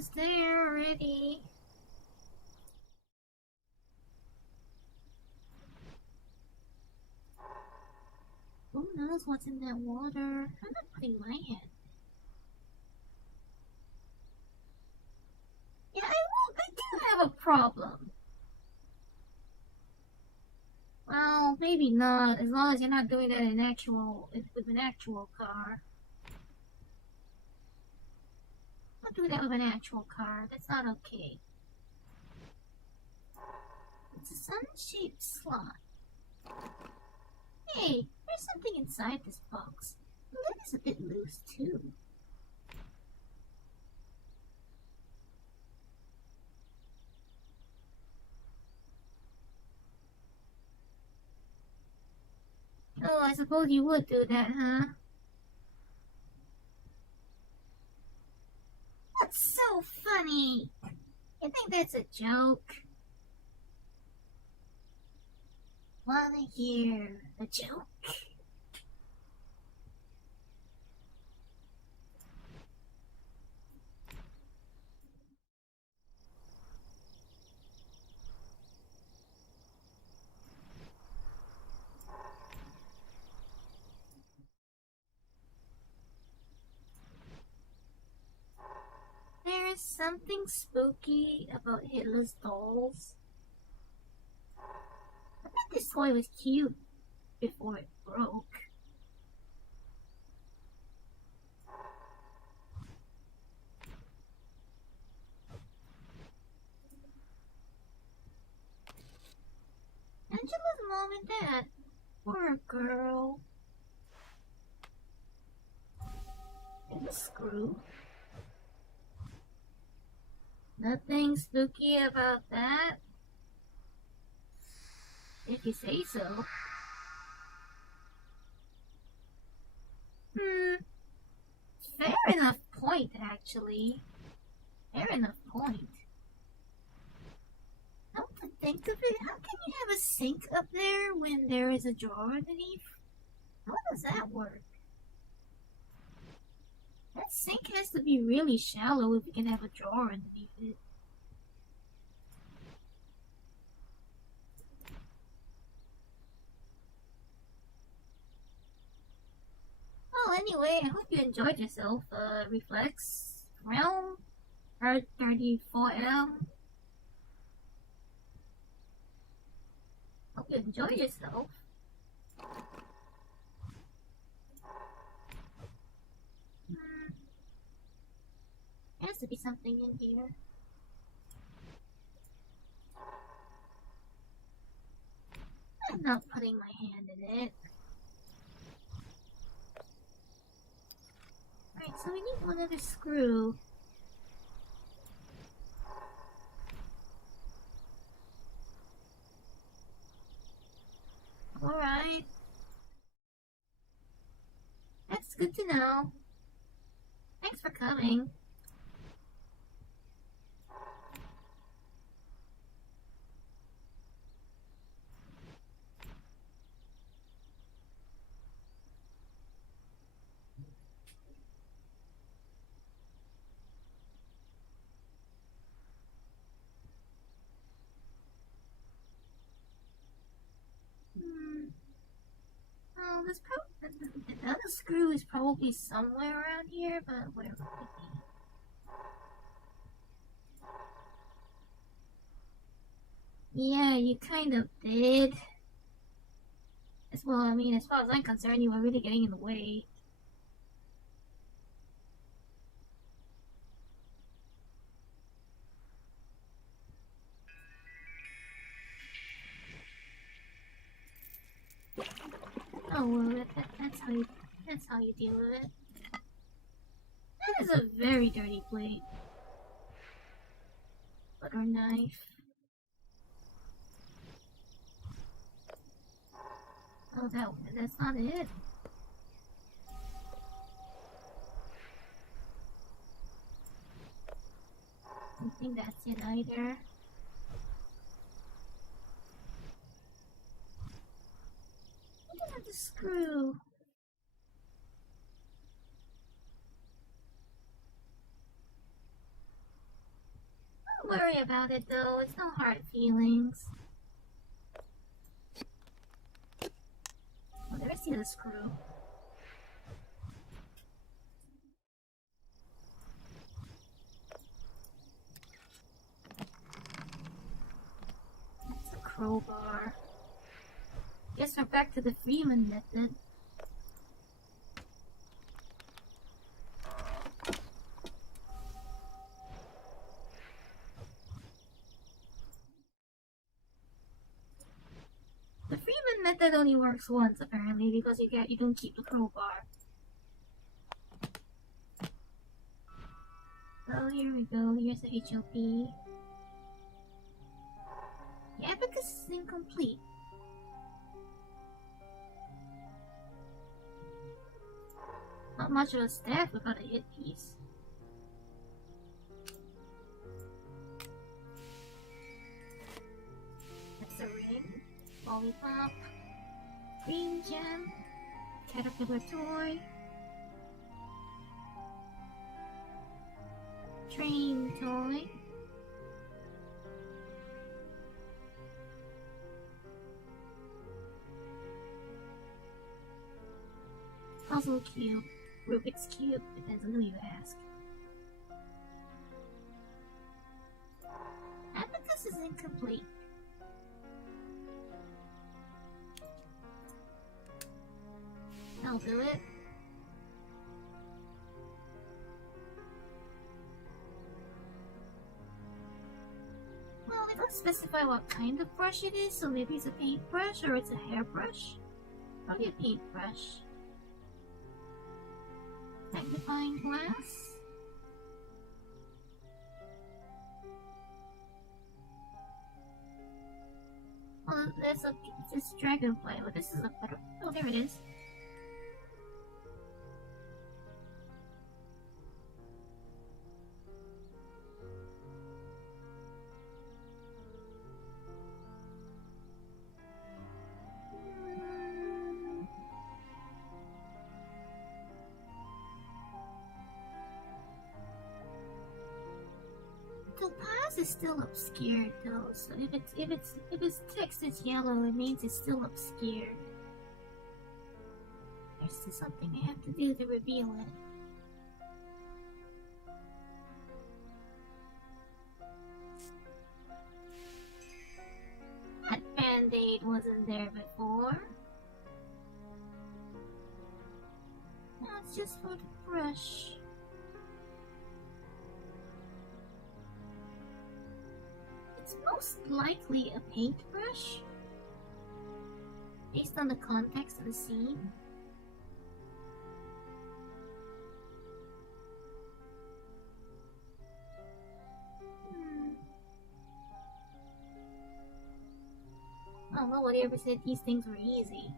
almost there already. Who knows what's in that water? I'm not putting my hand. Yeah, I do have a problem. Well, maybe not, as long as you're not doing that with an actual car. Don't do that with an actual car. That's not okay. It's a sun-shaped slot. Hey, there's something inside this box. The lid is a bit loose, too. Oh, I suppose you would do that, huh? That's so funny! You think that's a joke? Wanna hear a joke? There is something spooky about Hitler's dolls. I bet this toy was cute before it broke. Angela's mom and dad. Poor girl. And a screw. Nothing spooky about that? If you say so. Fair enough point, actually. Fair enough point. Come to think of it, how can you have a sink up there when there is a drawer underneath? How does that work? That sink has to be really shallow if you can have a drawer underneath it. Well, anyway, I hope you enjoyed yourself, Reflex Realm R34M. Hope you enjoy yourself. There has to be something in here. I'm not putting my hand in it. Alright, so we need one other screw. Alright. That's good to know. Thanks for coming. Oh, the other screw is probably somewhere around here, but where would it be? Yeah, you kind of did. Well, I mean, as far as I'm concerned, you were really getting in the way. Oh well, that's how you deal with it. That is a very dirty plate. Butter knife. Oh, that's not it. I don't think that's it either. Look at the screw. worry about it though, it's no hard feelings. Oh, there I see the screw. That's a crowbar. Guess we're back to the Freeman method. The Freeman method only works once apparently because you don't keep the crowbar. Oh, here we go. Here's the HLP. The abacus is incomplete. Not much of a staff without a hit piece. That's a ring. Lollipop. Green gem. Caterpillar toy. Train toy. Puzzle cube. Rubik's cube. Depends on who you ask. Abacus is incomplete. I'll do it. Well, it doesn't specify what kind of brush it is, so maybe it's a paintbrush or it's a hairbrush. Probably a paintbrush. Magnifying glass. Well, there's a this dragonfly, but this is a better. Oh, there it is. Topaz is still obscured though, so if its text is yellow, it means it's still obscured. There's still something I have to do to reveal it. That band-aid wasn't there before. Now it's just for the brush. It's most likely a paintbrush, based on the context of the scene. Oh, nobody ever said these things were easy.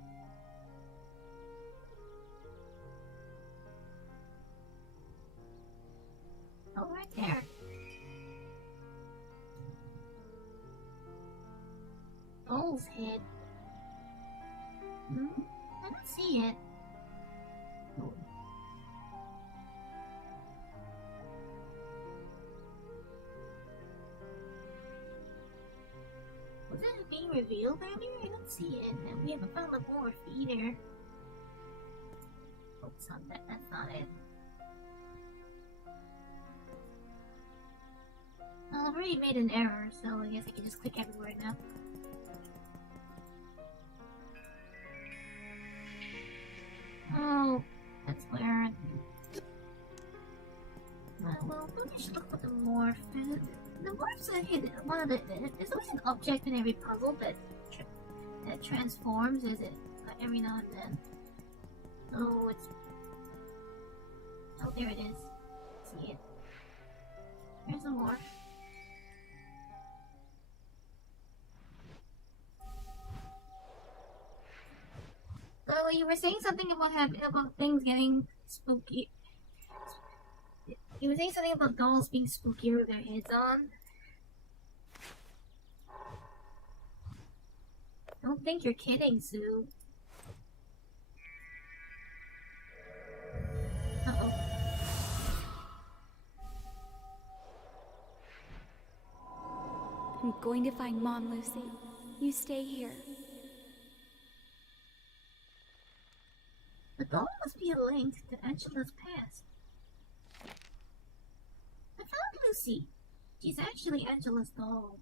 Oh, right there. Bull's head. I don't see it. Oh. Was it being revealed earlier? I don't see it. And we haven't found the morph either. Oh, it's not that. That's not it. Well, I've already made an error, so I guess I can just click everywhere now. Oh, that's weird. Well, maybe I should look for the morph. The morphs are hidden. One of there's always an object in every puzzle that transforms, is it? Every now and then. Oh, it's. Oh, there it is. See it. There's a morph. So you were saying something about things getting spooky. You were saying something about dolls being spookier with their heads on. I don't think you're kidding, Sue. Uh-oh. I'm going to find Mom, Lucy. You stay here. The doll must be linked to Angela's past. I found Lucy. She's actually Angela's doll.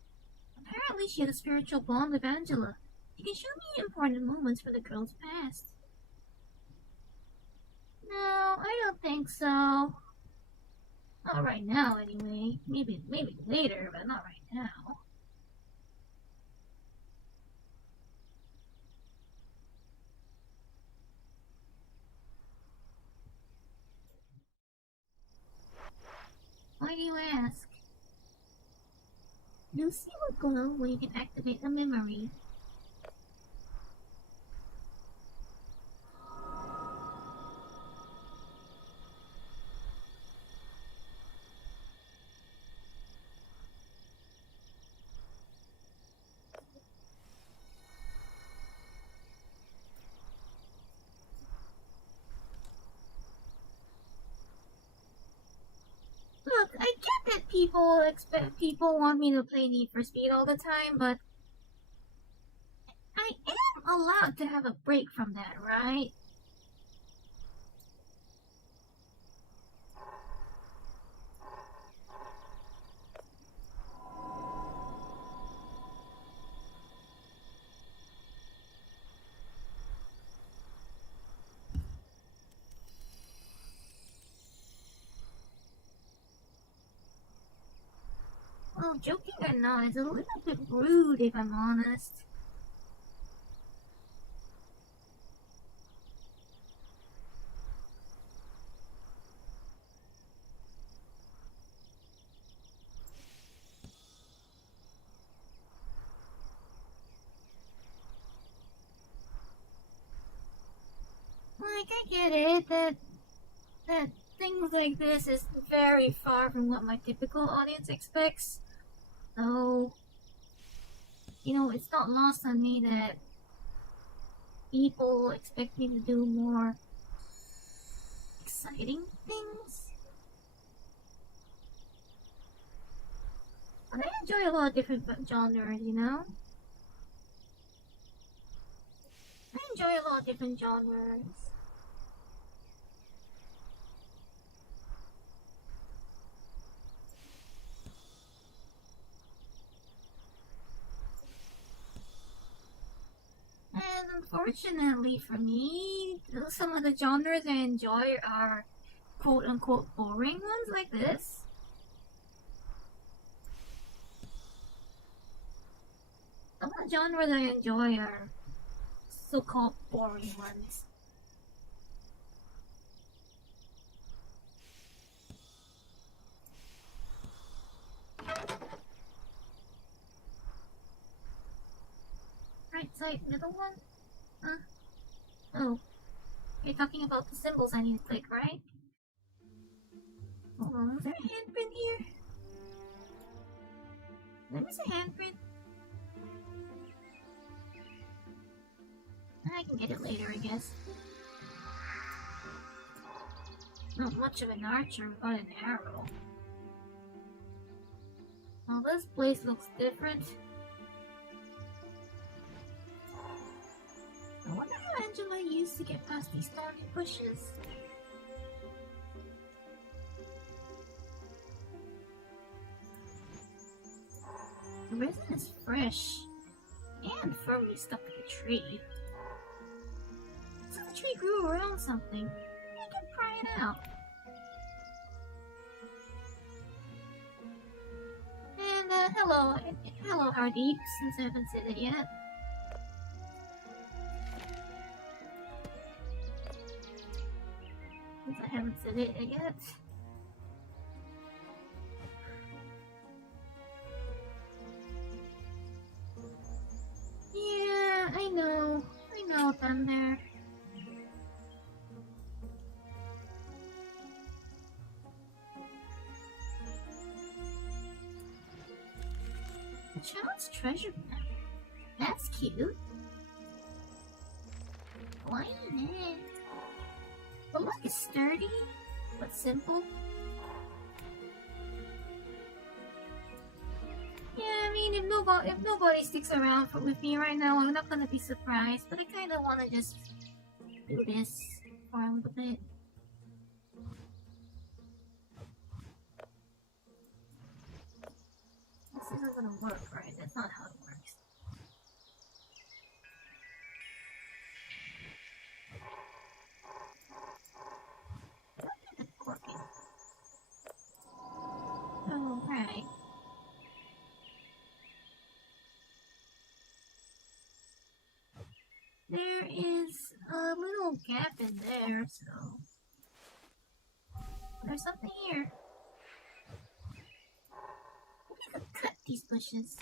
Apparently she had a spiritual bond with Angela. She can show me important moments from the girl's past. No, I don't think so. Not right now, anyway. Maybe later, but not right now. Why do you ask? Lucy will glow when you can activate a memory. Look, I get that people want me to play Need for Speed all the time, but I am allowed to have a break from that, right? Well, joking or not, it's a little bit rude if I'm honest. Like, I get it that things like this is very far from what my typical audience expects. So, it's not lost on me that people expect me to do more exciting things. But I enjoy a lot of different genres, I enjoy a lot of different genres. And unfortunately for me, some of the genres I enjoy are quote-unquote boring ones like this. Some of the genres I enjoy are so-called boring ones. Right side, middle one? Huh? Oh. You're talking about the symbols I need to click, right? Hold on, is there a handprint here? There is a handprint. I can get it later, I guess. Not much of an archer without an arrow. Well, this place looks different. I wonder how Angela used to get past these thorny bushes. The resin is fresh and firmly stuck to the tree. So the tree grew around something. I can pry it out. And hello Hardeep, since I haven't said it yet. Since I haven't said it yet. Yeah, I know down there. A child's treasure map. That's cute. Why not? The look is sturdy, but simple. Yeah, I mean, mean, if nobody sticks around with me right now, I'm not gonna be surprised. But I kind of want to just do this for a little bit. This isn't gonna work, right? That's not how it works. Oh, right. There is a little gap in there, so there's something here. I could cut these bushes.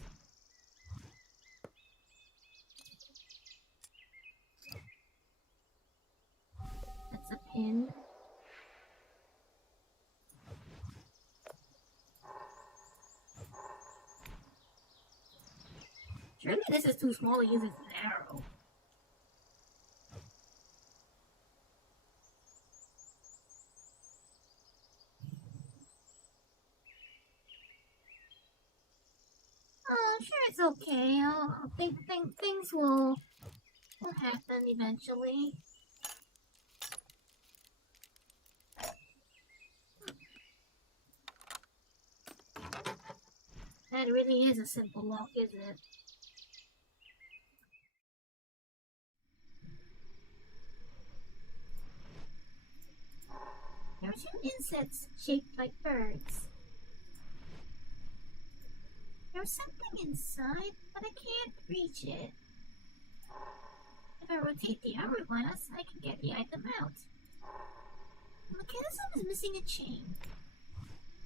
That's a pin. Surely this is too small to use as an arrow. Oh, sure, it's okay. I'll think things will happen eventually. That really is a simple lock, isn't it? There are two insects shaped like birds. There's something inside, but I can't reach it. If I rotate the hourglass, I can get the item out. The mechanism is missing a chain,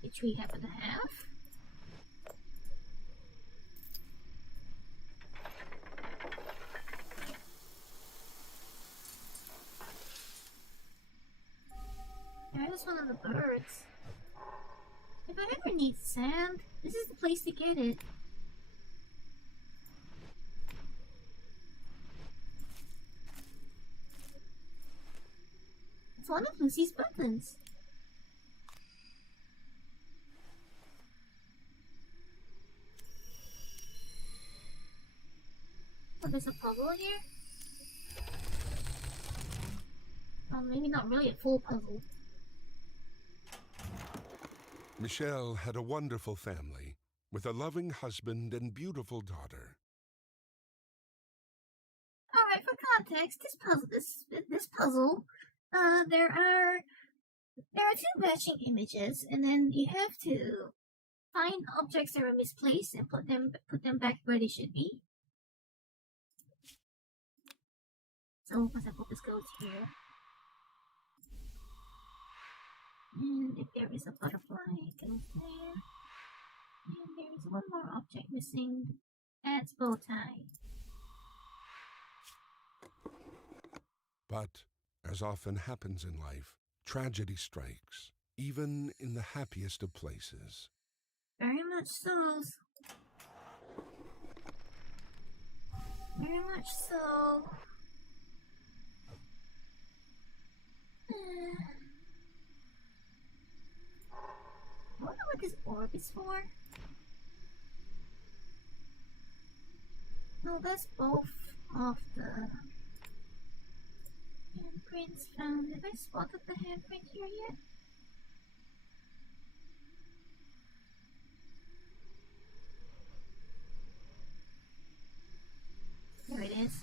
which we happen to have. There's one of the birds. If I ever need sand, this is the place to get it. It's one of Lucy's buttons. Oh, there's a puzzle here? Oh, maybe not really a full puzzle. Michelle had a wonderful family, with a loving husband and beautiful daughter. Alright, for context, this puzzle, there are two matching images, and then you have to find objects that are misplaced and put them back where they should be. So, for example, this goes here. And if there is a butterfly, it goes there. And there is one more object missing. That's bow tie. But, as often happens in life, tragedy strikes, even in the happiest of places. Very much so. Very much so. I wonder what this orb is for. No, that's both of the handprints found. Have I spotted the handprint here yet? There it is.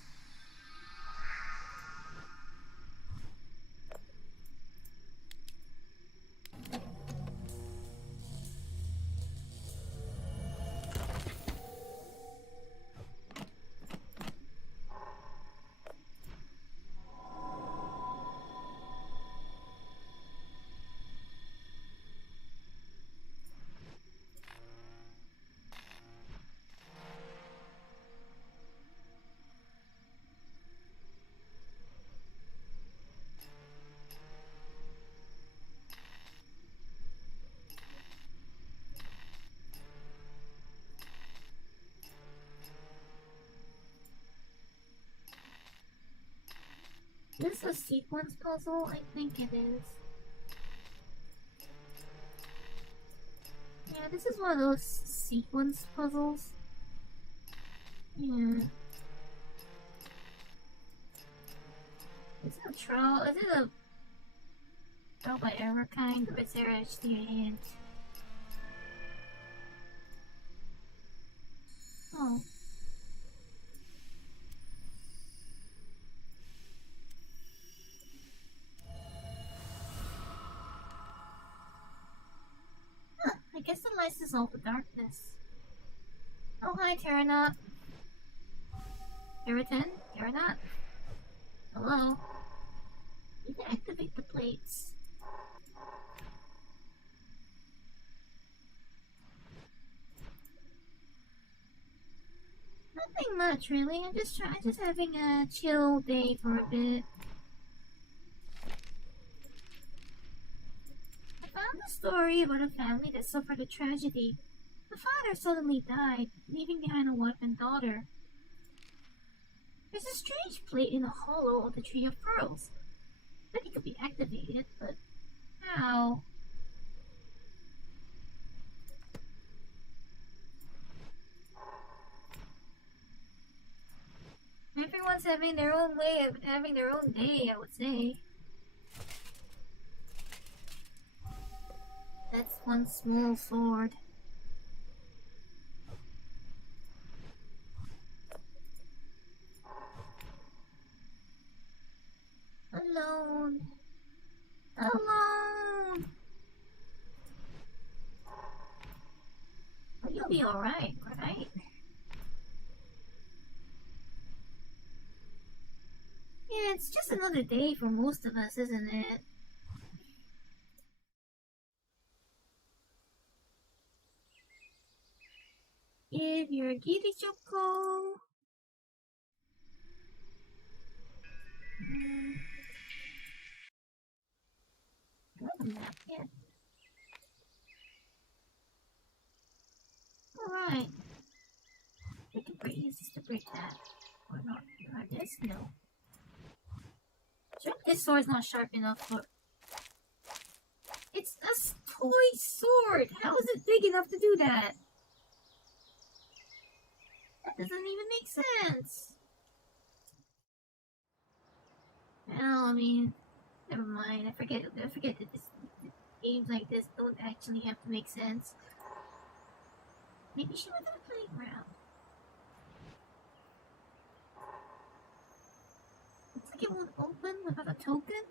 This is a sequence puzzle? I think it is. Yeah, this is one of those sequence puzzles. Yeah. Is it a troll? Is it a troll by error kind, or is there actually a hint? Oh. Huh, I guess the lights dissolve the darkness. Oh, hi, Terranot. Terraton? Terranot? Hello? You can activate the plates. Nothing much, really. I'm just having a chill day for a bit. I found a story about a family that suffered a tragedy. The father suddenly died, leaving behind a wife and daughter. There's a strange plate in the hollow of the Tree of Pearls. That it could be activated, but how? Everyone's having their own way of having their own day, I would say. That's one small sword. Alone. Alone. But you'll be alright, right? Yeah, it's just another day for most of us, isn't it? If you're a kitty choco. Not yet. Alright. We can use this to break that. Or not. I guess no. Sure, this sword's not sharp enough for. It's a toy sword! How is it big enough to do that? That doesn't even make sense. Well, I mean, never mind. I forget that games like this don't actually have to make sense. Maybe she went to the playground. Looks like it won't open without a token.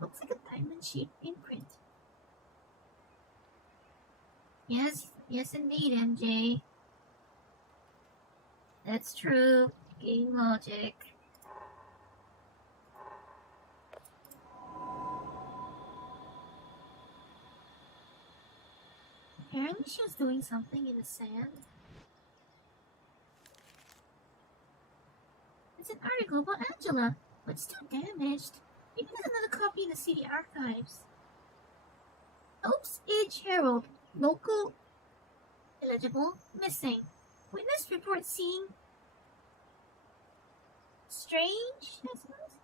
Looks like a diamond-shaped imprint. Yes indeed, MJ. That's true. Game logic. Apparently she was doing something in the sand. It's an article about Angela, but it's too damaged. Maybe there's another copy in the city archives. Oaks Edge Herald. Local. Illegible. Missing. Witness report seeing. Strange, I suppose.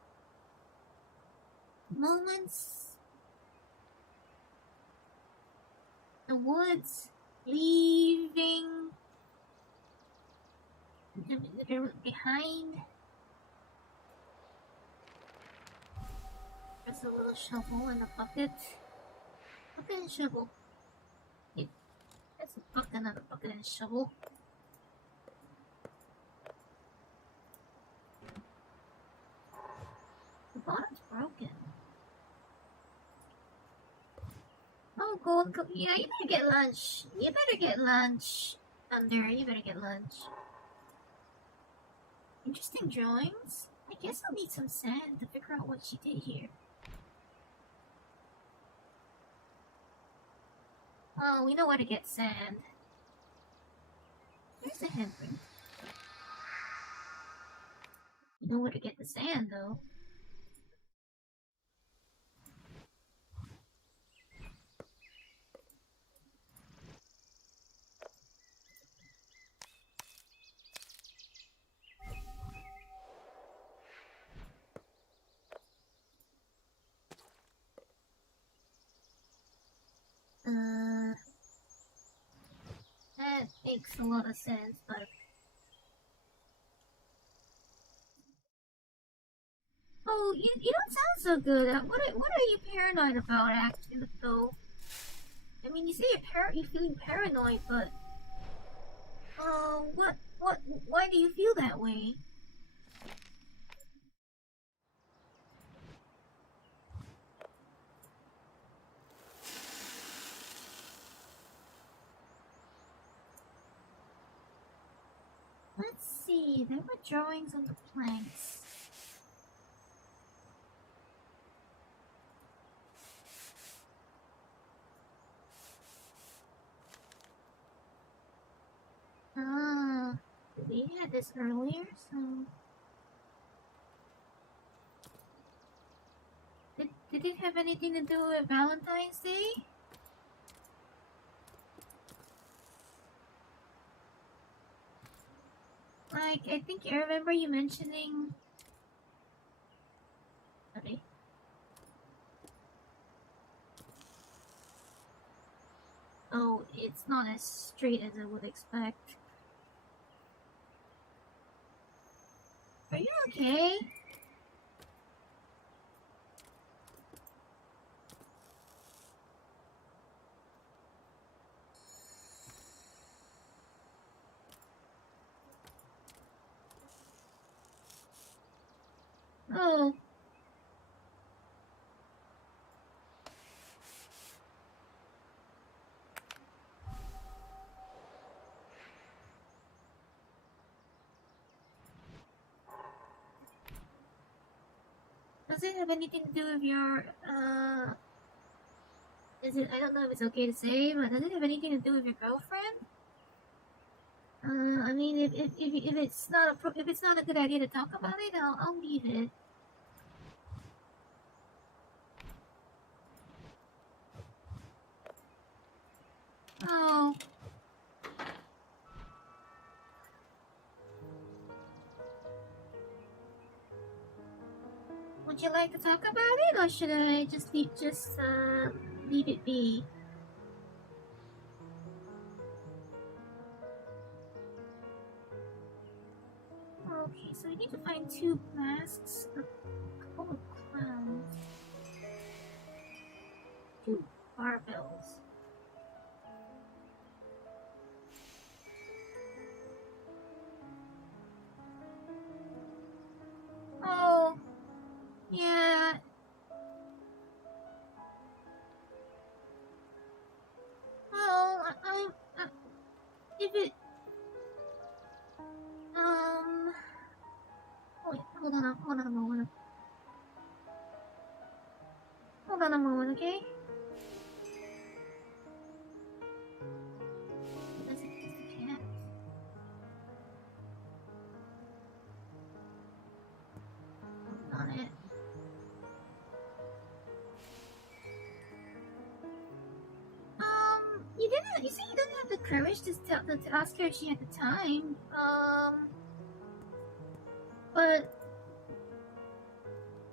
Moments. The woods. Leaving. Behind. There's a little shovel and a bucket. Bucket and shovel. Yep. That's a bucket, not a bucket and shovel. The bottom's broken. Oh, gold. Yeah, you better get lunch. You better get lunch. Thunder, you better get lunch. Interesting drawings. I guess I'll need some sand to figure out what she did here. Oh, we know where to get sand. There's a handprint. We know where to get the sand, though. makes a lot of sense, but... Oh, you don't sound so good. What are you paranoid about, actually, though? I mean, you say you're feeling paranoid, but... why do you feel that way? Let's see, there were drawings on the planks. Ah, we had this earlier, so... Did it have anything to do with Valentine's Day? Like, I think I remember you mentioning... Sorry. Oh, it's not as straight as I would expect. Are you okay? Oh. Does it have anything to do with your, I don't know if it's okay to say, but does it have anything to do with your girlfriend? I mean, if it's not if it's not a good idea to talk about it, I'll leave it. Oh. Would you like to talk about it, or should I just leave it be? Okay, so we need to find 2 masks, a couple of clowns, 2 barbells. Oh, yeah. Well, if it, wait, hold on a moment. Hold on a moment, okay? Does it kiss the cat? Hold on it. You say you didn't have the courage to ask her if she had the time. But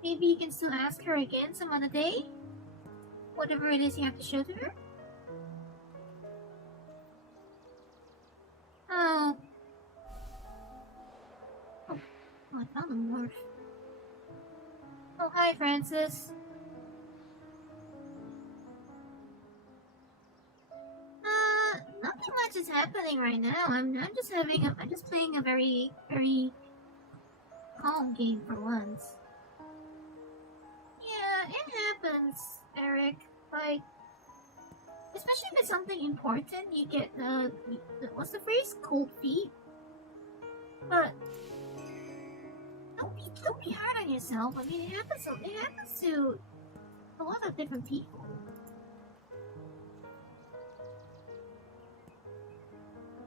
maybe you can still ask her again some other day? Whatever it is you have to show to her? Oh. Oh, I found a morph. Oh, hi, Francis. Nothing much is happening right now. I'm just playing a very, very calm game for once. Yeah, it happens, Eric. Like, especially if it's something important, you get what's the phrase? Cold feet. But don't be hard on yourself. I mean, it happens to a lot of different people.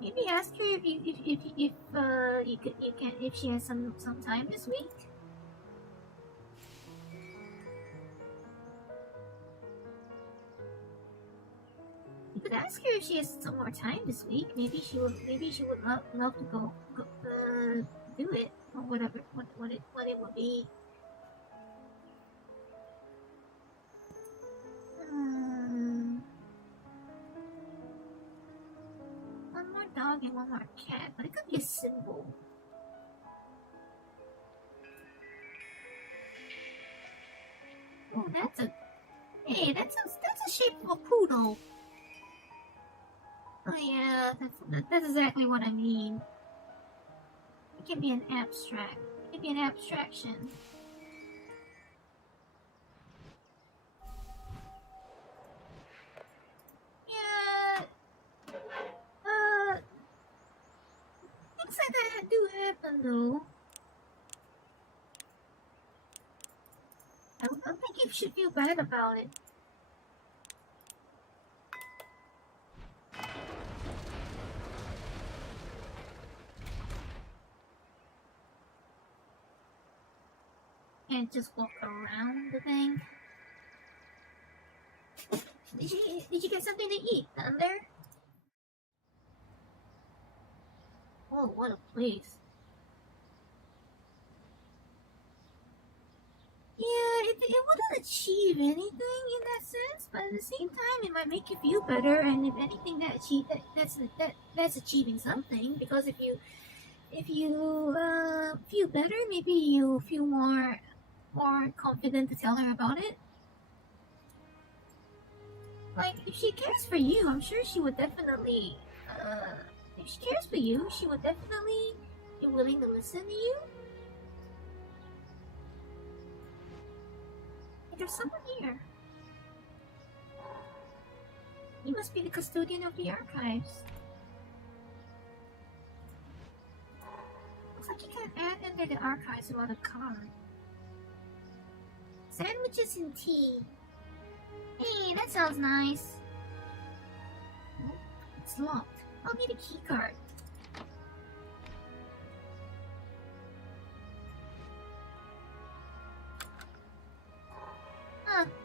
Maybe ask her if she has some time this week. You could ask her if she has some more time this week. Maybe she would love to go do it, or whatever what it would be. One more dog and one more cat, but it could be a symbol. Oh, that's a... Hey, that's a shape of a poodle. Oh yeah, that's exactly what I mean. It can be an abstract. It can be an abstraction. Yeah. Things like that do happen though. I don't think you should feel bad about it. Can't just walk around the thing. Did you get something to eat down there? Oh, what a place. Yeah, it wouldn't achieve anything in that sense, but at the same time, it might make you feel better. And if anything, that's achieving something. Because if you feel better, maybe you feel more confident to tell her about it. Like if she cares for you, I'm sure she would definitely. If she cares for you, she would definitely be willing to listen to you. There's someone here. You must be the custodian of the archives. Looks like you can add enter the archives without a card. Sandwiches and tea. Hey, that sounds nice. Oh, it's locked. I'll need a key card.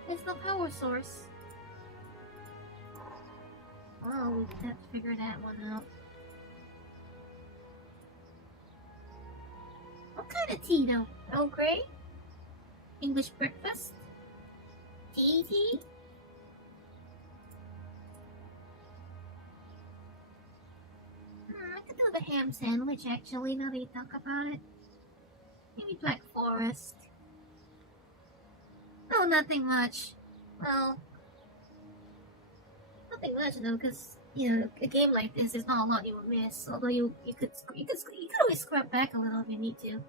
It's the power source. Oh, we have to figure that one out. What kind of tea though? Earl Grey? English breakfast? Tea? I could do the ham sandwich actually, now that you talk about it. Maybe Black Forest. Oh, nothing much. Well, nothing much though, because you know a game like this, there's not a lot you will miss. Although you could always scrap back a little if you need to.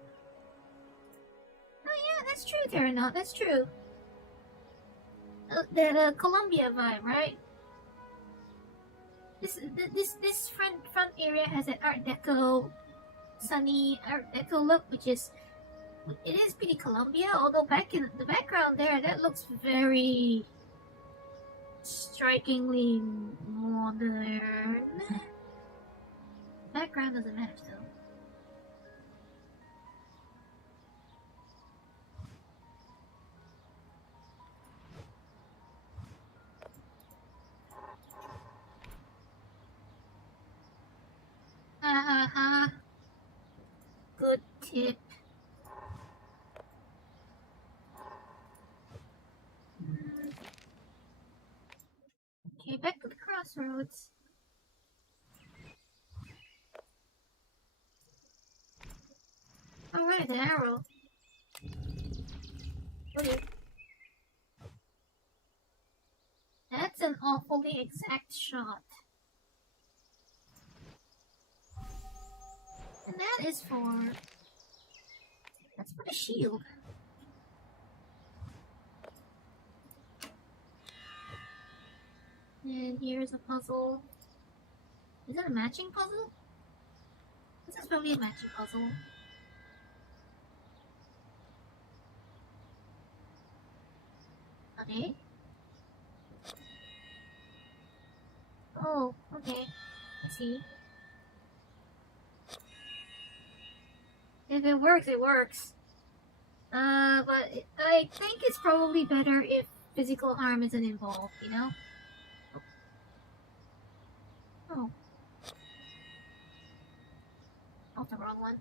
Oh yeah, that's true, Terranot. That's true. That Columbia vibe, right? This front area has an Art Deco, sunny Art Deco look, which is. It is pretty Columbia, although back in the background there, that looks very strikingly modern. Background doesn't matter still. Ha ha ha. Good tip. Okay, back to the crossroads. Alright, the arrow. Okay. That's an awfully exact shot. And that is for... That's for the shield. And here's a puzzle. Is that a matching puzzle? This is probably a matching puzzle. Okay. Oh, okay. I see. If it works, it works. But I think it's probably better if physical harm isn't involved, you know? Oh. Oh, the wrong one.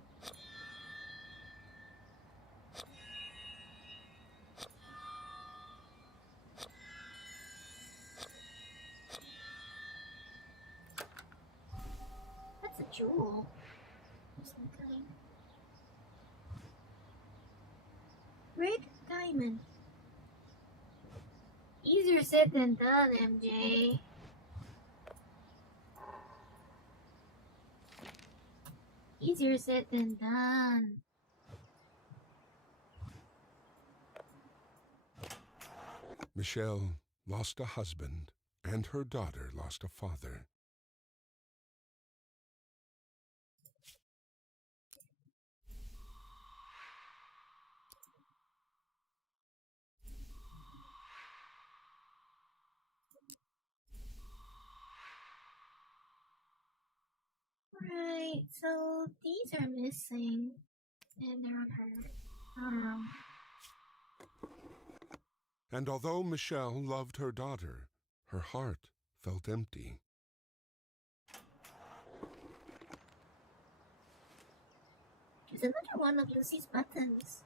jewel of some kind. Red diamond. Easier said than done, MJ. Easier said than done. Michelle lost a husband, and her daughter lost a father. Right, so these are missing. And they're hurt. And although Michelle loved her daughter, her heart felt empty. There's another one of Lucy's buttons.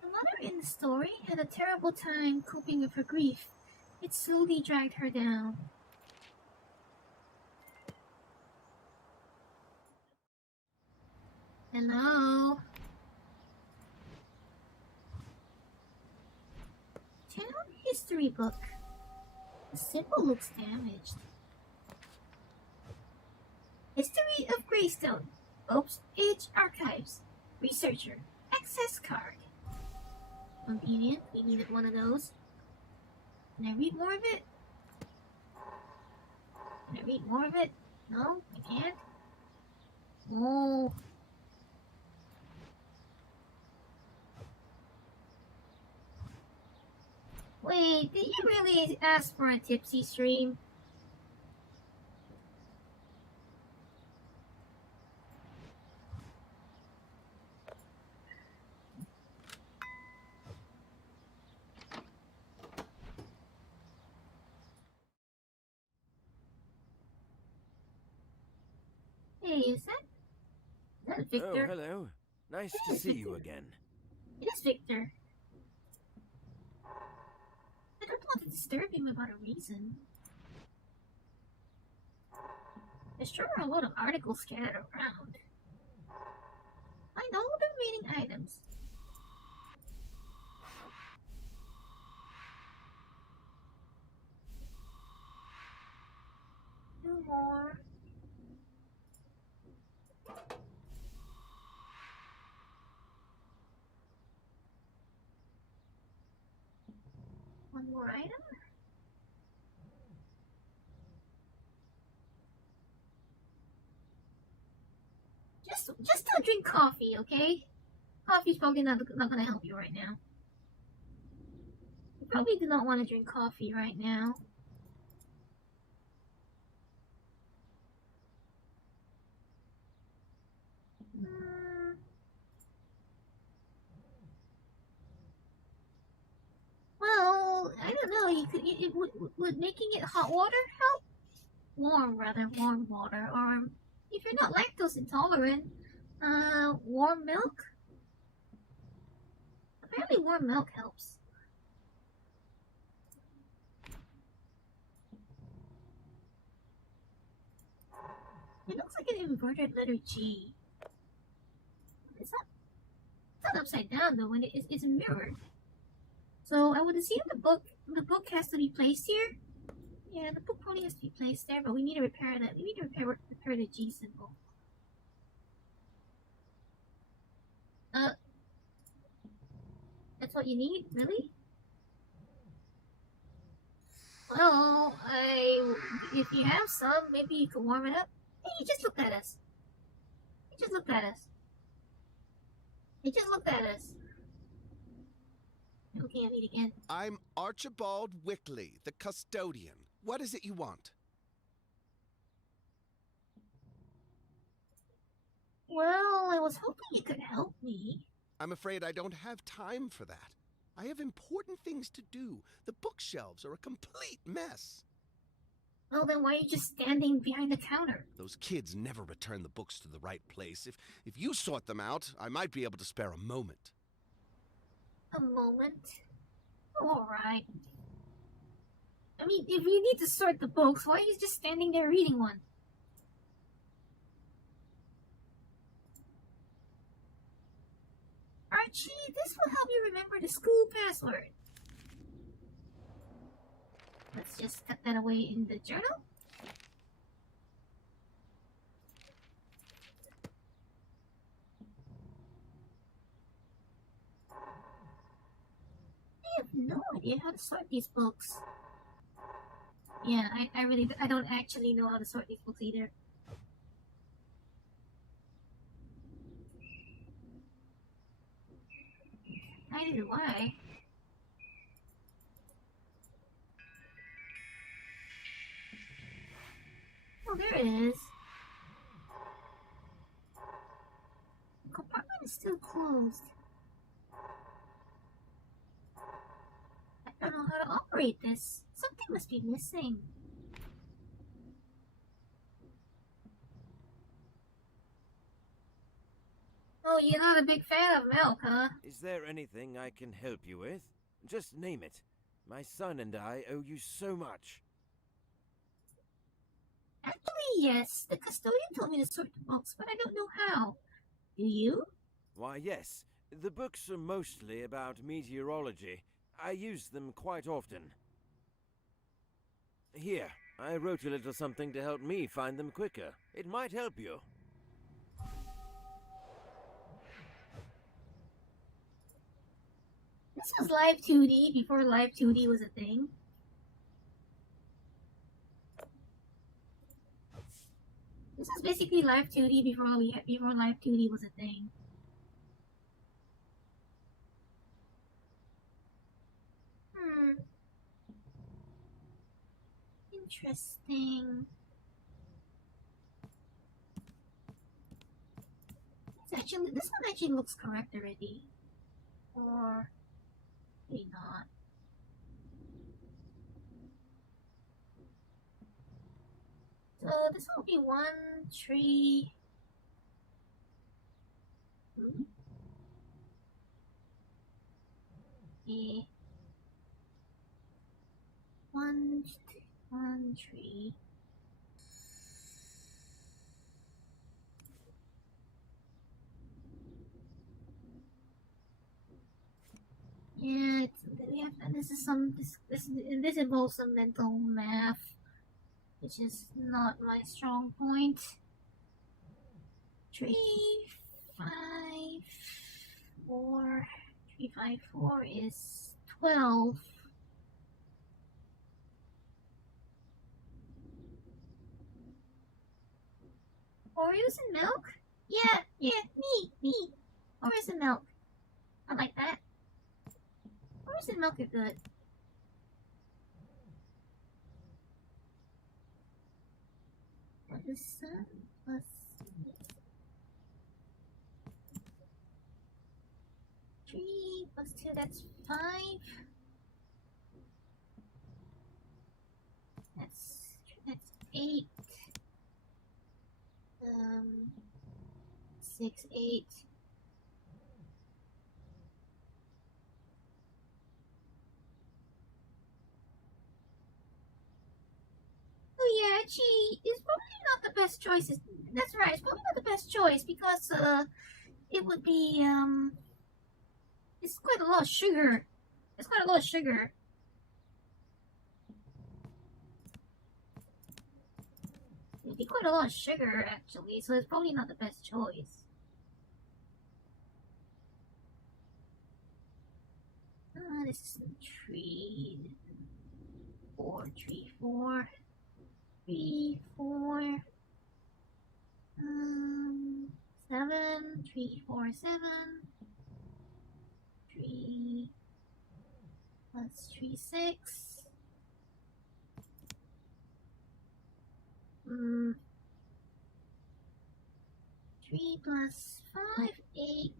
The mother in the story had a terrible time coping with her grief. It slowly dragged her down. Hello? Town history book. The symbol looks damaged. History of Greystone. Oaks Age Archives. Researcher. Access card. Convenient. We needed one of those. Can I read more of it? Can I read more of it? No? I can't? Oh. Wait, did you really ask for a tipsy stream? Hey, is that Victor? Oh, hello. Nice to see you again. It is Victor. I don't want to disturb him without a reason. There's sure are a lot of articles scattered around. Find all the remaining items. No more. One more item? Just don't drink coffee, okay? Coffee's probably not gonna help you right now. You probably do not want to drink coffee right now. Well, I don't know. You could. Would making it hot water help? Warm, rather, warm water. Or if you're not lactose intolerant, warm milk. Apparently, warm milk helps. It looks like an inverted letter G. It's not upside down though. When it's mirrored. So I would assume the book has to be placed here. Yeah, the book probably has to be placed there, but we need to repair that. We need to repair the G symbol. That's what you need, really? Well, if you have some, maybe you could warm it up. Hey, you just looked at us. You just looked at us. You just looked at us. Looking at me again. I'm Archibald Wickley, the custodian. What is it you want? Well, I was hoping you could help me. I'm afraid I don't have time for that. I have important things to do. The bookshelves are a complete mess. Well, then why are you just standing behind the counter? Those kids never return the books to the right place. If you sort them out, I might be able to spare a moment. A moment? Alright. I mean, if you need to sort the books, why are you just standing there reading one? Archie, this will help you remember the school password. Let's just tuck that away in the journal. I have no idea how to sort these books. Yeah, I don't actually know how to sort these books either. Neither do I. Oh, there it is. The compartment is still closed. I don't know how to operate this. Something must be missing. Oh, you're not a big fan of milk, huh? Is there anything I can help you with? Just name it. My son and I owe you so much. Actually, yes. The custodian told me to sort the books, but I don't know how. Do you? Why, yes. The books are mostly about meteorology. I use them quite often. Here, I wrote a little something to help me find them quicker. It might help you. This was Live 2D before Live 2D was a thing. This is basically Live 2D before Live 2D was a thing. Interesting. This one actually looks correct already. Or maybe not. So this will be 1 tree. Yeah. One tree. Yeah, this involves some mental math, which is not my strong point. 3, 5, 4. 3, 5, 4 is 12. Oreos and milk? Yeah, me. Oreos and milk. I like that. Oreos and milk are good. What is that? Plus 3 plus 2, that's 5. That's 8. 6, 8. Oh yeah, gee, it's probably not the best choice. That's right, it's probably not the best choice because it would be it's quite a lot of sugar. It's quite a lot of sugar. It'd be quite a lot of sugar actually, so it's probably not the best choice. This is a tree. 4, 3, 4. 3, 4. 7, 3, 4, 7. 3 plus 3, 6. 3 plus 5, 8.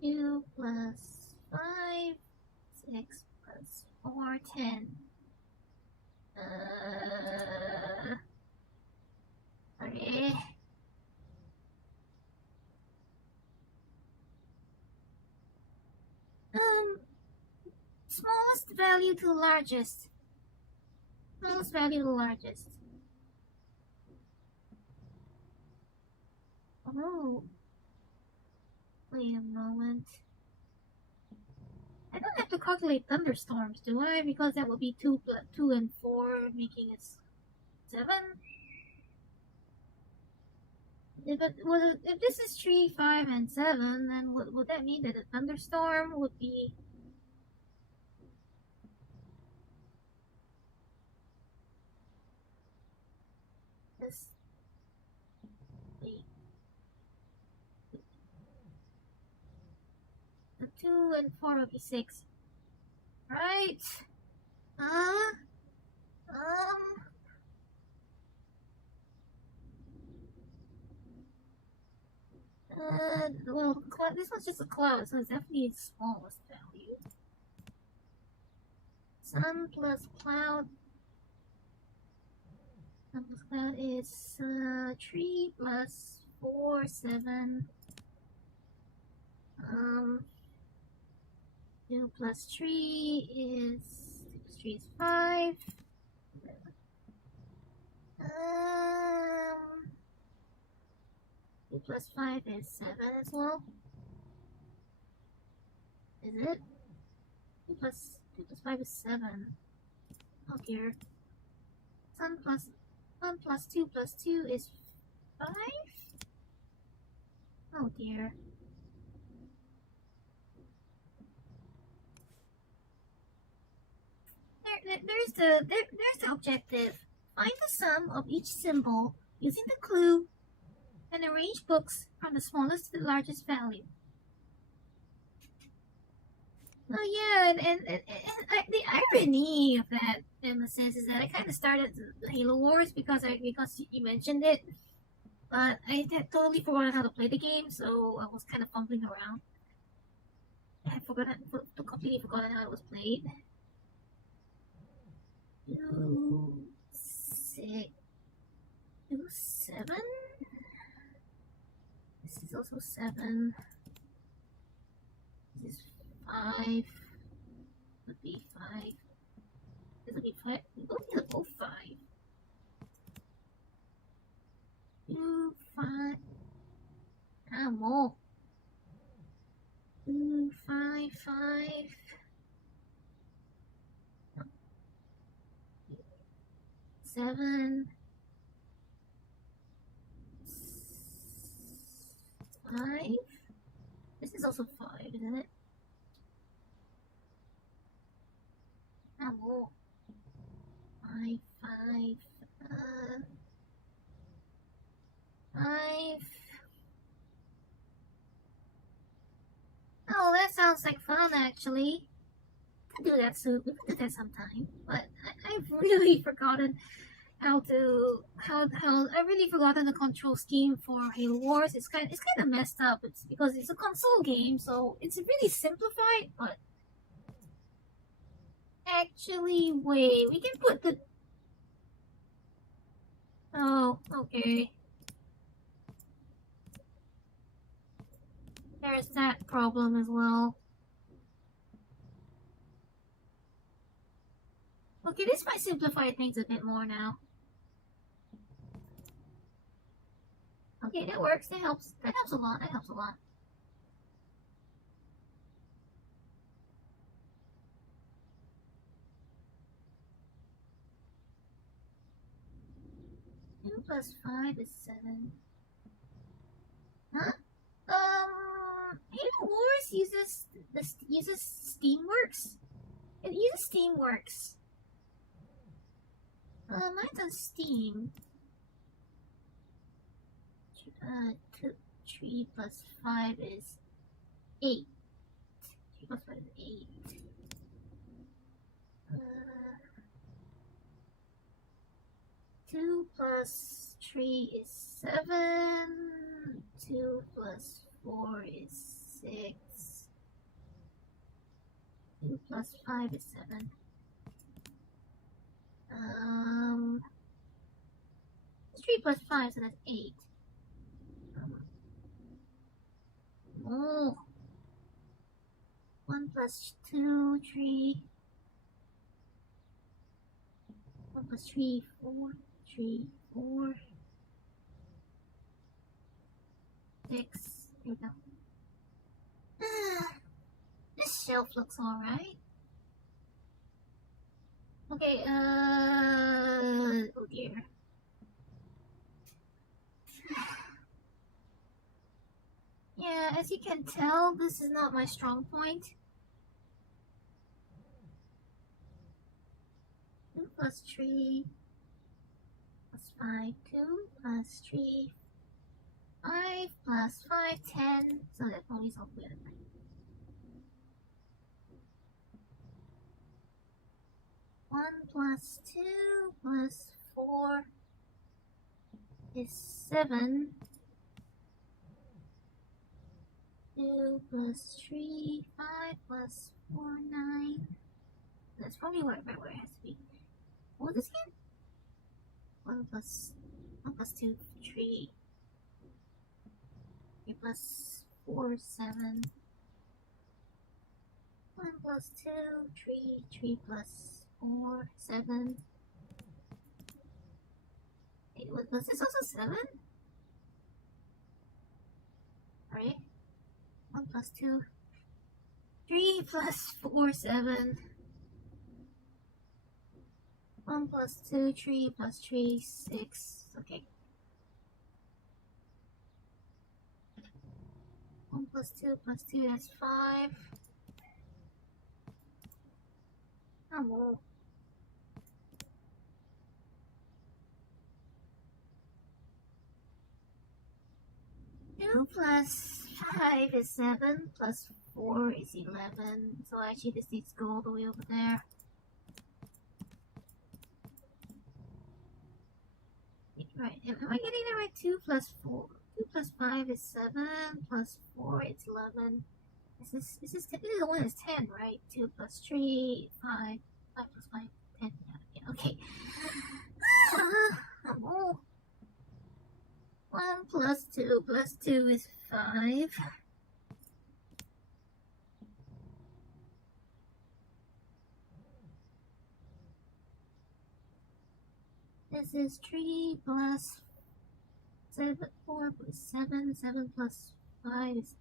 2 plus 5, 6 plus 4, 10. Okay. smallest value to largest. Smallest value to largest. Oh. Wait a moment. I don't have to calculate thunderstorms, do I? Because that would be 2 and 4, making it 7. If this is 3, 5, and 7, then would that mean that a thunderstorm would be... This... Wait. The 2 and 4 would be 6. Right? Uh... Um... Well, this one's just a cloud, so it's definitely the smallest value. Sun plus cloud. Sun plus cloud is 3 plus 4, 7. 2 plus 3 is 5. 2 plus 5 is 7 as well. Is it? 2 plus 5 is 7. Oh dear. Sun plus 1 plus 2 is 5? Oh dear. There's the objective. Find the sum of each symbol using the clue and arrange books from the smallest to the largest value. Oh yeah, and the irony of that, Nemesis, is that I kind of started Halo Wars because you mentioned it, but I had totally forgotten how to play the game, so I was kind of fumbling around. I had completely forgotten how it was played. 2, 6, 2, 7. This is also 7. This is 5. Would be 5. This would be 5. These are both 5. 2, 5. Ah, more. 2, 5, 5. 7. 5. This is also 5, isn't it? Ah, more. 5, 5. 5. Oh, that sounds like fun, actually. We can do that soon. We can do that sometime. But I've really forgotten how I've really forgotten the control scheme for Halo Wars. It's kind of messed up. It's because it's a console game, so it's really simplified. But actually, wait, we can put the... Oh, okay. There's that problem as well. Okay, this might simplify things a bit more now. Okay, that works. That helps. That helps a lot. That helps a lot. Two plus 5 is 7. Huh? Halo Wars uses Steamworks. It uses Steamworks. Mine's on Steam. 3 plus 5 is 8. 3 plus 5 is 8. 2 plus 3 is 7. 2 plus 4 is 6. 2 plus 5 is 7. 3 plus 5, so that's 8. Oh. 1 plus 2, 3. 1 plus 3, 4. 3, 4. 6. There we go. This shelf looks alright. Okay, oh dear. Yeah, as you can tell, this is not my strong point. 2 plus 3 plus 5, 2 plus 3, 5 plus 5, 10. So that probably solves the other thing. 1 plus 2 plus 4 is 7. 2 plus 3, 5 plus 4, 9. That's probably where it has to be. What was this again? 1 plus 2, 3. 3 plus 4, 7. 1 plus 2, 3. 3 plus 4, 7. Wait, was this also 7? Right? 1 plus 2. 3 plus 4, 7. 1 plus 2, 3 plus 3, 6. Okay. 1 plus 2, that's 5. Oh, 2 plus 5 is 7, plus 4 is 11. So actually this needs to go all the way over there. Right, am I getting it right? 2 plus 4. 2 plus 5 is 7, plus 4 is 11. This is the one that's 10, right? 2 plus 3, 5. 5 plus 5, 10. Yeah, okay. Oh. 1 plus 2 is 5. This is 3 plus 7, 4 plus 7. 7 plus 5 is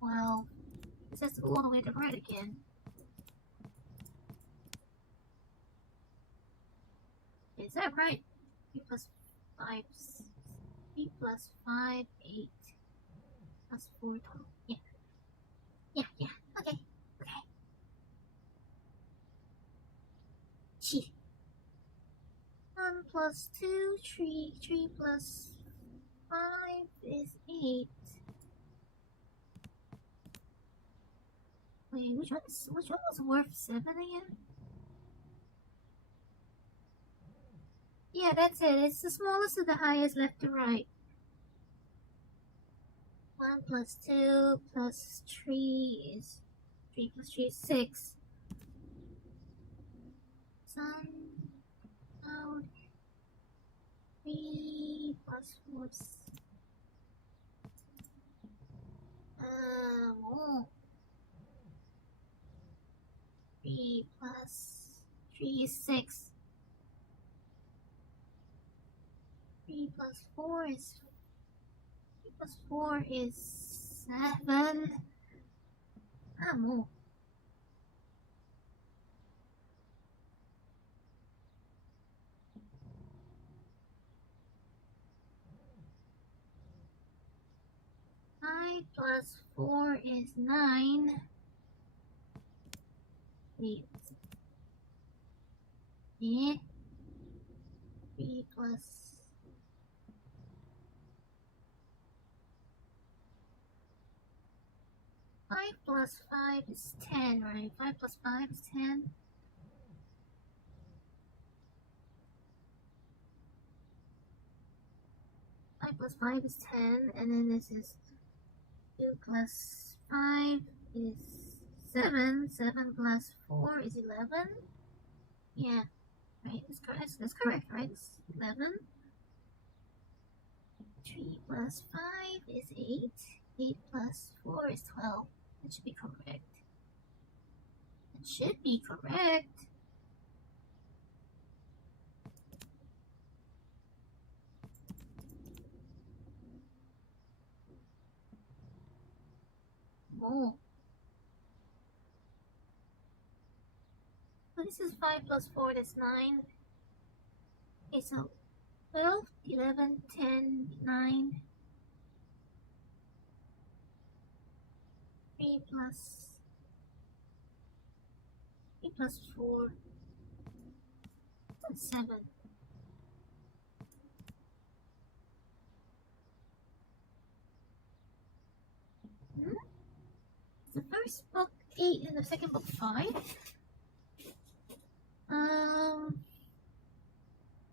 12. This has to go all the way to the right again. Is that right? 3 plus 5, 3 plus 5, 8. Plus 4, 12. Yeah. Yeah. Okay. Gee. 1 plus 2, 3. 3 plus 5 is 8. Wait, which one was worth 7 again? Yeah, that's it. It's the smallest of the highest left to right. 1 plus 2 plus 3 is 3 plus 3 is 6. Sun cloud 3 plus 4 is oh. 3 plus 3 is 6. 3 plus 4 is 7. More. 5 plus 4 is 9. Wait. Yeah. 3 plus 5 plus 5 is 10, right? 5 plus 5 is 10. 5 plus 5 is 10, and then this is 2 plus 5 is 7. 7 plus 4 is 11. Yeah, right? That's correct, right? It's 11. 3 plus 5 is 8. 8 plus 4 is 12. That should be correct. should be correct. Oh. So this is 5 plus 4, that's 9. Okay, so 12, 11, 10, 9. 3 plus 4. That's 7. Hmm? The first book 8 and the second book 5.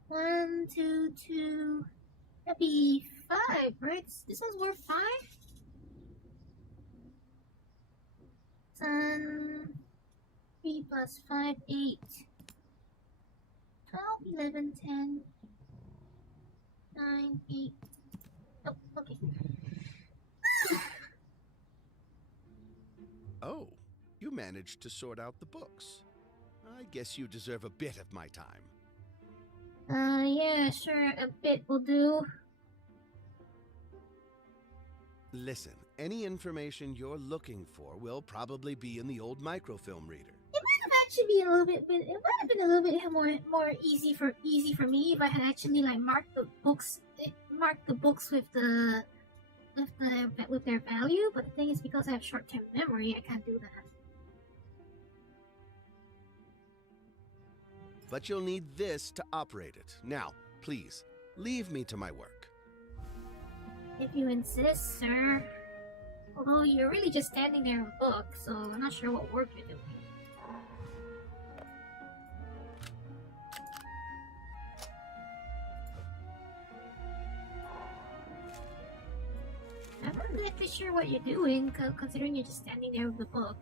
1, 2, 2. That'd be 5, right? This one's worth 5? 3 plus 5, 8. 12, 11, 10, 9, 8. Oh, okay. Oh, you managed to sort out the books. I guess you deserve a bit of my time. Yeah, sure, a bit will do. Listen, any information you're looking for will probably be in the old microfilm reader. It might have actually been a little bit, it might have been a little bit more easy for me if I had actually like marked the books with their value. But the thing is, because I have short-term memory, I can't do that. But you'll need this to operate it. Now, please, leave me to my work. If you insist, sir. Although you're really just standing there with a book, so I'm not sure what work you're doing. I'm not exactly sure what you're doing, considering you're just standing there with a book.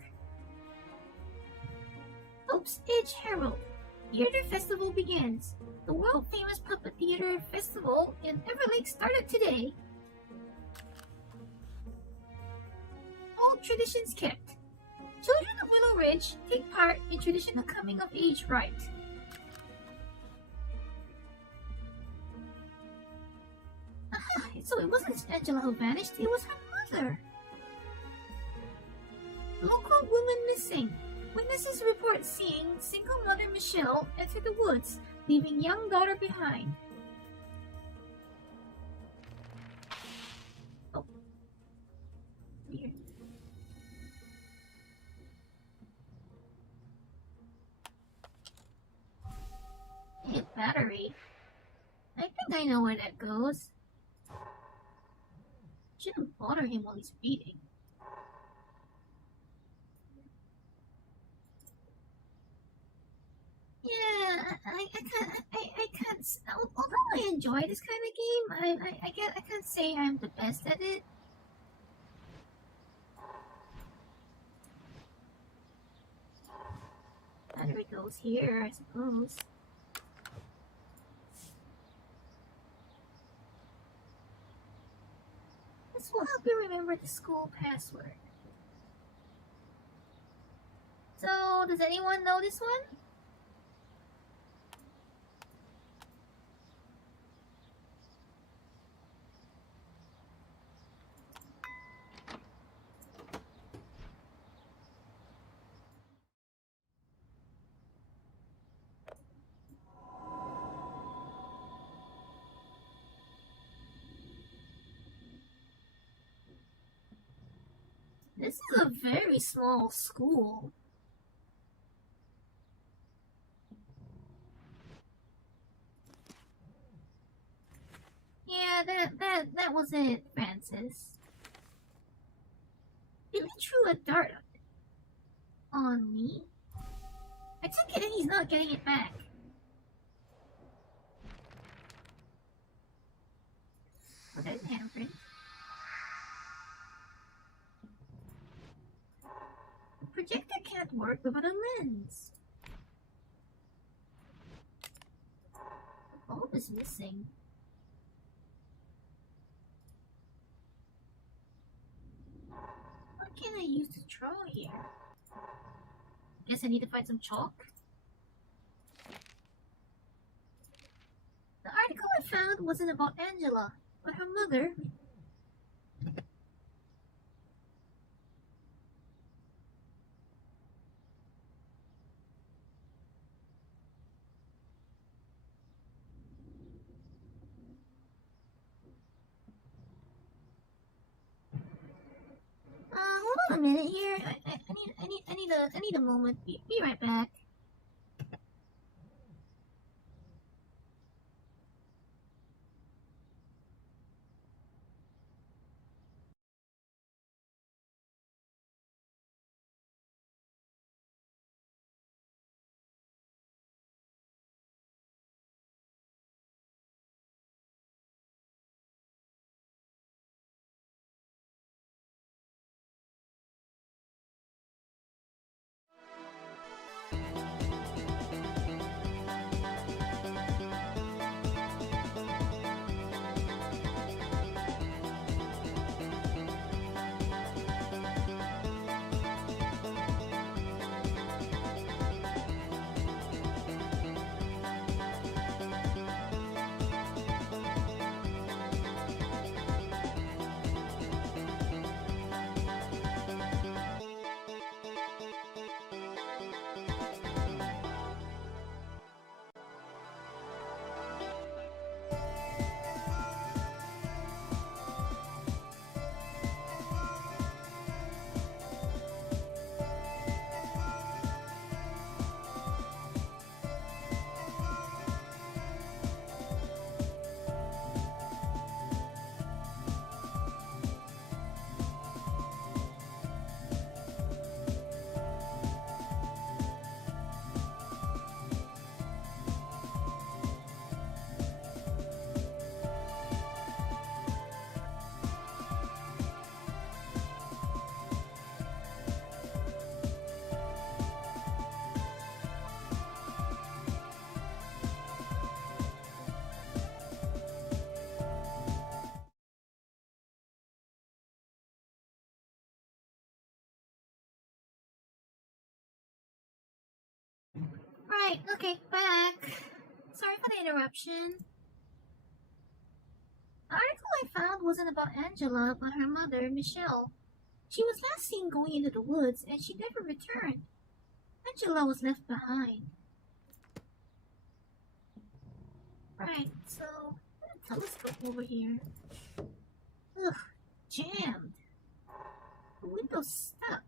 Hope's Edge Herald. Theater Festival begins. The world-famous Puppet Theater Festival in Everlake started today. Old traditions kept. Children of Willow Ridge take part in traditional coming-of-age rite. Aha! So it wasn't Angela who vanished, it was her mother. Local woman missing. Witnesses report seeing single mother Michelle enter the woods, leaving young daughter behind. Oh. Here. Hey, battery. I think I know where that goes. Shouldn't bother him while he's reading. Yeah, I can't. Although I enjoy this kind of game, I can't say I'm the best at it. Battery goes here, I suppose. This will help you remember the school password. So, does anyone know this one? This is a very small school. Yeah, that was it, Francis. Billy threw a dart on me. I took it and he's not getting it back. Oh, there's handprint. The projector can't work without a lens. The bulb is missing. What can I use to draw here? Guess I need to find some chalk. The article I found wasn't about Angela, but her mother. Hold on a minute here. I need a moment. Be right back. Right, okay, back. Sorry for the interruption. The article I found wasn't about Angela, but her mother, Michelle. She was last seen going into the woods, and she never returned. Angela was left behind. Right, so, telescope over here. Ugh, jammed. The window's stuck.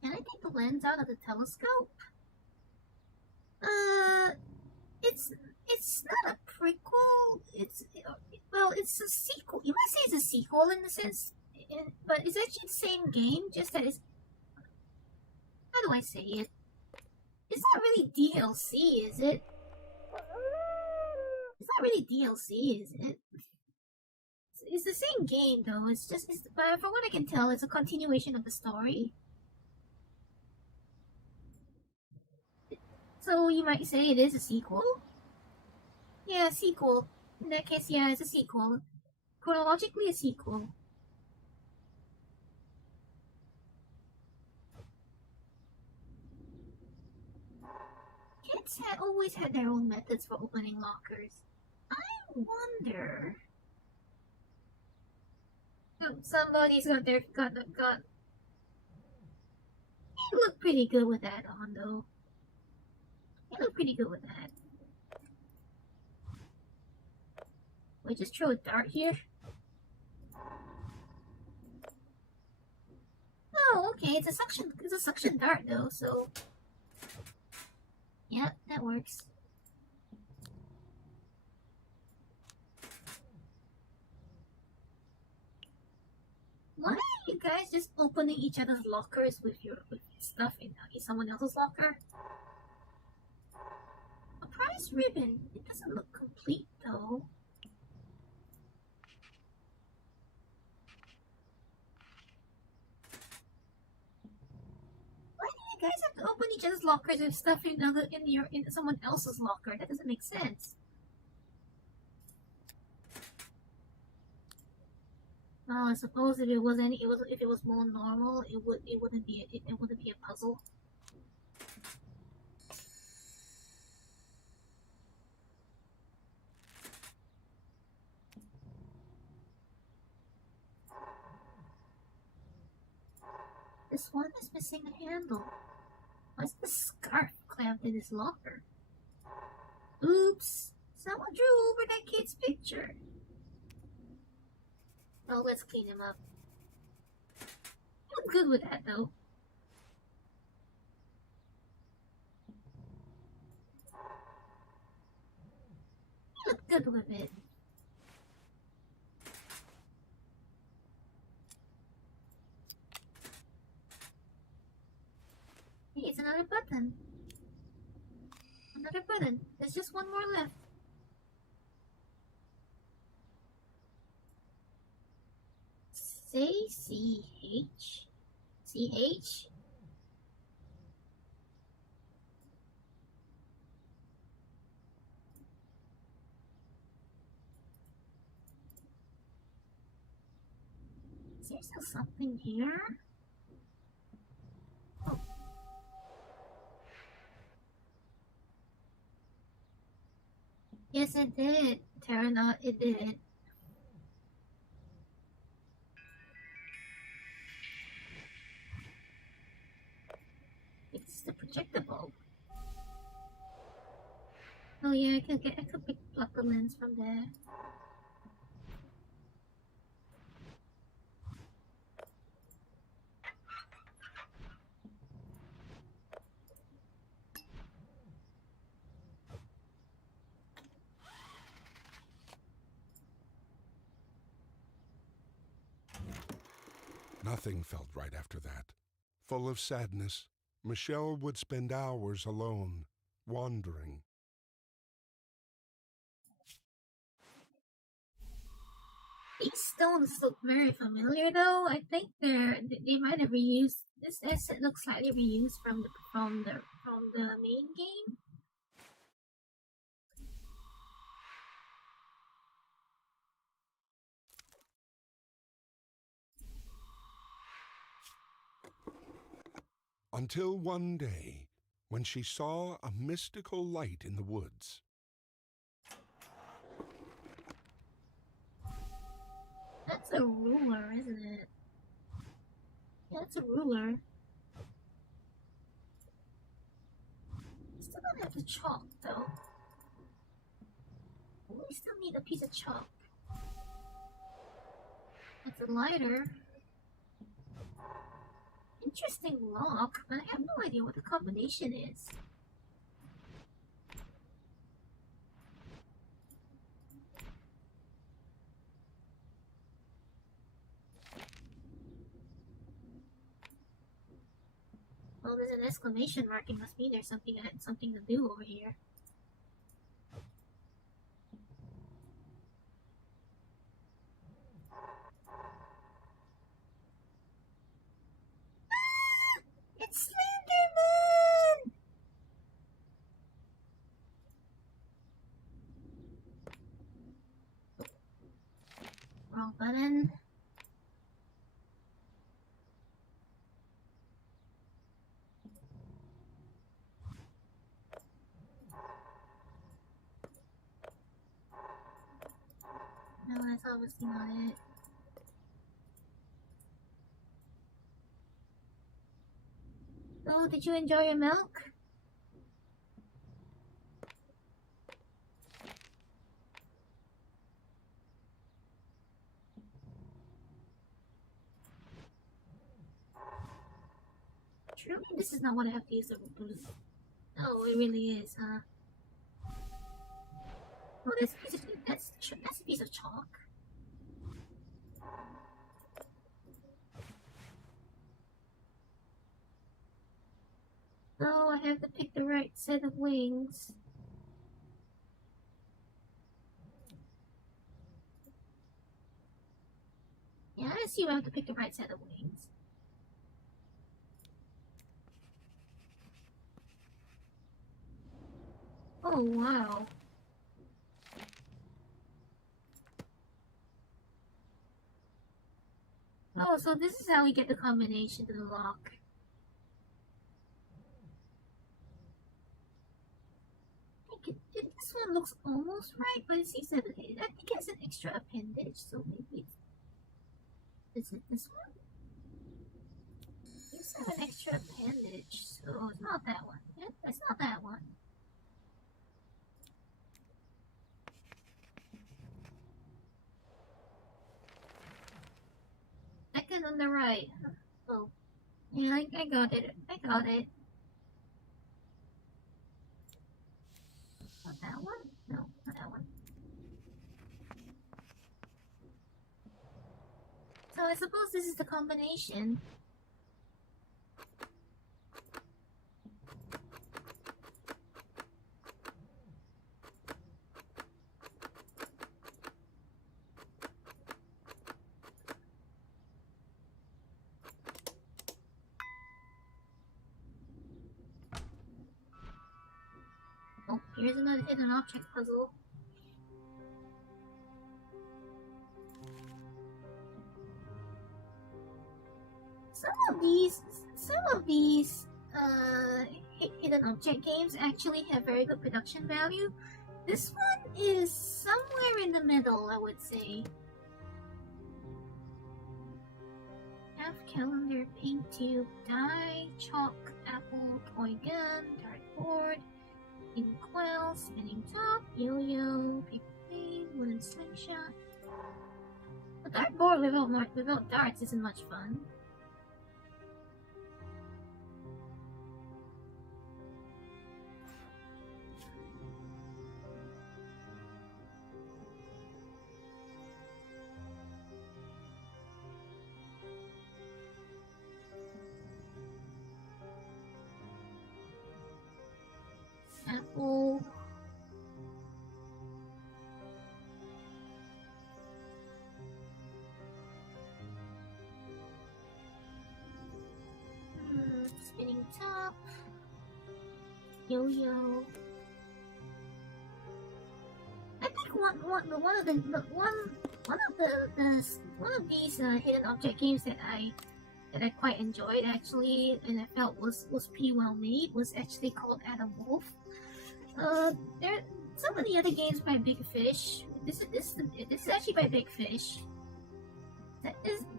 Can I take the lens out of the telescope? It's not a prequel. It's a sequel. You might say it's a sequel in the sense, but it's actually the same game. Just that it's, how do I say it? It's not really DLC, is it? It's not really DLC, is it? It's the same game though. But from what I can tell, it's a continuation of the story. So you might say it is a sequel? Yeah, sequel. In that case, yeah, it's a sequel. Chronologically, a sequel. Kids had always had their own methods for opening lockers. I wonder. Somebody's got their got. They look pretty good with that on though. They look pretty good with that. We just throw a dart here. Oh, okay. It's a suction dart though. So, yeah, that works. Why are you guys just opening each other's lockers with your stuff in someone else's locker? A prize ribbon. It doesn't look complete though. You guys have to open each other's lockers with stuff in someone else's locker. That doesn't make sense. Well, I suppose if it was if it was more normal, it wouldn't be it wouldn't be a puzzle. This one is missing a handle. Why's the scarf clamped in his locker? Oops! Someone drew over that kid's picture. Oh, let's clean him up. I'm good with that though. I'm good with it. Hey, it's another button. Another button. There's just one more left. Say CH? CH? Is there still something here? Oh. Yes, it did. Terranot, it did. It's the projector bulb. Oh yeah, I could pluck the lens from there. Nothing felt right after that. Full of sadness, Michelle would spend hours alone, wandering. These stones look very familiar though. I think they might have reused this asset. Looks slightly reused from the main game. Until one day, when she saw a mystical light in the woods. That's a ruler, isn't it? Yeah, it's a ruler. Still don't have the chalk though. We still need a piece of chalk. That's a lighter. Interesting lock, but I have no idea what the combination is. Well, there's an exclamation mark. It must mean there's something to do over here. Ah! It's Slenderman! Wrong button. No, that's obviously not it. Oh, did you enjoy your milk? Truly, this is not what I have to use the boost. Oh, it really is, huh? Oh, that's a piece of chalk. Oh, I have to pick the right set of wings. Yeah, I assume I have to pick the right set of wings. Oh, wow. Oh, so this is how we get the combination to the lock. This one looks almost right, but it seems that I think it's an extra appendage, so maybe it's... Is it this one? It's an extra appendage, so it's not that one. Yeah, it's not that one. Second on the right. Oh, yeah, I got it. I got it. Not that one? No, not that one. So I suppose this is the combination. Oh, here's another hidden object puzzle. Some of these hidden object games actually have very good production value. This one is somewhere in the middle, I would say. Half calendar, paint tube, die, chalk, apple, toy gun, dartboard, inkwell, spinning top, yo-yo, paper plane, wooden slingshot. A dartboard without darts isn't much fun. Apple. Spinning top. Yo-yo. I think one of these hidden object games that I quite enjoyed actually, and I felt was pretty well made, was actually called Adam Wolf. There some of the other games by Big Fish. This is actually by Big Fish.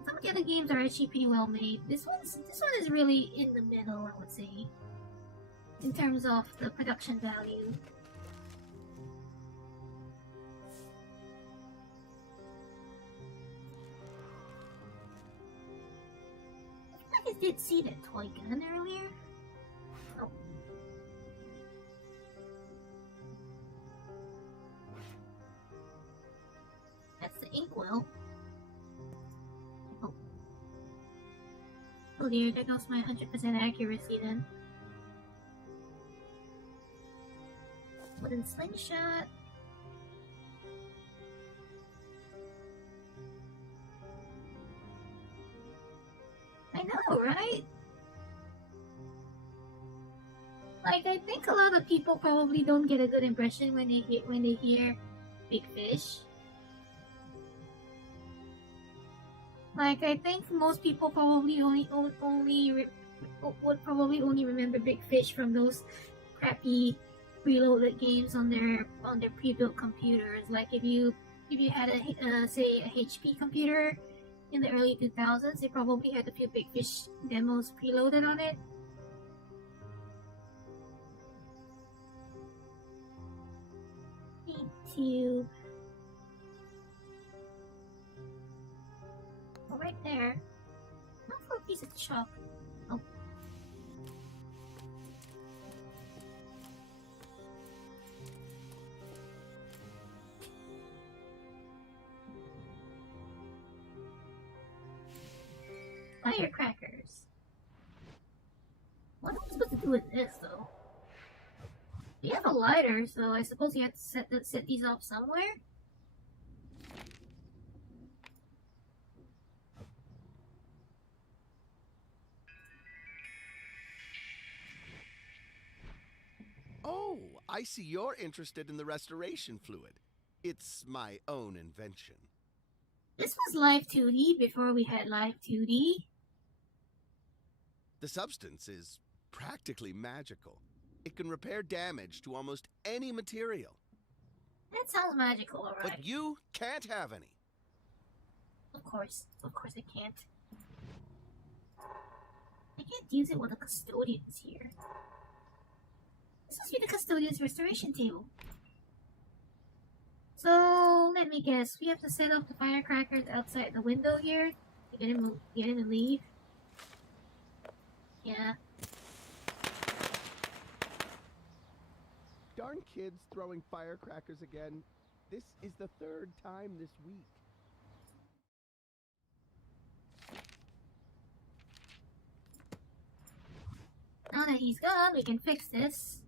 Some of the other games are actually pretty well made. This one is really in the middle, I would say, in terms of the production value. I did see that toy gun earlier. Oh. That's the inkwell. Oh. Oh dear, there goes my 100% accuracy then. Wooden slingshot. I know, right? Like, I think a lot of people probably don't get a good impression when they hear Big Fish. Like, I think most people probably would probably only remember Big Fish from those crappy preloaded games on their pre-built computers. Like, if you had a say a HP computer in the early 2000s, they probably had a few Big Fish demos preloaded on it. Tube. Oh, right there. Not for a piece of chalk. Oh. Firecrackers. What am I supposed to do with this, though? You have a lighter, so I suppose you have to set these off somewhere? Oh, I see you're interested in the restoration fluid. It's my own invention. This was Live 2D before we had Live 2D. The substance is practically magical. It can repair damage to almost any material. That sounds magical, alright. But you can't have any. Of course I can't. I can't use it with the custodians here. This must be the custodian's restoration table. So, let me guess. We have to set up the firecrackers outside the window here to get him to leave. Yeah. Darn kids throwing firecrackers again. This is the third time this week. Now that he's gone, we can fix this.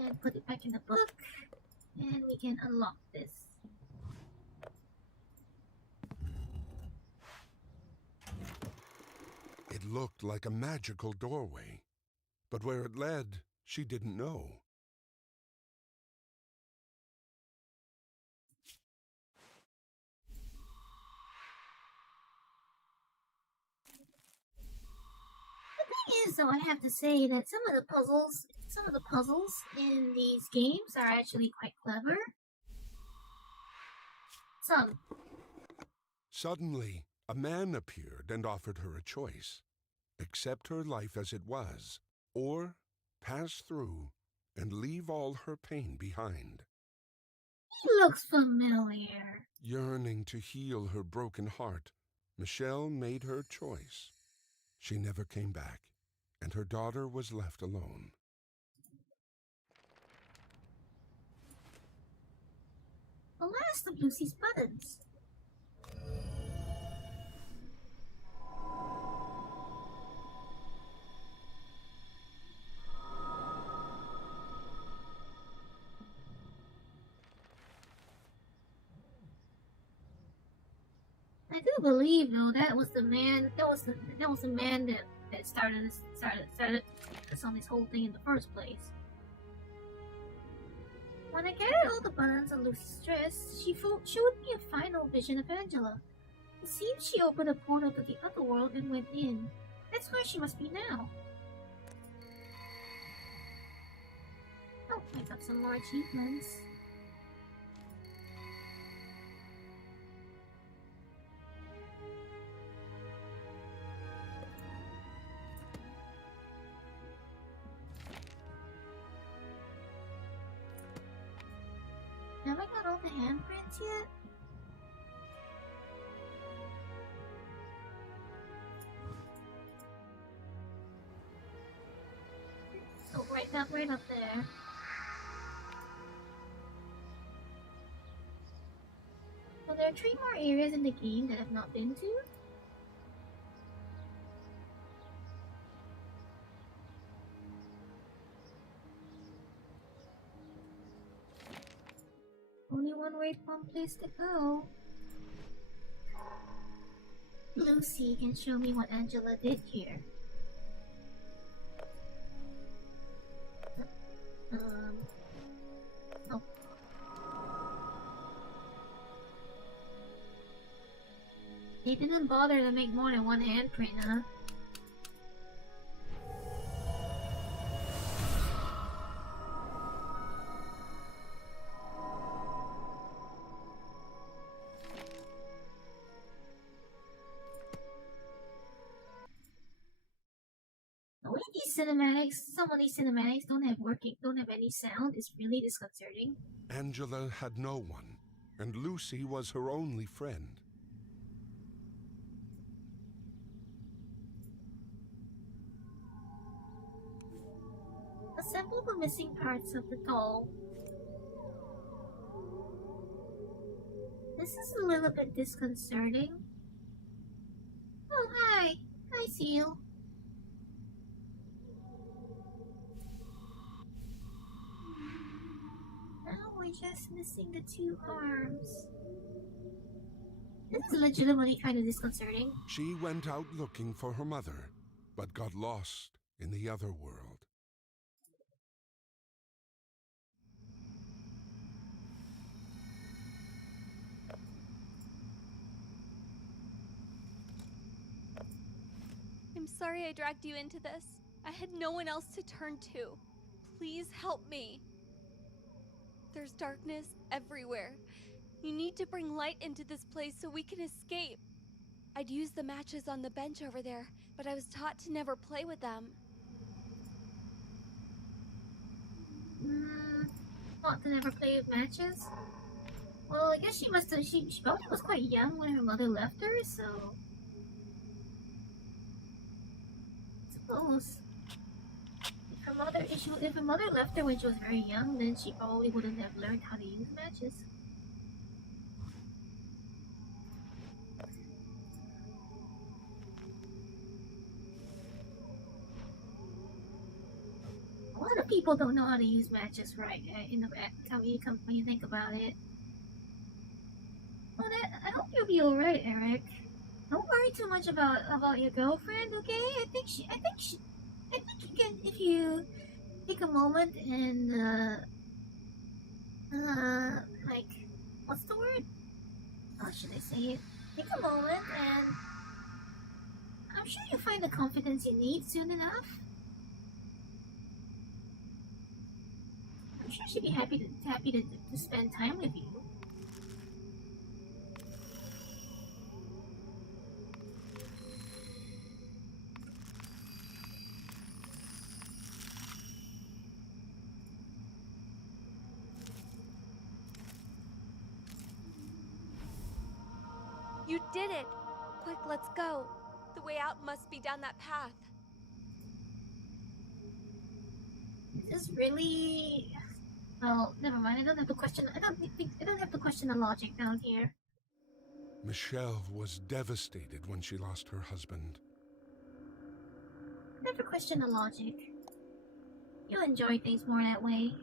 And put it back in the book. And we can unlock this. It looked like a magical doorway, but where it led, she didn't know. So I have to say that some of the puzzles in these games are actually quite clever. Some. Suddenly, a man appeared and offered her a choice. Accept her life as it was, or pass through and leave all her pain behind. He looks familiar. Yearning to heal her broken heart, Michelle made her choice. She never came back, and her daughter was left alone. The last of Lucy's buttons. I do believe, though, that was the man. That was the man that started us on this whole thing in the first place. When I gathered all the buttons on Lucy's dress, she showed me a final vision of Angela. It seems she opened a portal to the otherworld and went in. That's where she must be now. Oh, I got some more achievements. Have I got all the handprints yet? Oh, right up there. Well, there are 3 more areas in the game that I've not been to. Only one place to go. Lucy can show me what Angela did here. Oh. They didn't bother to make more than one handprint, huh? Some of these cinematics don't have any sound. It's really disconcerting. Angela had no one, and Lucy was her only friend. Assemble the missing parts of the doll. This is a little bit disconcerting. Oh, hi. Hi, Seal. Now we're just missing the 2 arms. This is legitimately kind of disconcerting. She went out looking for her mother, but got lost in the other world. sorry I dragged you into this. I had no one else to turn to. Please help me. There's darkness everywhere. You need to bring light into this place so we can escape. I'd use the matches on the bench over there, but I was taught to never play with them. Thought to never play with matches? Well, I guess she must have. She probably was quite young when her mother left her, so. I suppose. If her mother left her when she was very young, then she probably wouldn't have learned how to use matches. A lot of people don't know how to use matches right when you think about it. Well, I hope you'll be alright, Eric. Don't worry too much about your girlfriend, okay? I think you can, if you take a moment and like, what's the word? How should I say it? Take a moment and I'm sure you'll find the confidence you need soon enough. I'm sure she'd be happy to spend time with you. You did it! Quick, let's go. The way out must be down that path. Is really... Well, never mind. I don't have to question the logic down here. Michelle was devastated when she lost her husband. Never question the logic. You'll enjoy things more that way.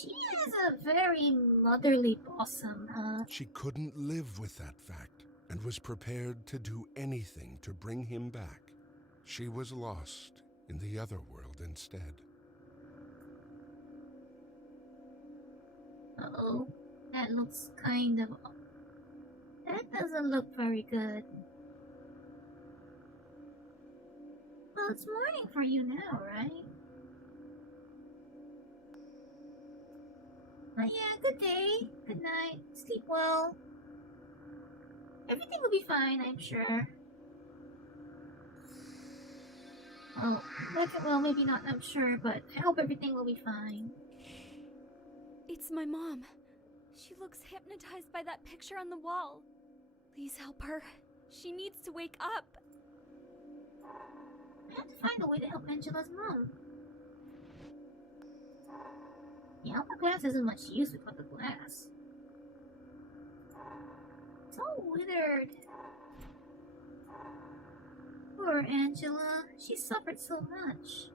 She is a very motherly blossom, huh? She couldn't live with that fact and was prepared to do anything to bring him back. She was lost in the other world instead. Uh-oh. That looks kind of... That doesn't look very good. Well, it's morning for you now, right? Yeah, good day. Good night. Sleep well. Everything will be fine, I'm sure. Well, maybe not, I'm sure, but I hope everything will be fine. It's my mom. She looks hypnotized by that picture on the wall. Please help her. She needs to wake up. I have to find a way to help Angela's mom. The hourglass isn't much use without the glass. It's all withered. Poor Angela. She suffered so much.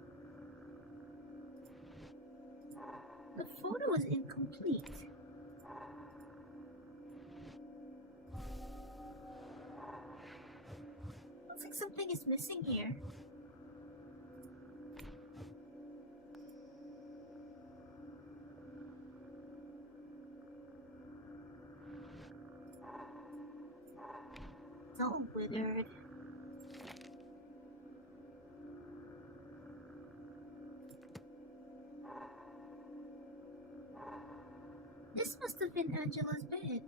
The photo is incomplete. Looks like something is missing here. It's all withered. This must have been Angela's bed.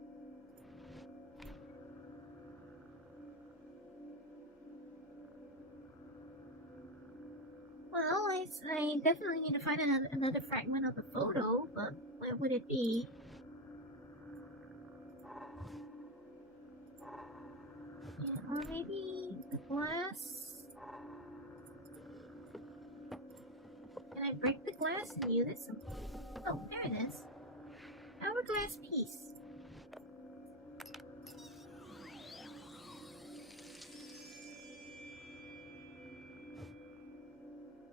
Well, I definitely need to find another fragment of the photo, but where would it be? Yeah, or maybe the glass? Can I break the glass and use it some... Oh, there it is. Hourglass piece.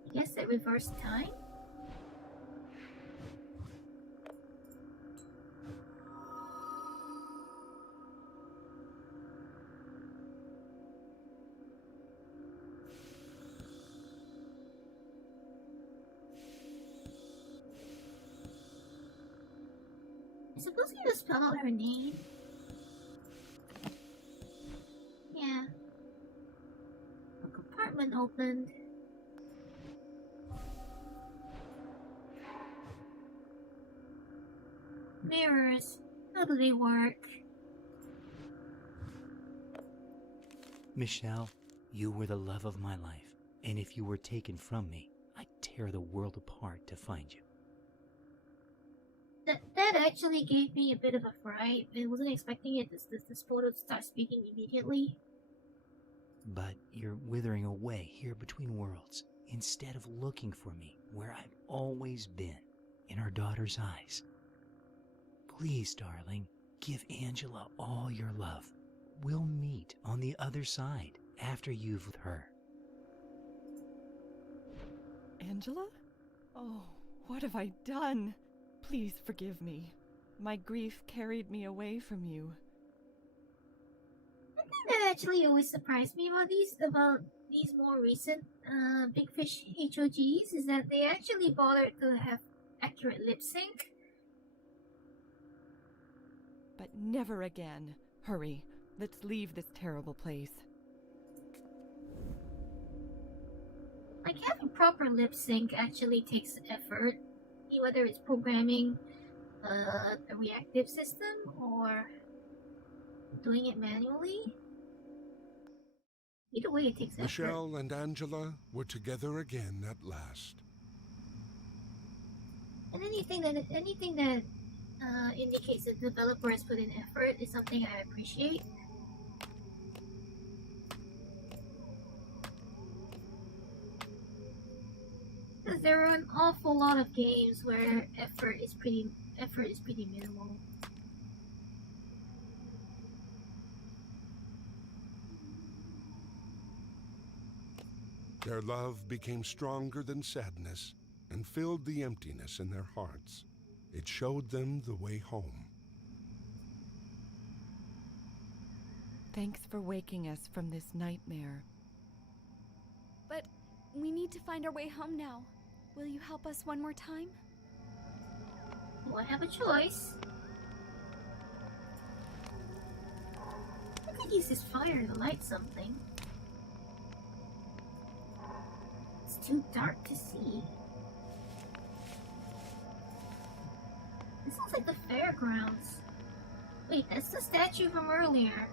I guess it reversed time? supposed to spell out her name. Yeah. A compartment opened. Mirrors. How do they work? Michelle, you were the love of my life, and if you were taken from me, I'd tear the world apart to find you. That actually gave me a bit of a fright. I wasn't expecting it. This photo to start speaking immediately. But you're withering away here between worlds, instead of looking for me where I've always been, in our daughter's eyes. Please, darling, give Angela all your love. We'll meet on the other side after you've with her. Angela? Oh, what have I done? Please forgive me. My grief carried me away from you. The thing that actually always surprised me about these more recent Big Fish HOGs is that they actually bothered to have accurate lip sync. But never again. Hurry, let's leave this terrible place. Like, having proper lip sync actually takes effort, whether it's programming a reactive system or doing it manually. Either way, it takes effort. Michelle and Angela were together again at last. And anything that indicates that the developer has put in effort is something I appreciate. Because there are an awful lot of games where effort is pretty minimal. Their love became stronger than sadness and filled the emptiness in their hearts. It showed them the way home. Thanks for waking us from this nightmare. But we need to find our way home now. Will you help us one more time? Do I have a choice? I could use this fire to light something. It's too dark to see. This looks like the fairgrounds. Wait, that's the statue from earlier.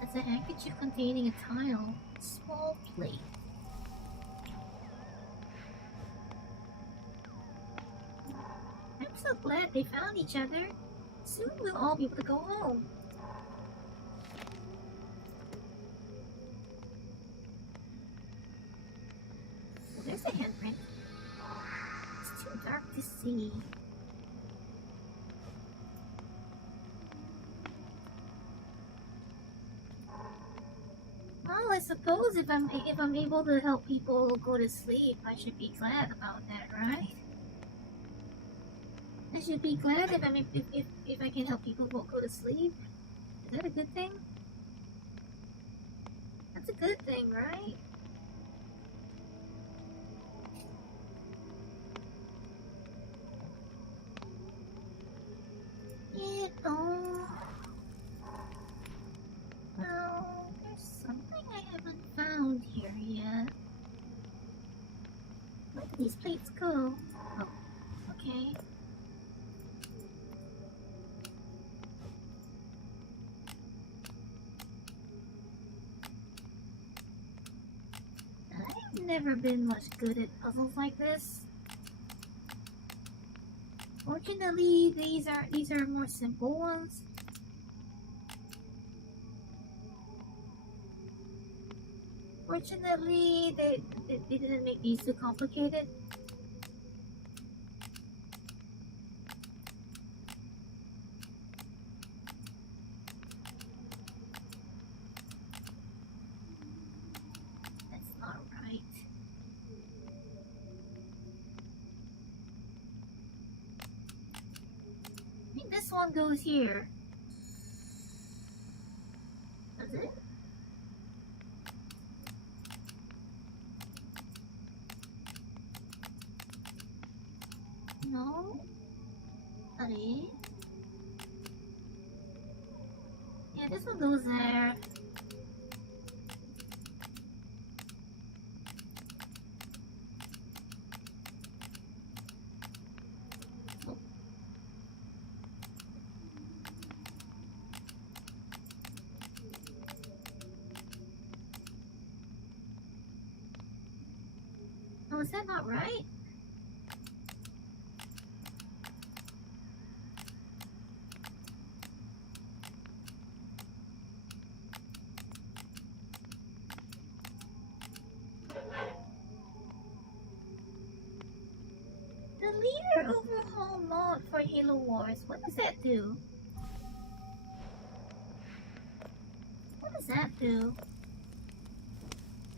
That's a handkerchief containing a tile. A small plate. I'm so glad they found each other. Soon we'll all be able to go home. Well, there's a handprint. It's too dark to see. Well, I suppose if I'm able to help people go to sleep, I should be glad about that, right? I should be glad if I can help people go to sleep. Is that a good thing? That's a good thing, right? Yeah. Oh. Well, there's something I haven't found here yet. Where do these plates go? Oh, okay. I've never been much good at puzzles like this. Fortunately, these are more simple ones. Fortunately, they didn't make these too complicated. That's not right. I think this one goes here. Does it? No? Sorry. Yeah, this one goes there. Oh, is that not right? The leader overhaul mod for Halo Wars. What does that do? What does that do?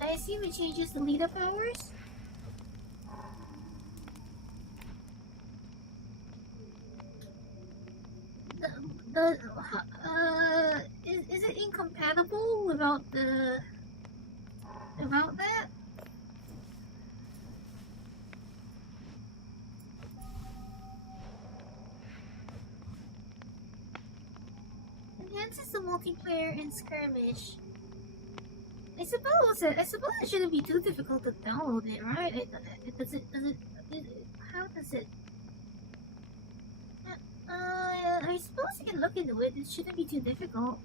I assume it changes the leader powers? The is it incompatible without the without that? Enhances the multiplayer in skirmish. I suppose it shouldn't be too difficult to download it, right? How does it? I suppose you can look into it. It shouldn't be too difficult.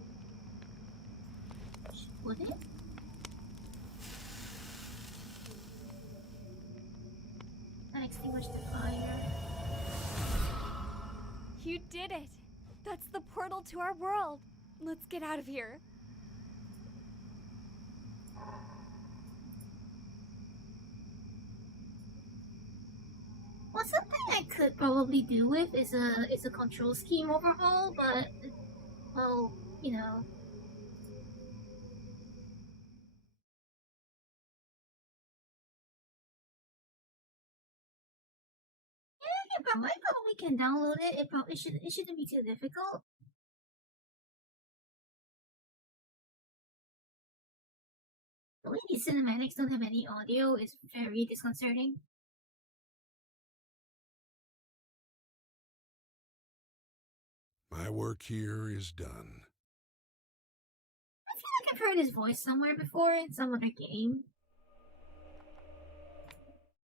Would it? I extinguished the fire. You did it! That's the portal to our world. Let's get out of here. Well, something I could probably do with is a control scheme overhaul, but well, you know. Yeah, I probably can download it. It shouldn't be too difficult. The way these cinematics don't have any audio is very disconcerting. My work here is done. I feel like I've heard his voice somewhere before in some other game.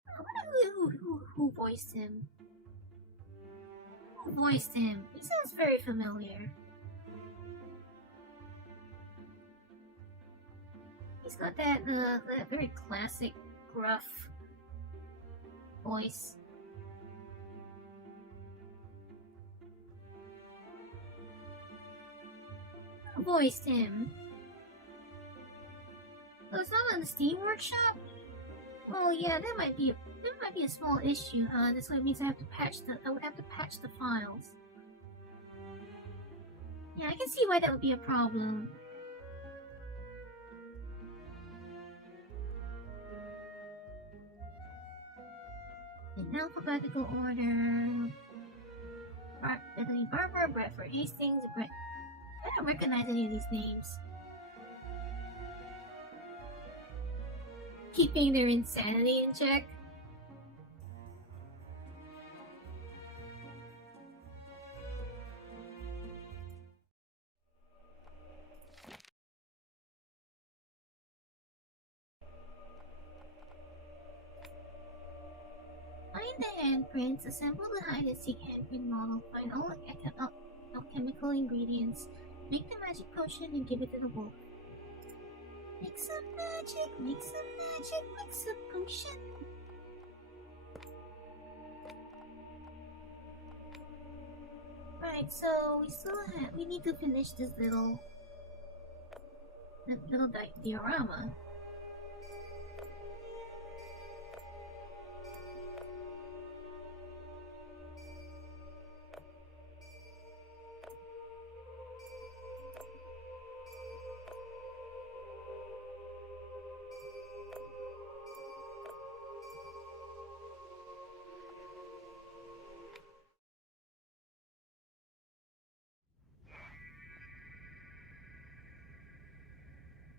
I wonder who voiced him. Who voiced him? He sounds very familiar. He's got that very classic, gruff voice. Who voiced him? Oh, it's not on the Steam Workshop? Oh yeah, that might be a small issue, huh? This means I would have to patch the files. Yeah, I can see why that would be a problem. In alphabetical order. Barbara, Bradford Hastings, I don't recognize any of these names. Keeping their insanity in check. Find the handprints, assemble the hide-and-seek handprint model, find all alchemical ingredients, make the magic potion, and give it to the wolf. Make some magic, make some magic, make some potion. Right, so we need to finish this little diorama.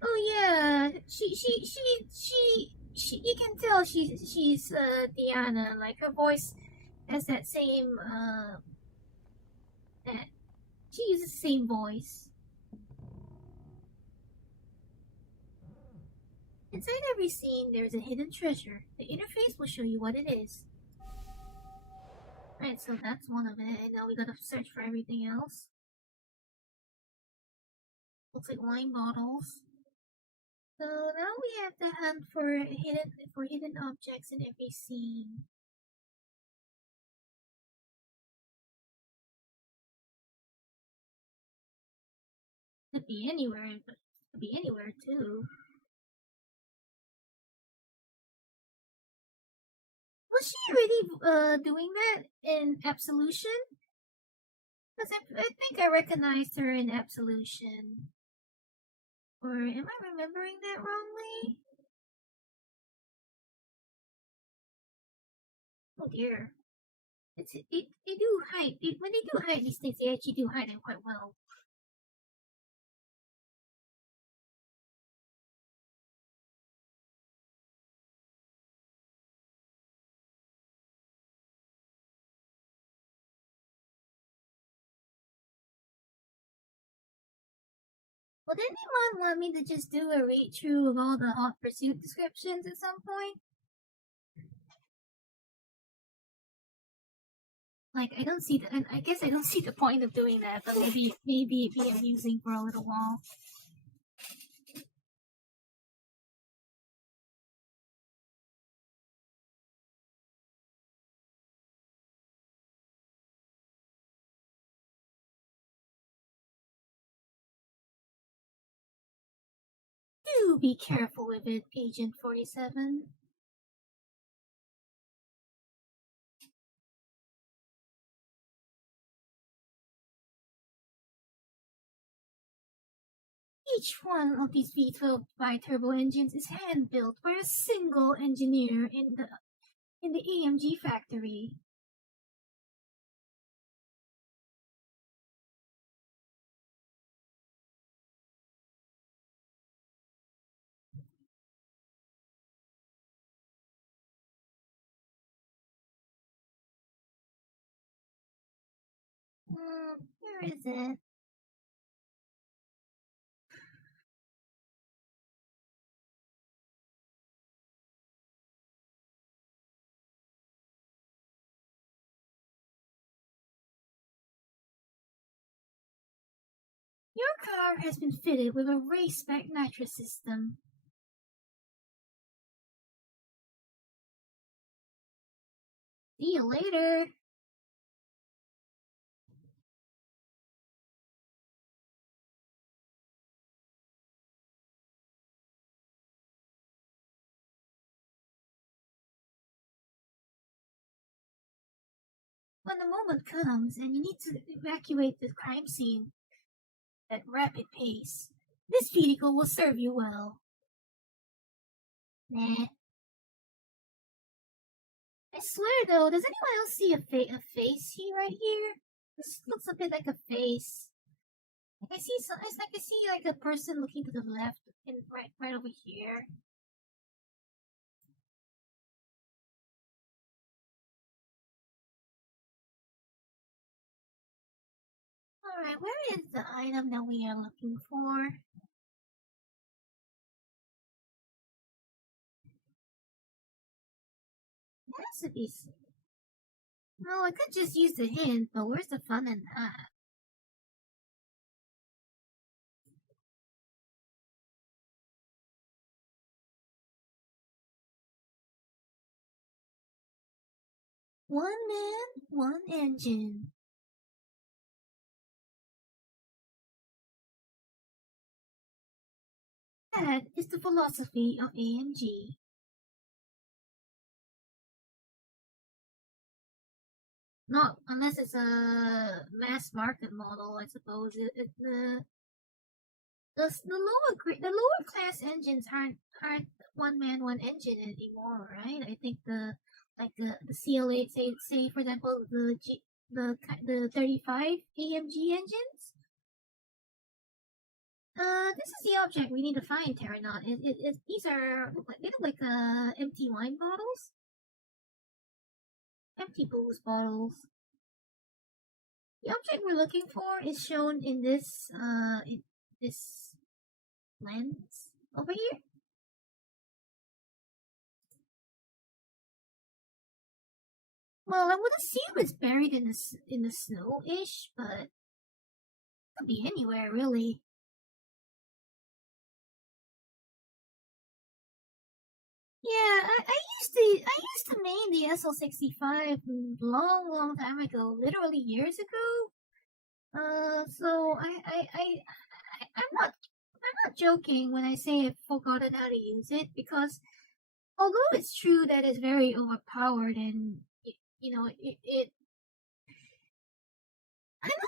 Oh yeah, she you can tell she's Diana, like her voice has that same, that she uses the same voice. Inside every scene, there's a hidden treasure. The interface will show you what it is. Right, so that's one of it, and now we gotta search for everything else. Looks like wine bottles. So now we have to hunt for hidden objects in every scene. Could be anywhere, but could be anywhere too. Was she already doing that in Absolution? Because I think I recognized her in Absolution. Or am I remembering that wrongly? Oh dear. They do hide. When they do hide these things, they actually do hide them quite well. Would anyone want me to just do a read through of all the Hot Pursuit descriptions at some point? Like, I guess I don't see the point of doing that, but maybe it'd be amusing for a little while. Do be careful with it, Agent 47. Each one of these V12 bi-turbo engines is hand-built by a single engineer in the AMG factory. Where is it? Your car has been fitted with a race-spec nitrous system. See you later. When the moment comes and you need to evacuate the crime scene at rapid pace, this vehicle will serve you well. Nah. I swear though, does anyone else see a face here right here? This looks a bit like a face. Like it's like I see like a person looking to the left and right over here. Alright, where is the item that we are looking for? It has to be. No, I could just use the hint, but where's the fun in that? One man, one engine. That is the philosophy of AMG. Not unless it's a mass market model, I suppose. The lower class engines aren't one man one engine anymore, right? I think the CLA, say for example the 35 AMG engines. This is the object we need to find, Terranaut. These are they look like empty wine bottles. empty booze bottles. The object we're looking for is shown in this lens over here. Well, I would assume it's buried in the snow-ish, but it could be anywhere really. Yeah, I used to main the SL65 long time ago, literally years ago. So I'm not joking when I say I've forgotten how to use it, because although it's true that it's very overpowered and I'm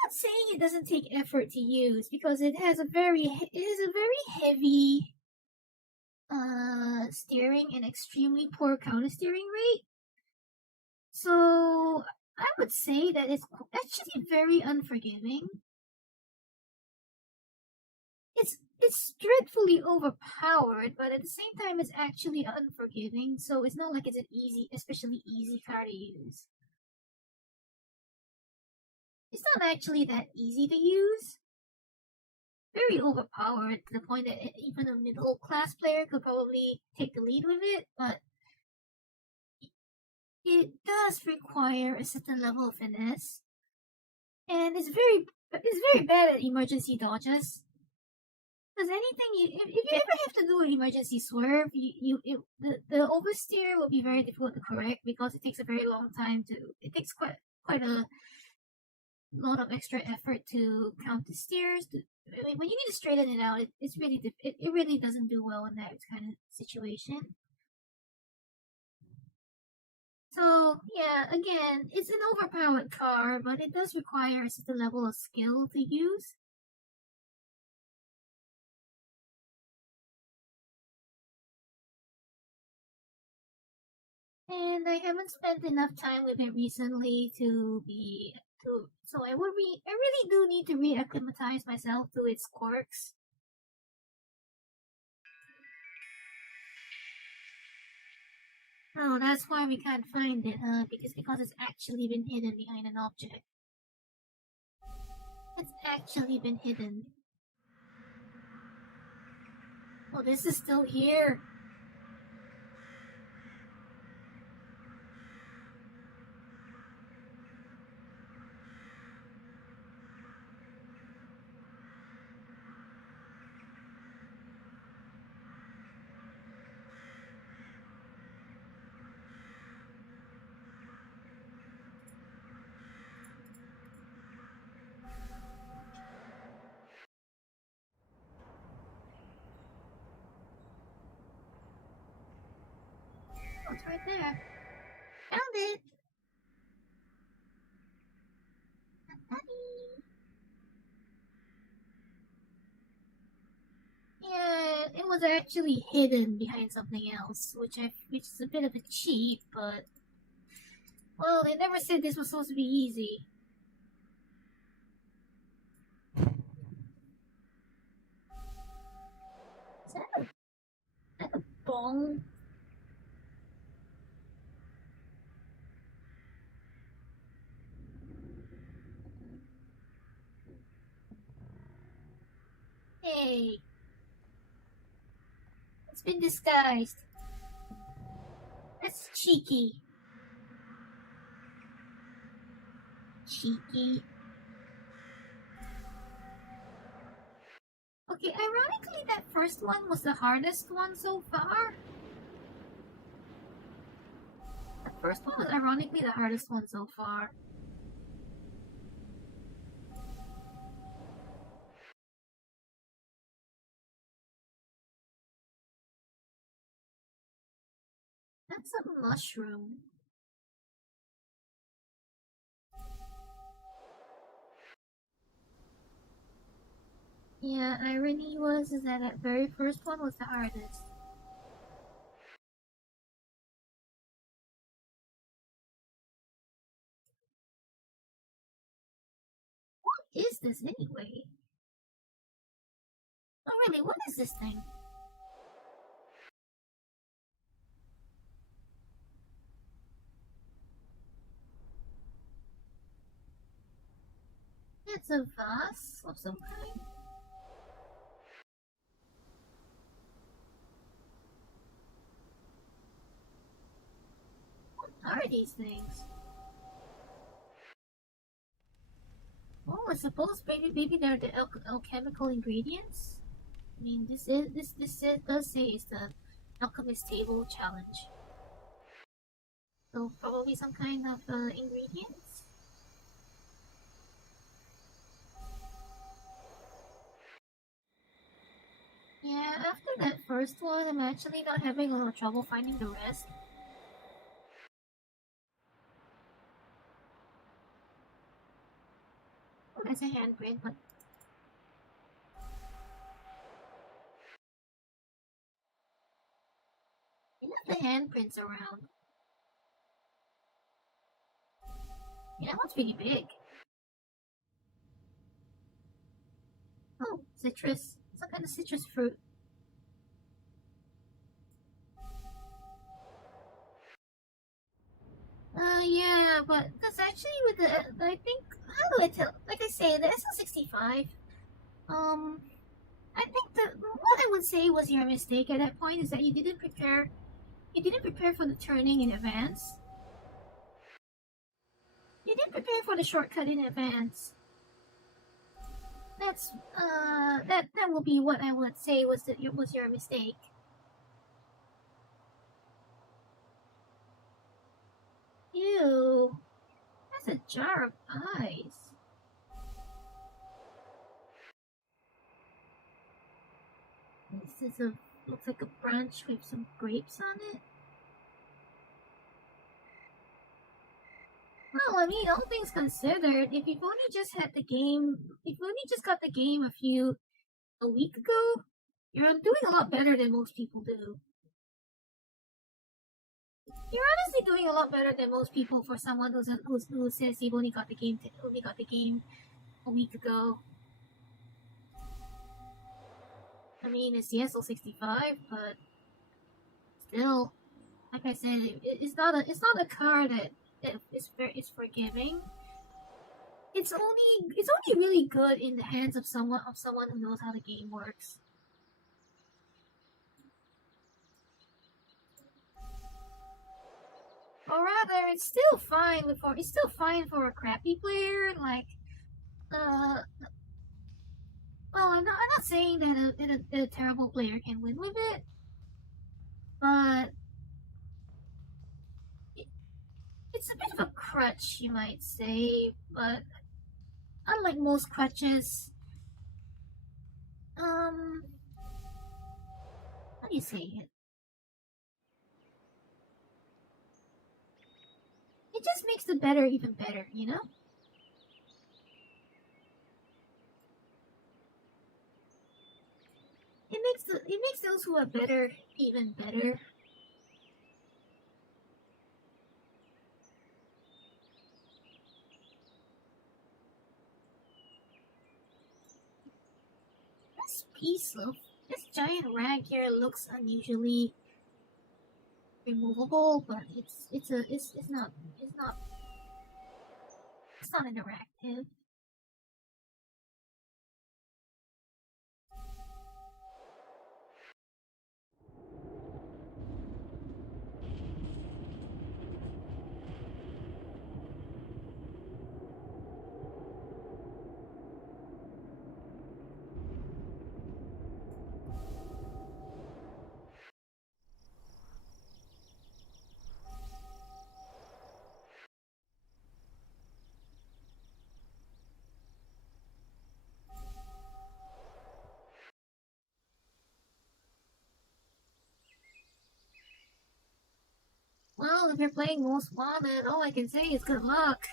not saying it doesn't take effort to use, because it has a very heavy steering and extremely poor counter steering rate. So I would say that it's actually very unforgiving. It's dreadfully overpowered, but at the same time it's actually unforgiving, so it's not like it's an especially easy car to use. It's not actually that easy to use. Very overpowered to the point that even a middle class player could probably take the lead with it, but it does require a certain level of finesse. And it's very bad at emergency dodges. Because anything if you ever have to do an emergency swerve, the oversteer will be very difficult to correct, because it takes a very long time it takes quite a lot of extra effort to count the steers. I mean, when you need to straighten it out, it really doesn't do well in that kind of situation. So yeah, again, it's an overpowered car, but it does require a certain level of skill to use. And I haven't spent enough time with it recently so I really do need to reacclimatize myself to its quirks. Oh, that's why we can't find it, huh? Because it's actually been hidden behind an object. It's actually been hidden. Oh, this is still here. Oh, it's right there. Found it! Yeah, it was actually hidden behind something else, which is a bit of a cheat, but well, they never said this was supposed to be easy. Is that a bong? Hey, it's been disguised. That's cheeky. Cheeky. Okay, ironically, that first one was the hardest one so far. The first one was ironically the hardest one so far. That's a mushroom. Yeah, irony is that very first one was the hardest. What is this anyway? Oh really, what is this thing? It's a vase of some kind. What are these things? Oh, I suppose maybe they're the alchemical ingredients. I mean, this does say it's the alchemist table challenge. So probably some kind of ingredients. Yeah, after that first one, I'm actually not having a lot of trouble finding the rest. Oh, there's a handprint, but you know the handprints around. Yeah, that one's pretty big. Oh, citrus. Some kind of citrus fruit. Yeah, but that's actually with the, I think, how do I tell? Like I say, the SL65, I think what I would say was your mistake at that point is that you didn't prepare for the turning in advance. You didn't prepare for the shortcut in advance. That's, that will be what I would say was your mistake. Ew. That's a jar of eyes. This is looks like a branch with some grapes on it. Well, I mean, all things considered, if you've only just got the game a week ago, you're doing a lot better than most people do. You're honestly doing a lot better than most people for someone who says you've only got the game a week ago. I mean, it's the SL65, but still, like I said, it's not a car that is forgiving. It's only really good in the hands of someone who knows how the game works. Or rather, it's still fine for a crappy player. Like, well, I'm not saying that a terrible player can win with it, but it's a bit of a crutch, you might say. But unlike most crutches, how do you say it? It just makes the better even better, you know? It makes those who are better even better. This giant rag here looks unusually removable, but it's not interactive. Well, if you're playing Most Wanted, all I can say is good luck.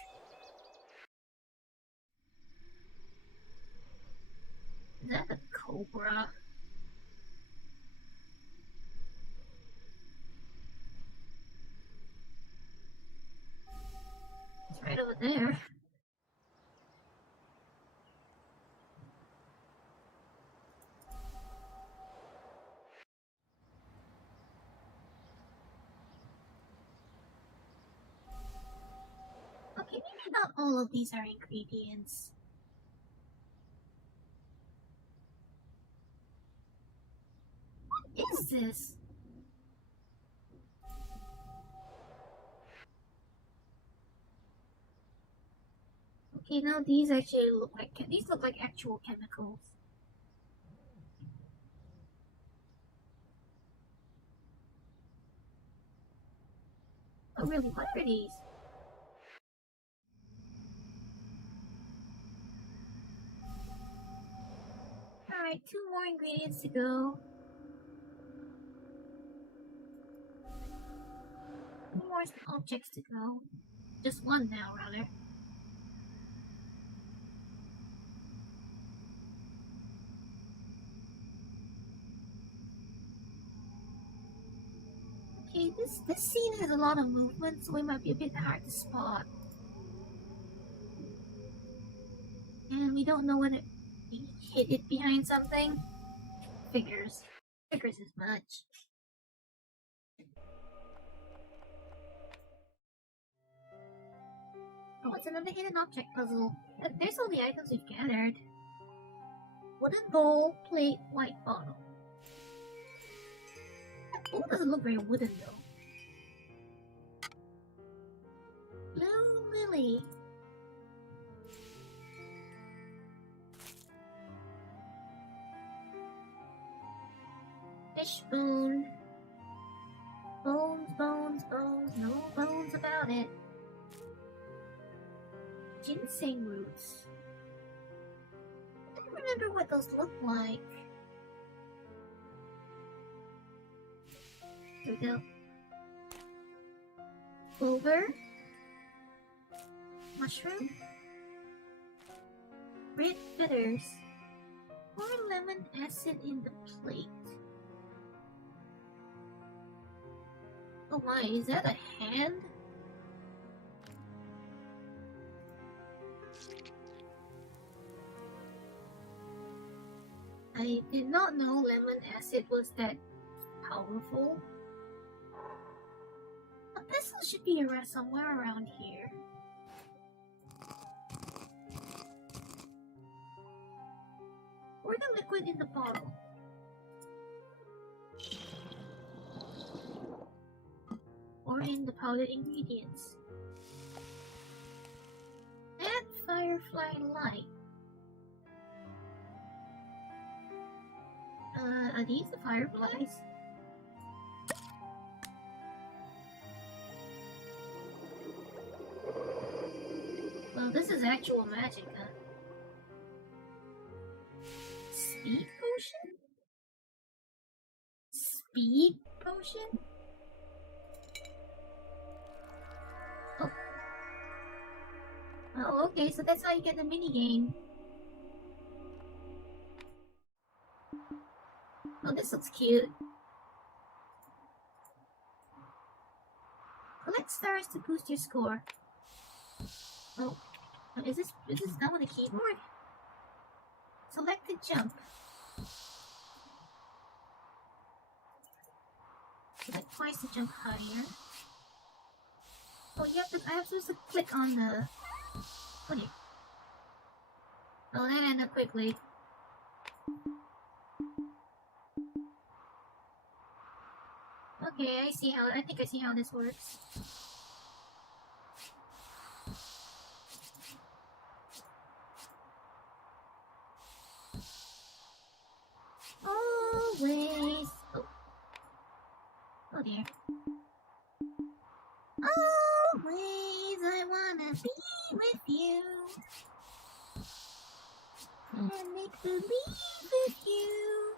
Is that a cobra? It's right over there. Okay, maybe not all of these are ingredients. is this? Okay, now these actually look like these look like actual chemicals. Oh really, what are these? Alright, 2 more ingredients to go. 2 more objects to go. Just 1 now, rather. Okay, this scene has a lot of movement, so it might be a bit hard to spot. And we don't know when it hit it behind something. Figures as much. Oh, it's another hidden object puzzle. There's all the items we've gathered. Wooden bowl, plate, white bottle. That bowl doesn't look very wooden though. Blue lily. Fishbone. Bones, bones, bones, no bones about it. Ginseng roots. I don't remember what those look like. Here we go. Clover. Mushroom. Red feathers. Pour lemon acid in the plate. Oh my, is that a hand? I did not know lemon acid was that powerful. A pestle should be around somewhere around here. Pour the liquid in the bottle. Pour in the powdered ingredients. Add firefly light. Are these the fireflies? Well, this is actual magic, huh? Speed potion? Speed potion? Oh. Oh, okay, so that's how you get the minigame. Oh, this looks cute. Collect stars to boost your score. Oh, is this done with a keyboard? Select the jump. Select twice to jump higher. Oh, I have to click on the... Okay. Oh, that ended up quickly. Okay, I think I see how this works. Always. Oh dear. Always I wanna be with you and make believe with you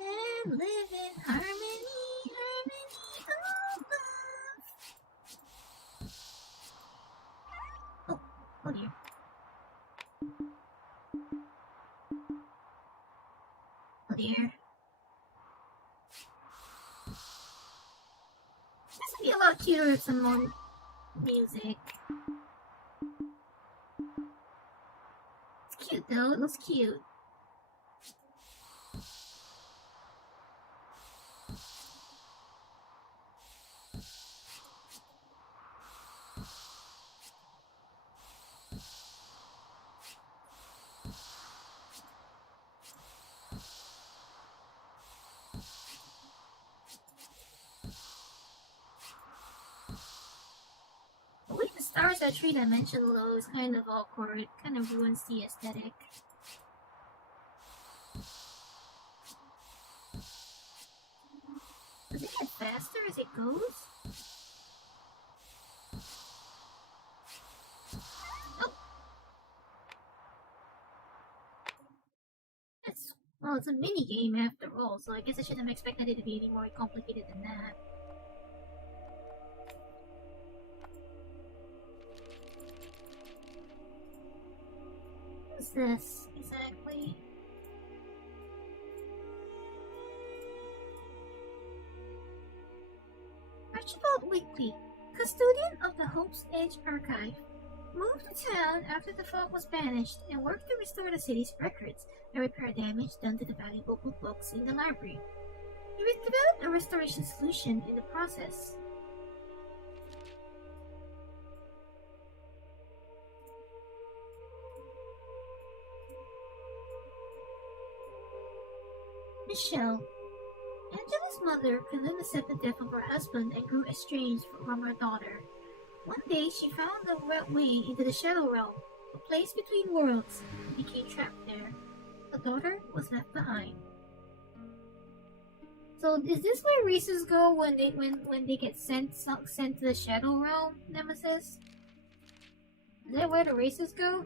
and live in harmony of love. Oh dear. Oh dear. This would be a lot cuter with some more music. It's cute though, it looks cute. stars are three-dimensional though is kind of awkward. It kind of ruins the aesthetic. Does it get faster as it goes? Oh! Well, it's a mini game after all, so I guess I shouldn't have expected it to be any more complicated than that. What's this exactly? Archibald Weekly, custodian of the Hope's Edge Archive, moved to town after the fog was banished and worked to restore the city's records and repair damage done to the valuable books in the library. He developed a restoration solution in the process. Michelle. Angela's mother couldn't accept the death of her husband and grew estranged from her daughter. One day, she found the way into the Shadow Realm, a place between worlds, and became trapped there. The daughter was left behind. So, is this where races go when they get sent to the Shadow Realm, Nemesis? Is that where the races go?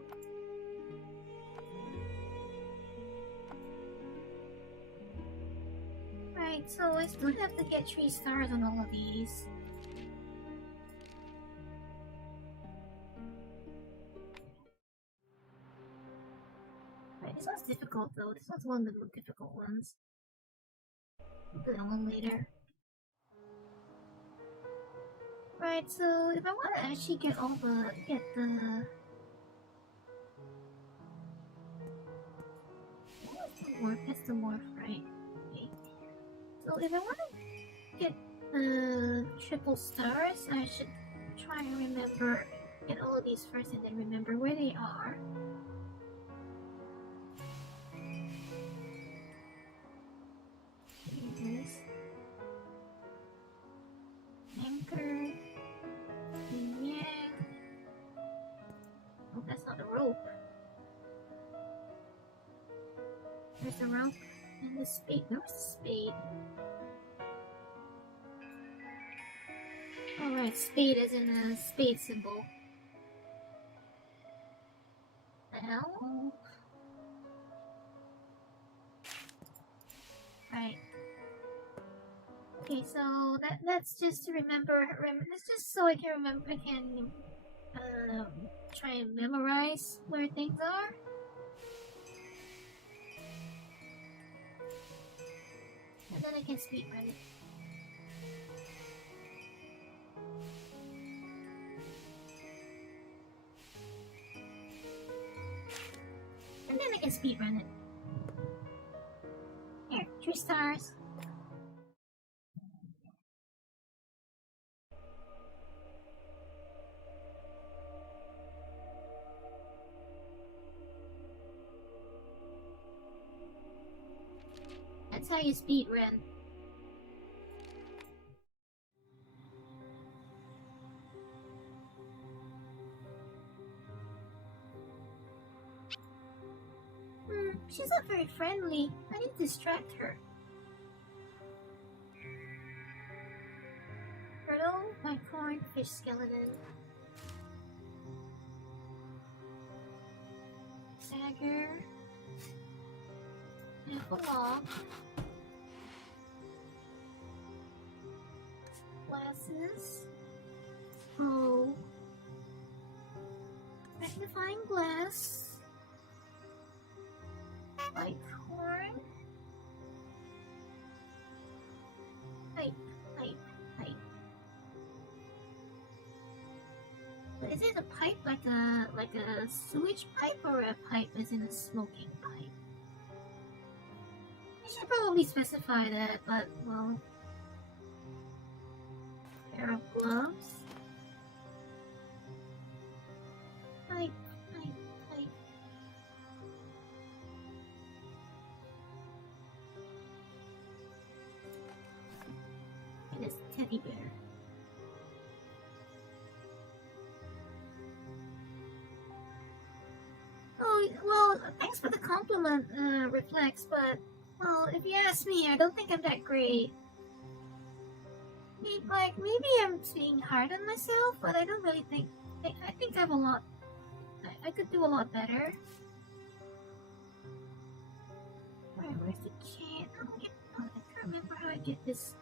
Right, so I still have to get 3 stars on all of these. Right, this one's difficult though. This one's one of the more difficult ones. We'll do that one later. Right, so if I want to actually get the that's the morph, right? Okay. So if I want to get the triple stars, I should try and remember, get all of these first and then remember where they are. Here it is. Anchor. Yeah. Oh, that's not a rope. There's the rope and the spade. Where's the spade? Alright, spade is in a spade symbol. The hell? Right. Okay, so that's just to remember. It's just so I can remember. I can try and memorize where things are. And then I can speedrun it. And then I can speedrun it. Here, 3 stars. That's how you speedrun. She's not very friendly. I need to distract her. Turtle, unicorn, fish skeleton. Dagger. Apple log. Glasses. Oh. Magnifying glass. Light horn. Pipe. But is it a pipe like a sewage pipe or a pipe as in a smoking pipe? I should probably specify that, but well. Pair of gloves. Pipe. And this teddy bear. thanks for the compliment, Reflex, but, well, if you ask me, I don't think I'm that great. Maybe I'm being hard on myself, but I don't really think, I think I'm a lot, I could do a lot better. Where's the can? I can't remember how I get this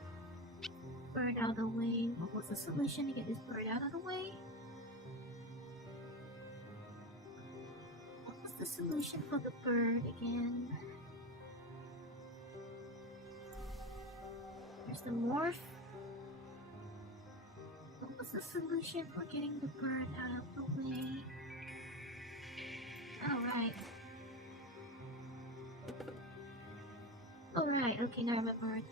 bird out of the way. What was the solution to get this bird out of the way? What was the solution for the bird again? There's the morph. What was the solution for getting the bird out of the way? Alright. Alright, okay, now I remember it.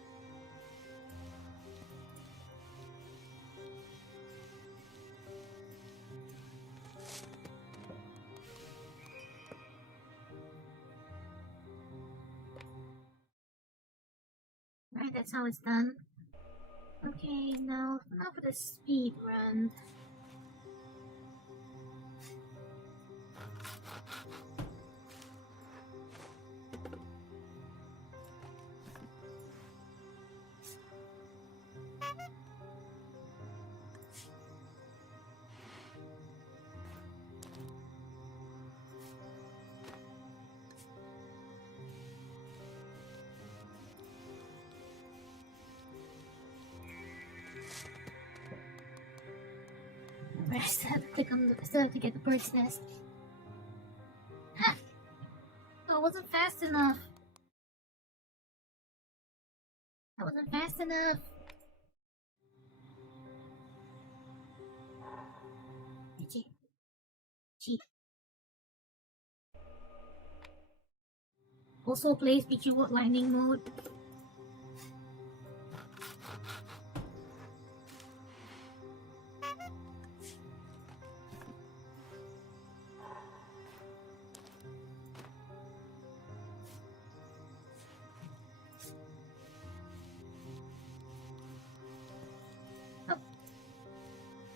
Right, that's how it's done. Okay, now for the speed run. I still have to click on I still have to get the bird's nest. Ha! Oh, I wasn't fast enough. I wasn't fast enough. Cheat. Also plays Pichu lightning mode.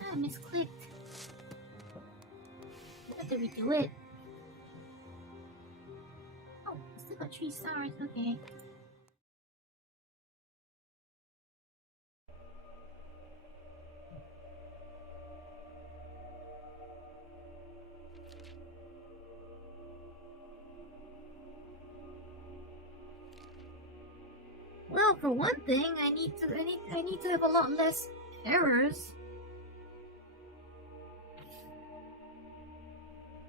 I misclicked. I have to redo it. Oh, I still got 3 stars, okay. Well, for one thing, I need to have a lot less errors.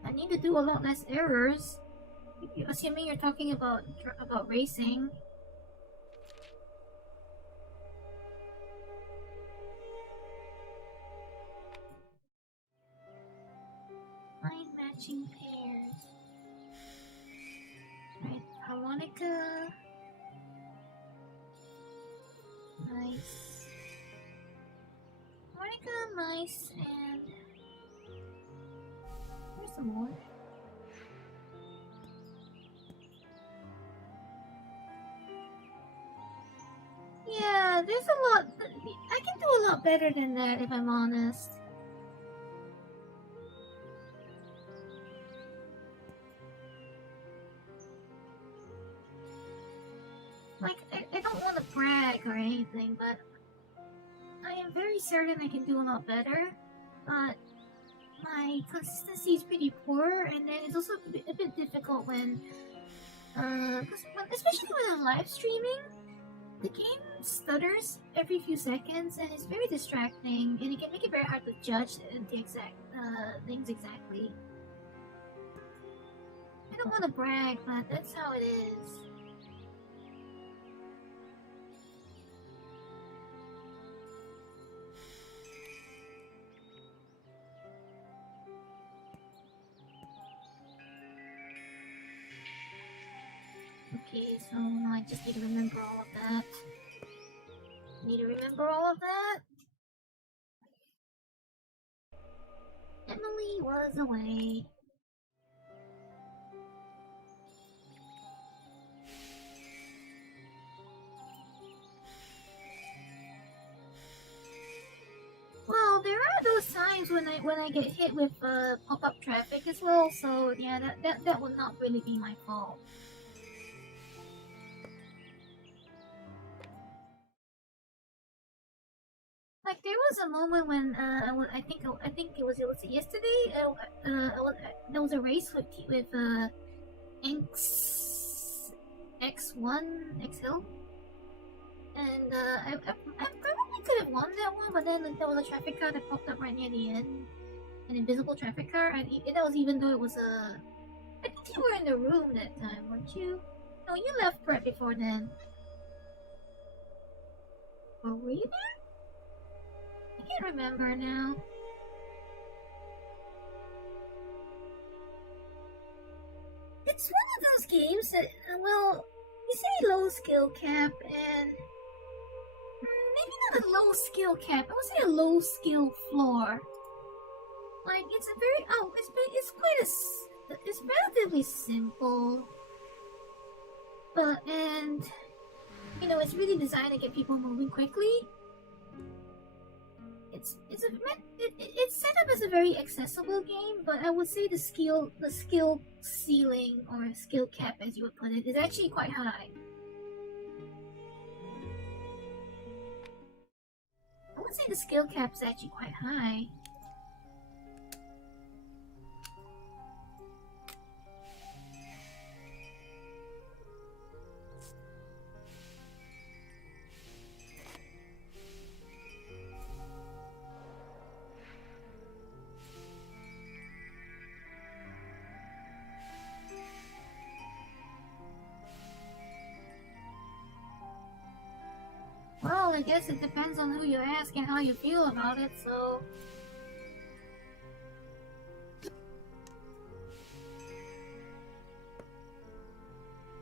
I need to do a lot less errors. Assuming you're talking about racing. Find matching pairs. Right, harmonica. Nice. Harmonica, nice, and where's some more? Yeah, there's a lot. I can do a lot better than that if I'm honest. Like, I don't want to brag or anything, but I am very certain I can do a lot better. But my consistency is pretty poor, and then it's also a bit difficult when, especially when I'm live streaming. The game stutters every few seconds, and it's very distracting, and it can make it very hard to judge the exact things exactly. I don't want to brag, but that's how it is. Okay, so now I just need to remember all of that. Need to remember all of that? Emily was away. Well, there are those times times when I get hit with pop-up traffic as well. So yeah, that would not really be my fault. Like there was a moment when I think it was yesterday. There was a race with X1 XL, and I probably could have won that one, but then there was a traffic car that popped up right near the end, an invisible traffic car, and that was even though it was a. I think you were in the room that time, weren't you? No, you left right before then. Or were you there? I can't remember now. It's one of those games that, well, you say low skill cap, and maybe not a low skill cap. I would say a low skill floor. Like it's a very it's relatively simple, but and you know it's really designed to get people moving quickly. It's set up as a very accessible game, but I would say the skill ceiling or skill cap, as you would put it, is actually quite high. I would say the skill cap is actually quite high. Well, I guess it depends on who you ask and how you feel about it, so...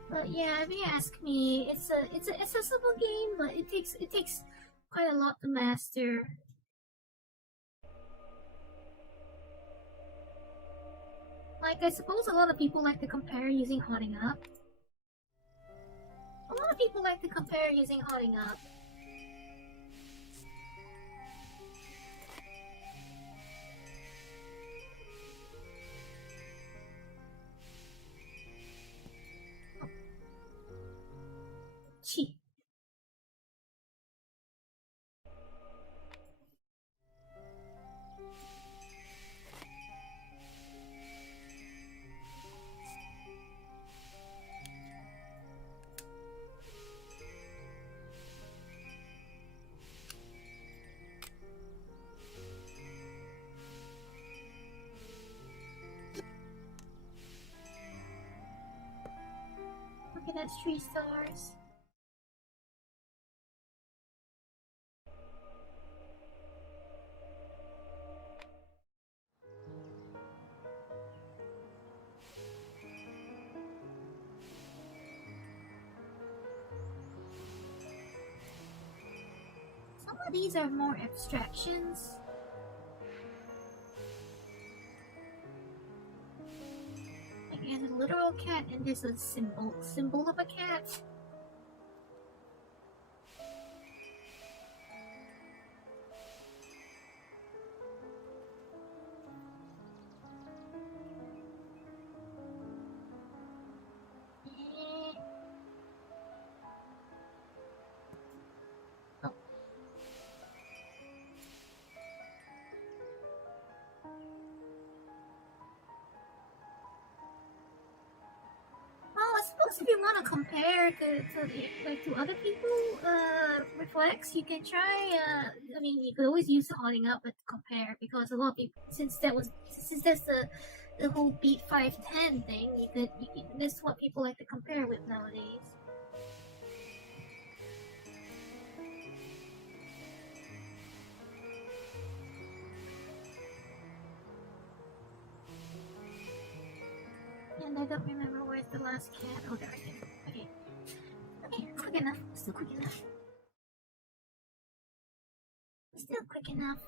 But yeah, if you ask me, it's an accessible game, but it takes quite a lot to master. Like, I suppose a lot of people like to compare using Hotting Up. A lot of people like to compare using Hotting Up. Gee. Okay, that's 3 stars. Some of these are more abstractions. Like there's a literal cat and there's a symbol of a cat. I suppose if you want to compare to other people reflex, you can try. I mean, you could always use the Hotting Up to compare because a lot of people, since that's the whole beat 510 thing, this is what people like to compare with nowadays. And I don't remember where's the last cat. Oh, there it is. Okay. Okay, quick enough. Still quick enough. Still quick enough.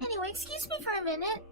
Anyway, excuse me for a minute.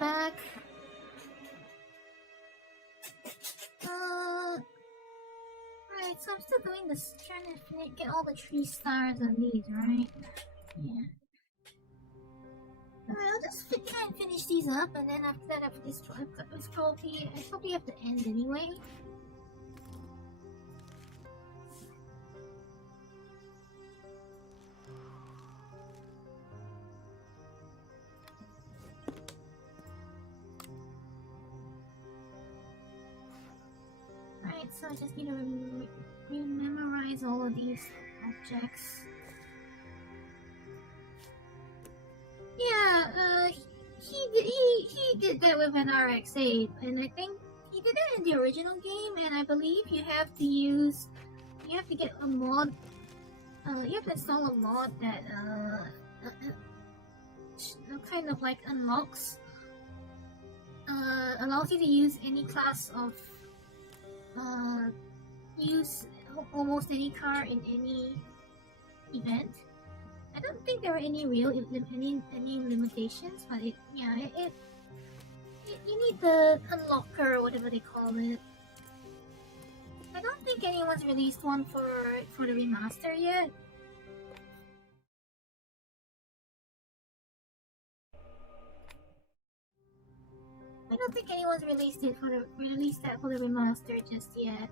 back. Right, so I'm still doing this, trying to get all the 3 stars on these, right? Yeah. Alright, I'll just try and finish these up, and then after that, after this, I've got this trophy. I probably have to end anyway. Right, so I just need to memorize all of these objects. Yeah, he did that with an RX-8, and I think he did that in the original game, and I believe you have to get a mod, you have to install a mod that, kind of like allows you to use any class of, use almost any car in any event. I don't think there were any real any limitations, but you need the unlocker or whatever they call it. I don't think anyone's released one for the remaster yet. I don't think anyone's released that for the remaster just yet.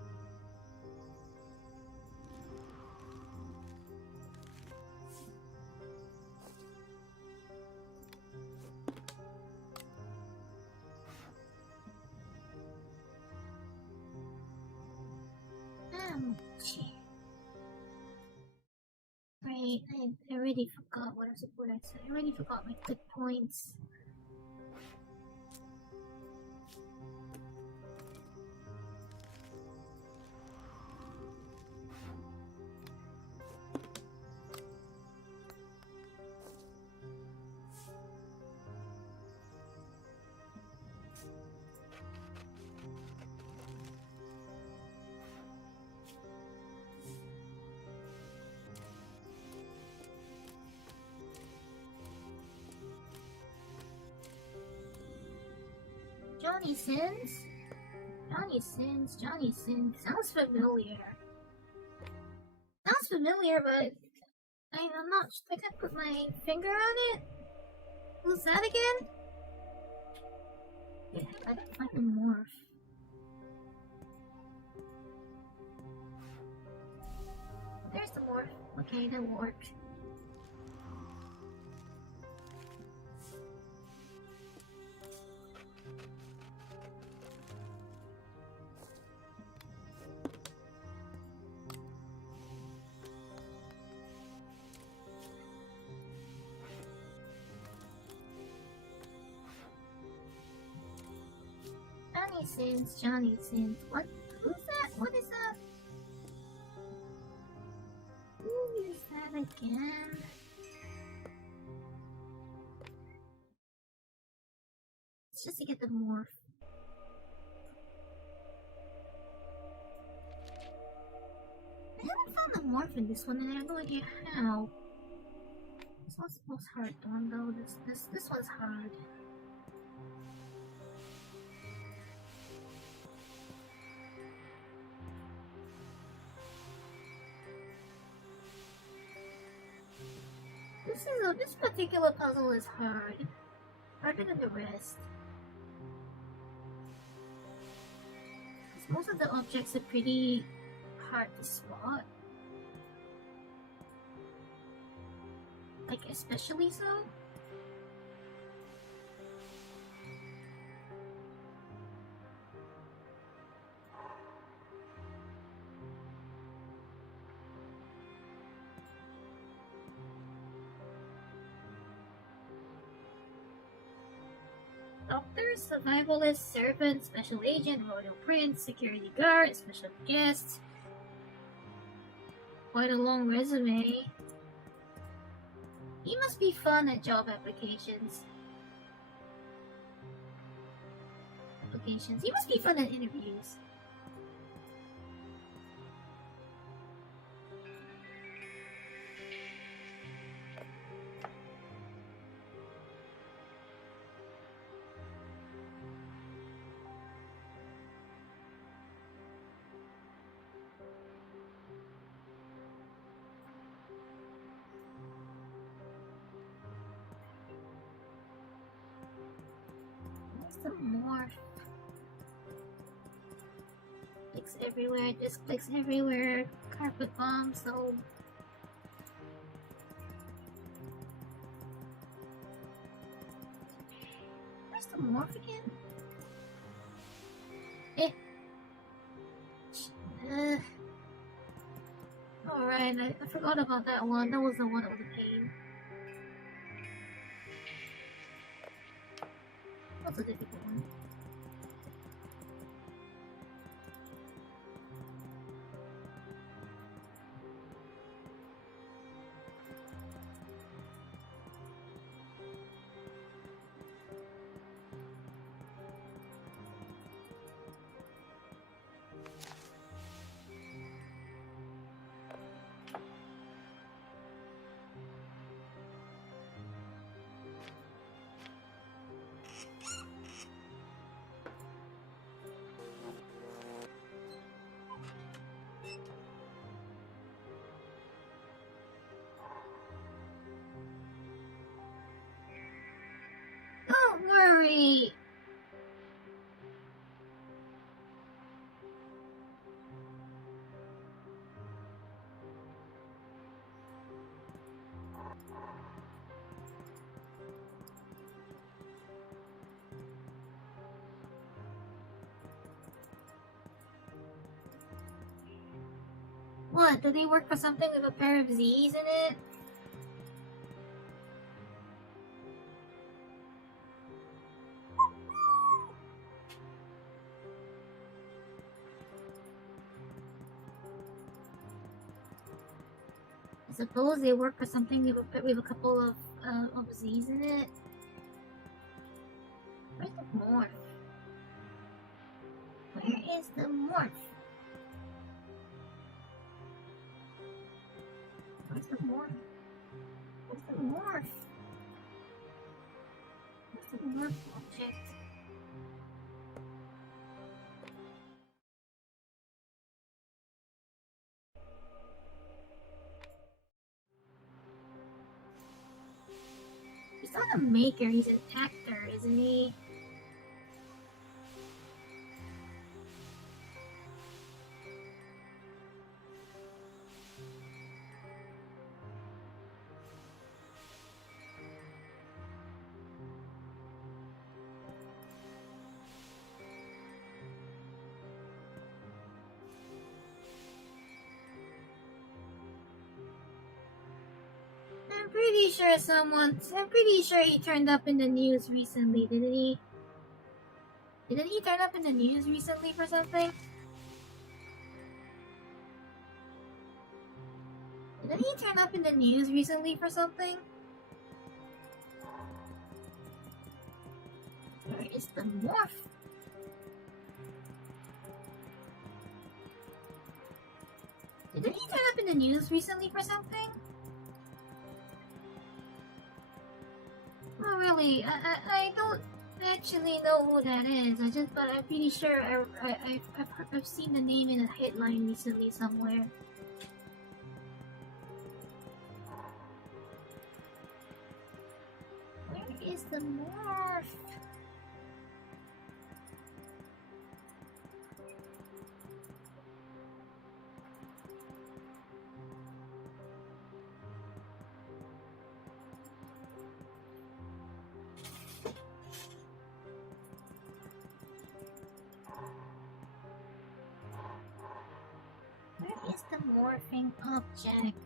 Right, I already forgot what I said. I already forgot my good points. Johnny Sins? Johnny Sins. Sounds familiar. Sounds familiar, but I'm not. I can't put my finger on it. Who's that again? Yeah, I can find the morph. There's the morph. Okay, that worked. Johnny Sins. What? Who's that? What is that? Who is that again? It's just to get the morph. I haven't found the morph in this one, and I have no idea how. This one's the most hard one, though. This one's hard. This particular puzzle is harder than the rest. Most of the objects are pretty hard to spot. Like, especially so. Doctor, survivalist, servant, special agent, royal prince, security guard, special guest. Quite a long resume. He must be fun at job applications. He must be fun at interviews. the morph? Clicks everywhere, just clicks everywhere. Carpet bomb, so. Where's the morph again? Alright, I forgot about that one. That was the one of the pain. That's a difficult one. Don't worry! What? Do they work for something with a pair of Z's in it? I suppose they work for something with a couple of Z's in it. Where's the morph? Where is the morph? Where's the morph? Where's the morph? Where's the morph object? He's not a maker, he's an actor, isn't he? I'm pretty sure he turned up in the news recently, didn't he? Didn't he turn up in the news recently for something? Didn't he turn up in the news recently for something? Where is the morph? Didn't he turn up in the news recently for something? Oh really, I don't actually know who that is. But I'm pretty sure I've seen the name in a headline recently somewhere. Where is the morph? Where is the morphing object?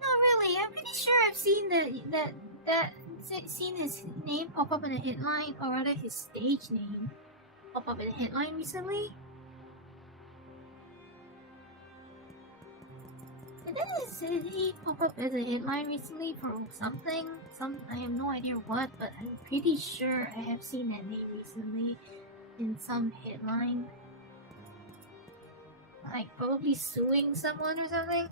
No, really, I'm pretty sure I've seen seen his name pop up in a headline, or rather his stage name pop up in a headline recently. Did he pop up as a headline recently for something? I have no idea what, but I'm pretty sure I have seen that name recently in some headline. Like, probably suing someone or something?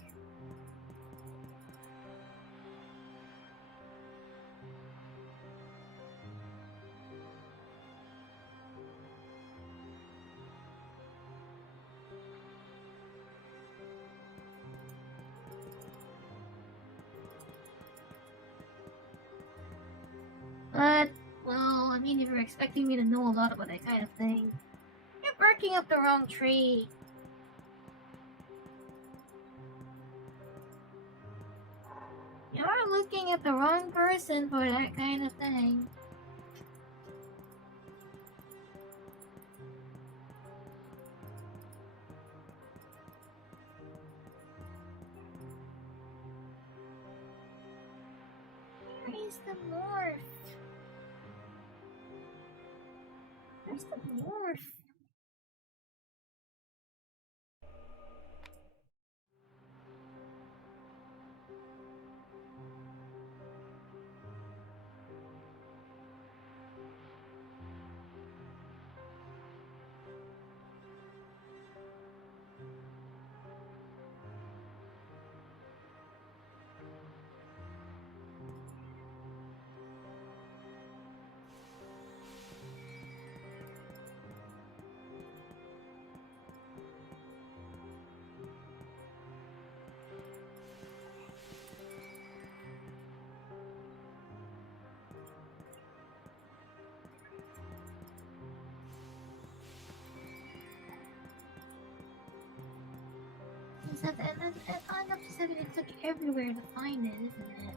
But, well, I mean, if you're expecting me to know a lot about that kind of thing, you're barking up the wrong tree. You're looking at the wrong person for that kind of thing. Where is the morph? Where's the morph? And I'm just having to click everywhere to find it, isn't it?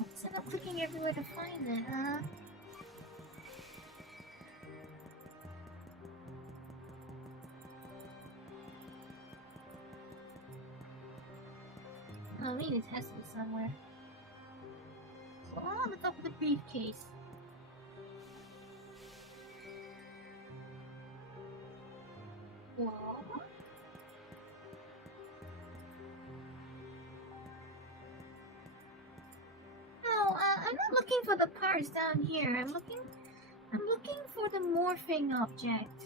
Instead of clicking everywhere to find it, huh? I mean, it has to be somewhere. So on the top of the briefcase. Whoa. No, I'm not looking for the parts down here. I'm looking for the morphing object.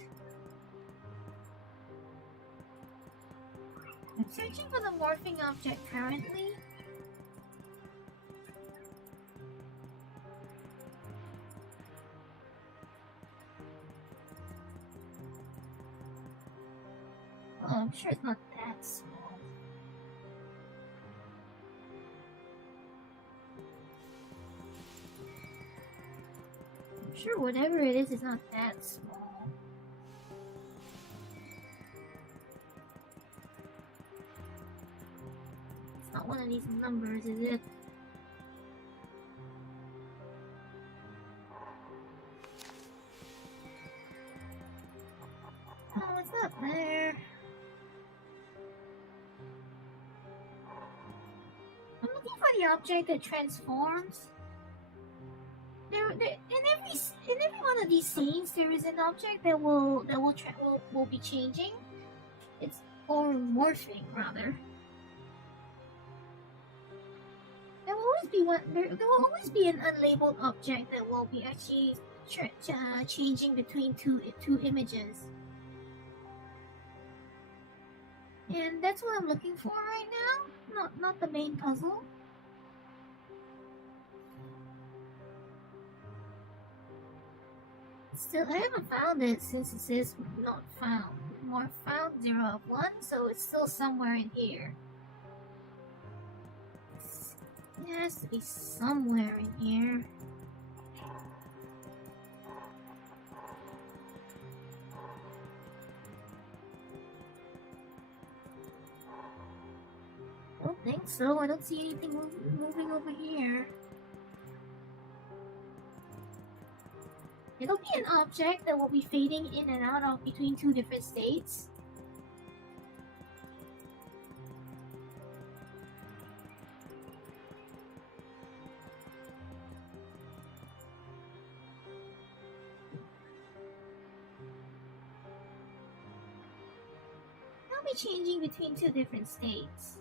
I'm searching for the morphing object currently. Oh, I'm sure it's not that small. I'm sure whatever it is not that small. It's not one of these numbers, is it? Oh, it's not there. I'm looking for the object that transforms. In every one of these scenes, there is an object that will be changing. Or morphing rather. There will always be one. There will always be an unlabeled object that will be actually changing between two images. And that's what I'm looking for right now. Not the main puzzle. Still, I haven't found it since it says not found. More found 0 of 1, so it's still somewhere in here. It has to be somewhere in here. I don't think so. I don't see anything moving over here. It'll be an object that will be fading in and out of between two different states. It'll be changing between two different states.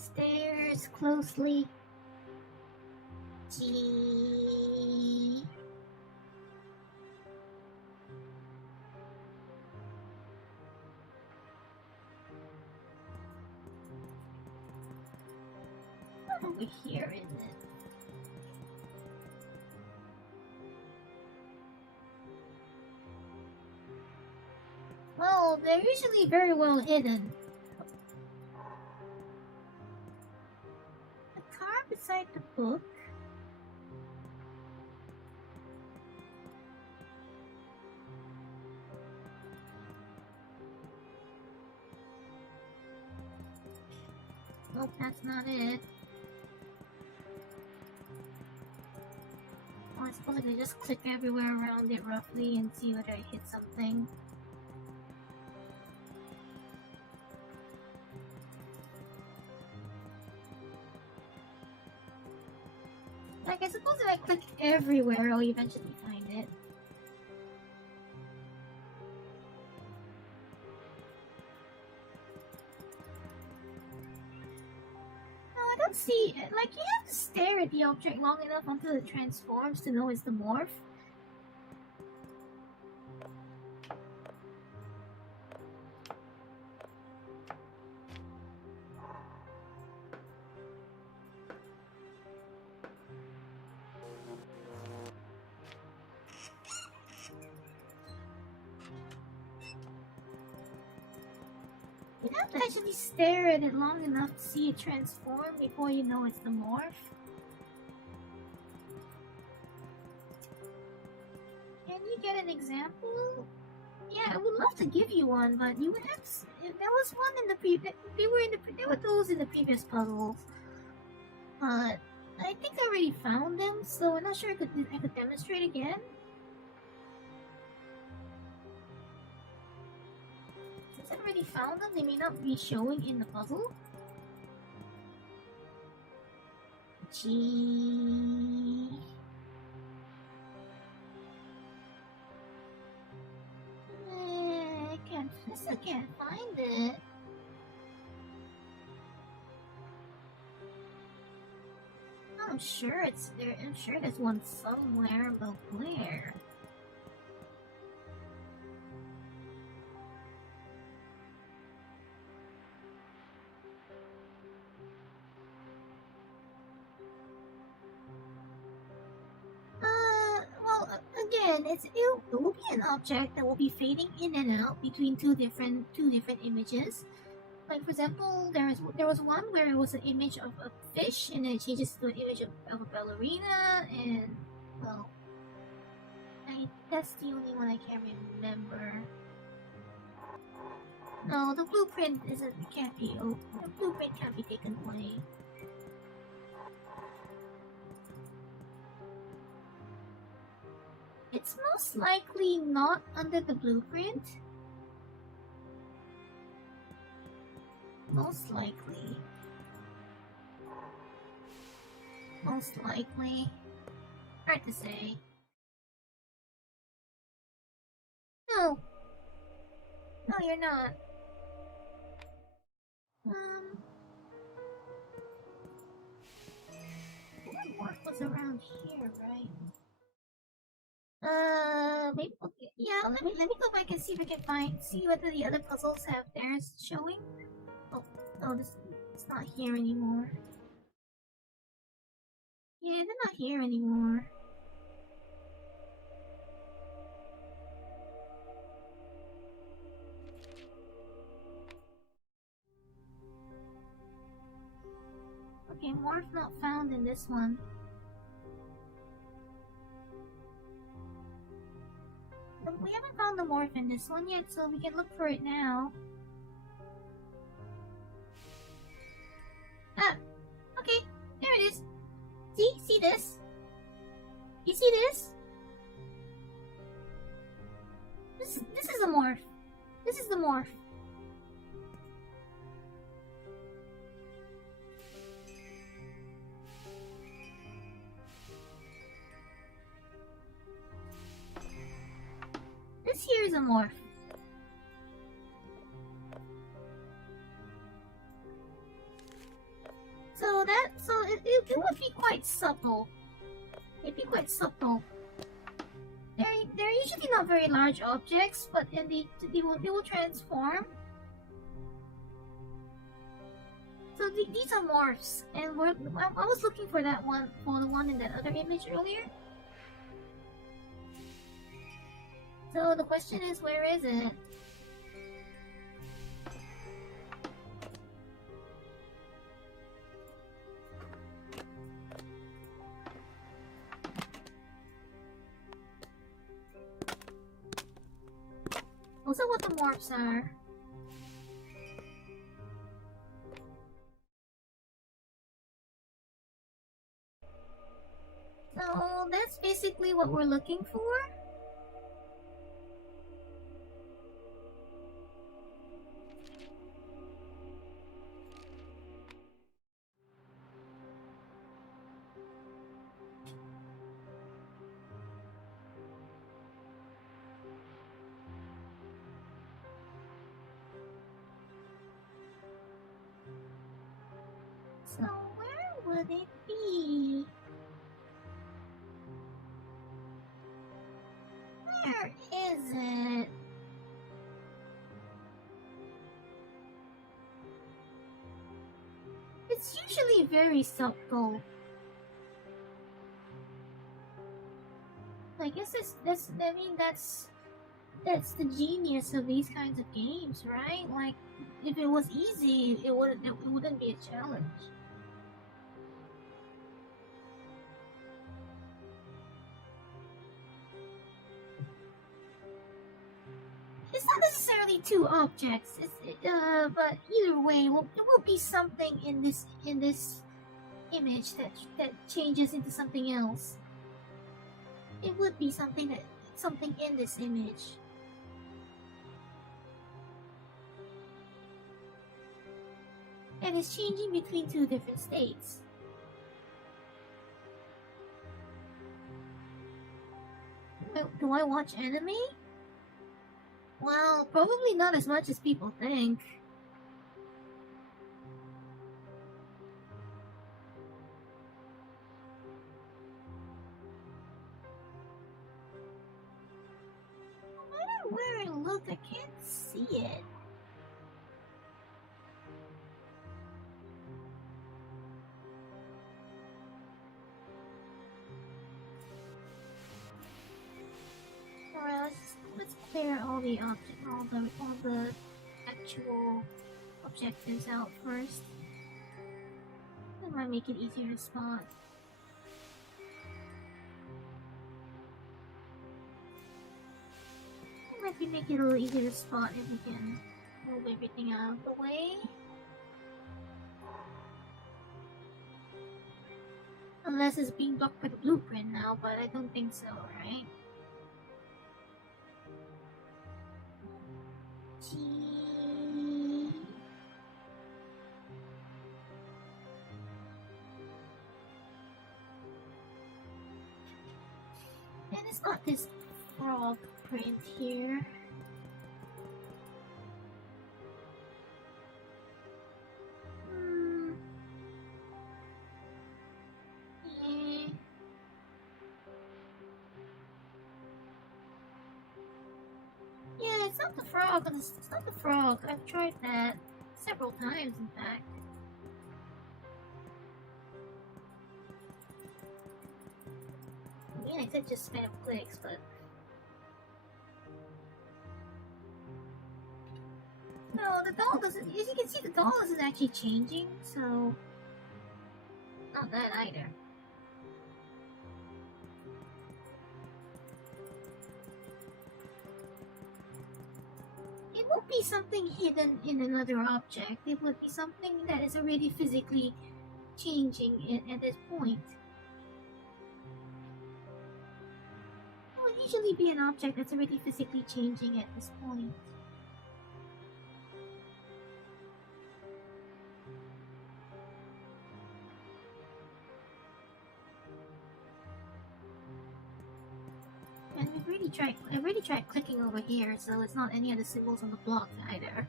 Stares closely. Gee. Not over here, is it? Well, they're usually very well hidden. The car beside the book. Nope, that's not it. Well, I suppose I just click everywhere around it roughly and see whether I hit something. Like, I suppose if I click everywhere, I'll eventually find it. No, I don't see it. Like, you have to stare at the object long enough until it transforms to know it's the morph. You have to actually stare at it long enough to see it transform before you know it's the morph. Can you get an example? Yeah, I would love to give you one, but you would have to. There was one in the previous. There were those in the previous puzzles. But I think I already found them, so I'm not sure I could demonstrate again. Since I already found them, they may not be showing in the puzzle. Gee. I can't find it. I'm sure it's there. I'm sure there's one somewhere, but where? Again, it will be an object that will be fading in and out between two different images. Like, for example, there was one where it was an image of a fish, and then it changes to an image of a ballerina, and well, that's the only one I can remember. No, the blueprint can't be open. The blueprint can't be taken away. It's most likely not under the blueprint. Most likely. Most likely. Hard to say. No. No, you're not. What was around here, right? Maybe, okay. Yeah, let me go back and see if I can see whether the other puzzles have theirs showing. Oh, no, it's not here anymore. Yeah, they're not here anymore. Okay, morph not found in this one. We haven't found the morph in this one yet, so we can look for it now. Ah! Okay, there it is. See this? You see this? This is a morph. This is the morph. This here is a morph. it would be quite subtle. It'd be quite subtle. They're usually not very large objects, but they will transform. So these are morphs, and I was looking for that one, for the one in that other image earlier. So the question is, where is it? Also, what the morphs are. So that's basically what we're looking for. So where would it be? Where is it? It's usually very subtle. I guess that's the genius of these kinds of games, right? Like, if it was easy, it wouldn't be a challenge. It's not necessarily two objects. But either way, there will be something in this image that changes into something else. It would be something in this image. And it's changing between two different states. Do I watch anime? Well, probably not as much as people think. No matter where I look, I can't see it. Alright, let's clear all the actual objectives out first. That might make it easier to spot. It might make it a little easier to spot if we can move everything out of the way. Unless it's being blocked by the blueprint now, but I don't think so, right? And it's got this frog print here. Yeah. Yeah, it's not the frog. It's not the frog. I've tried that several times, in fact. I mean, I could just spam clicks, but... No, the doll doesn't... As you can see, the doll isn't actually changing, so... Not that either. It would be something hidden in another object. It would be something that is already physically changing at this point. It would usually be an object that's already physically changing at this point. And I've already tried clicking over here, so it's not any of the symbols on the block either.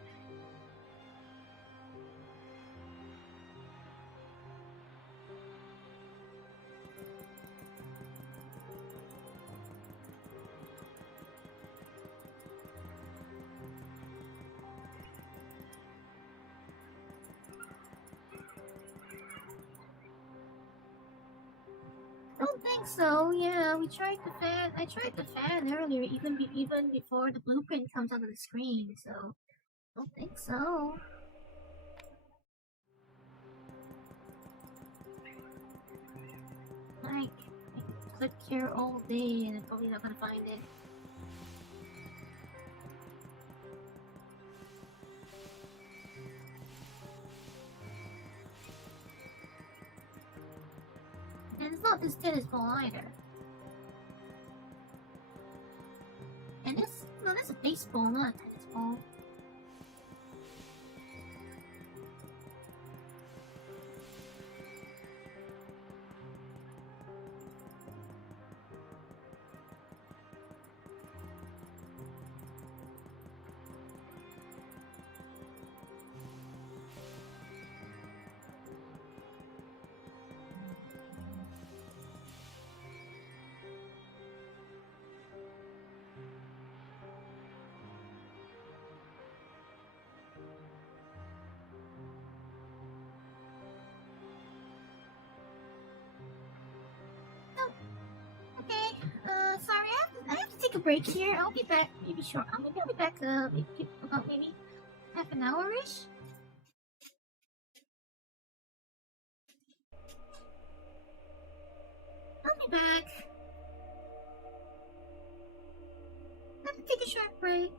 think so. Yeah, we tried the fan. I tried the fan earlier, even before the blueprint comes onto the screen. So, I don't think so. Like, I click here all day, and I'm probably not gonna find it. And it's not this tennis ball either. And this, no, that's a baseball, not a tennis ball. Okay, sorry, I have to take a break here. I'll be back, maybe short. Maybe I'll be back, about maybe half an hour-ish. I'll be back. I have to take a short break.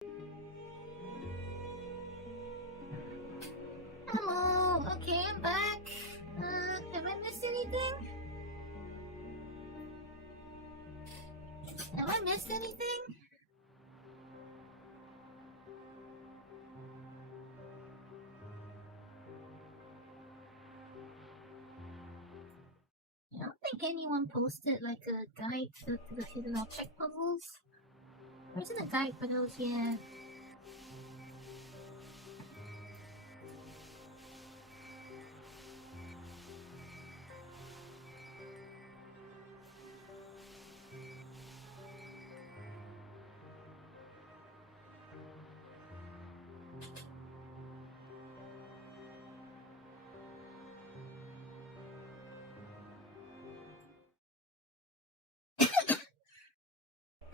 Hello, okay, I'm back. Have I missed anything? Have I missed anything? I don't think anyone posted like a guide to the hidden object puzzles. There isn't a guide for those yet.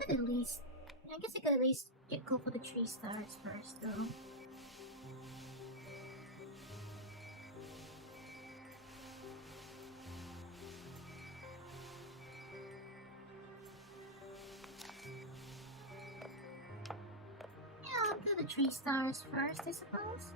At least, I guess I could at least go for the 3 stars first, though. Yeah, I'll do the 3 stars first, I suppose.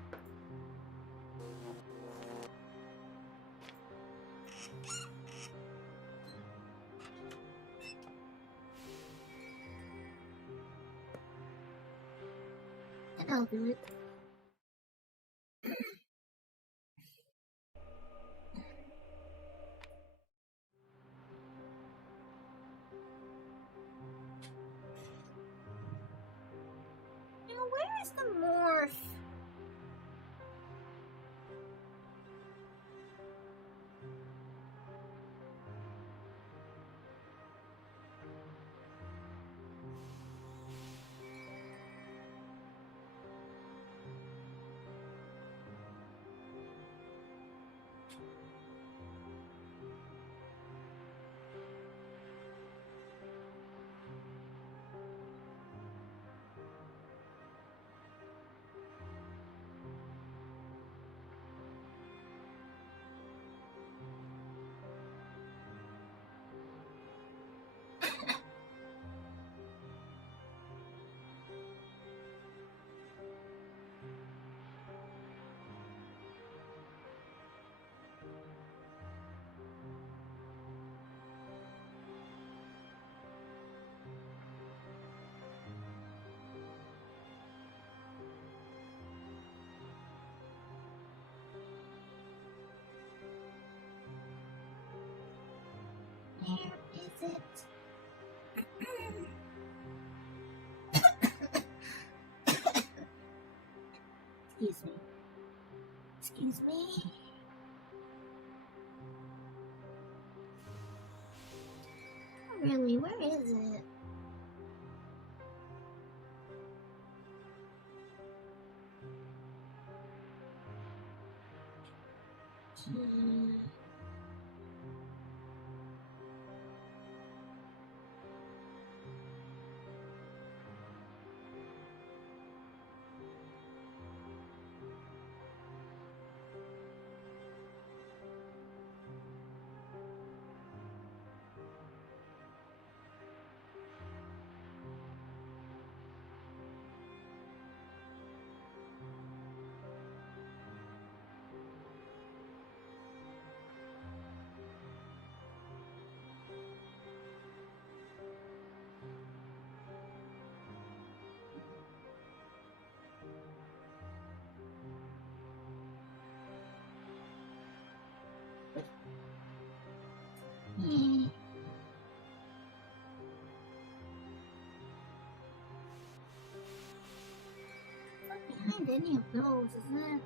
And I'll do it. Now, where is the morph? Where is it? Excuse me. Excuse me. Really, where is it? Gee. Yeah. Not behind any of those, is it?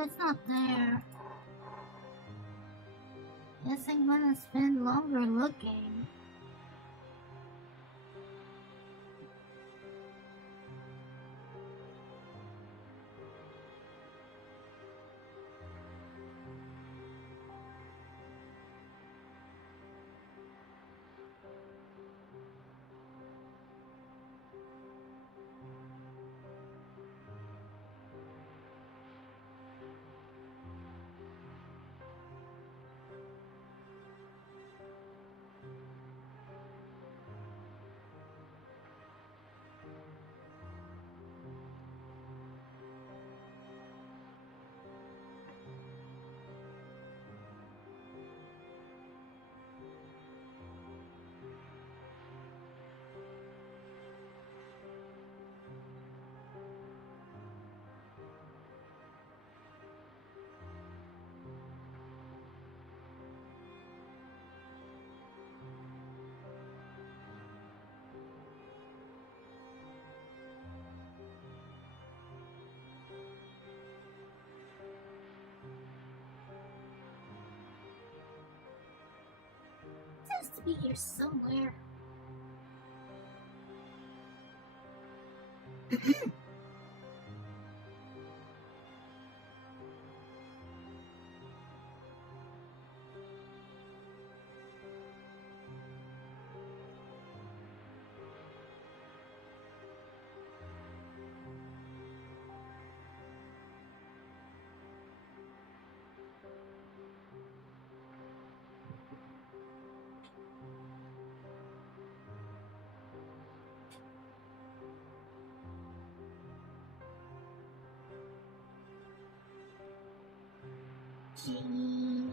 No, it's not there. Guess I'm gonna spend longer looking. It has to be here somewhere. Gee.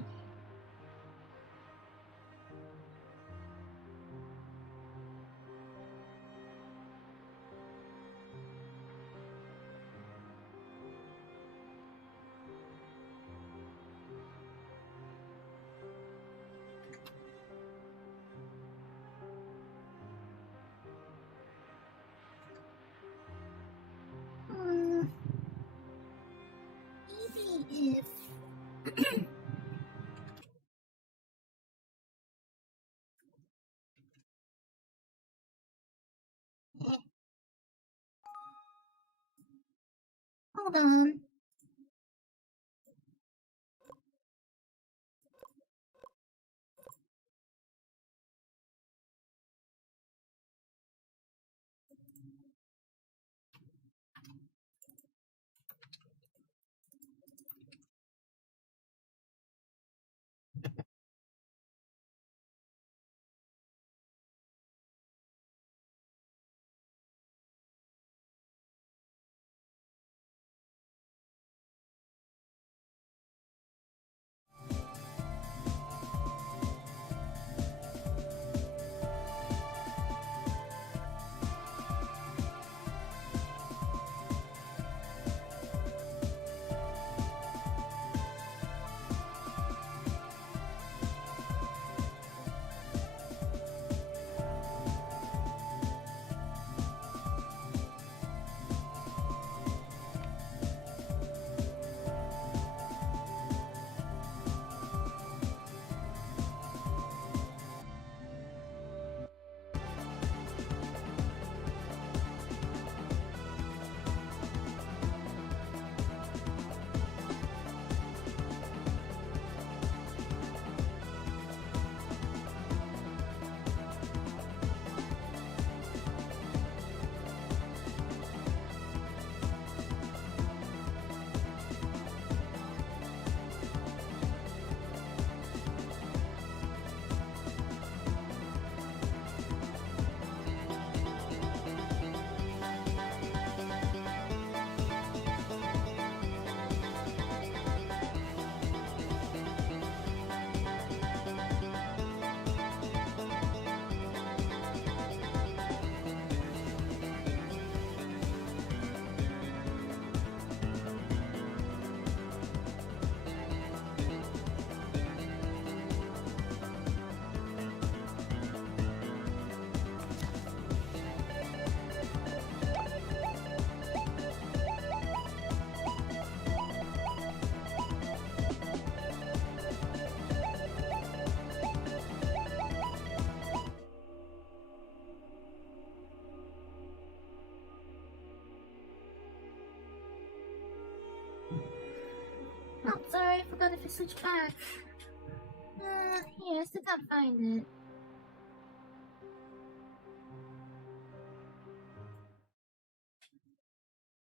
Maybe if hold on. Oh, sorry, I forgot if I switch back. Yes, I can't find it.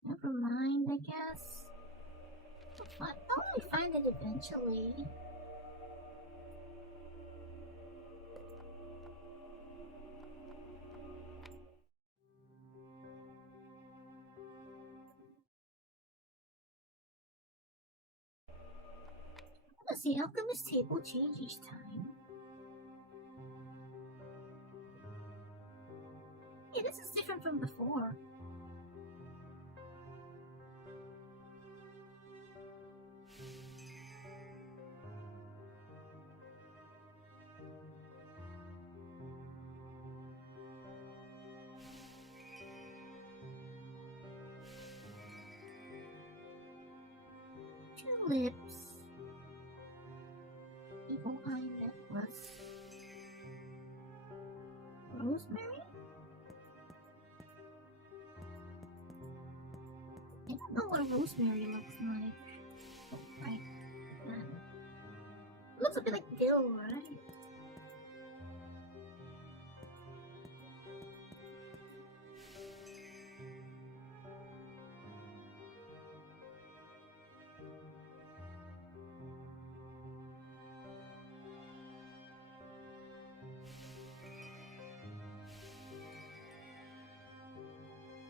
Never mind, I guess. I'll probably find it eventually. Does the alchemist table change each time? Yeah, this is different from before. Tulips. Evil eye necklace. Rosemary? I don't know what rosemary looks like. Like that. It looks a bit like dill, right?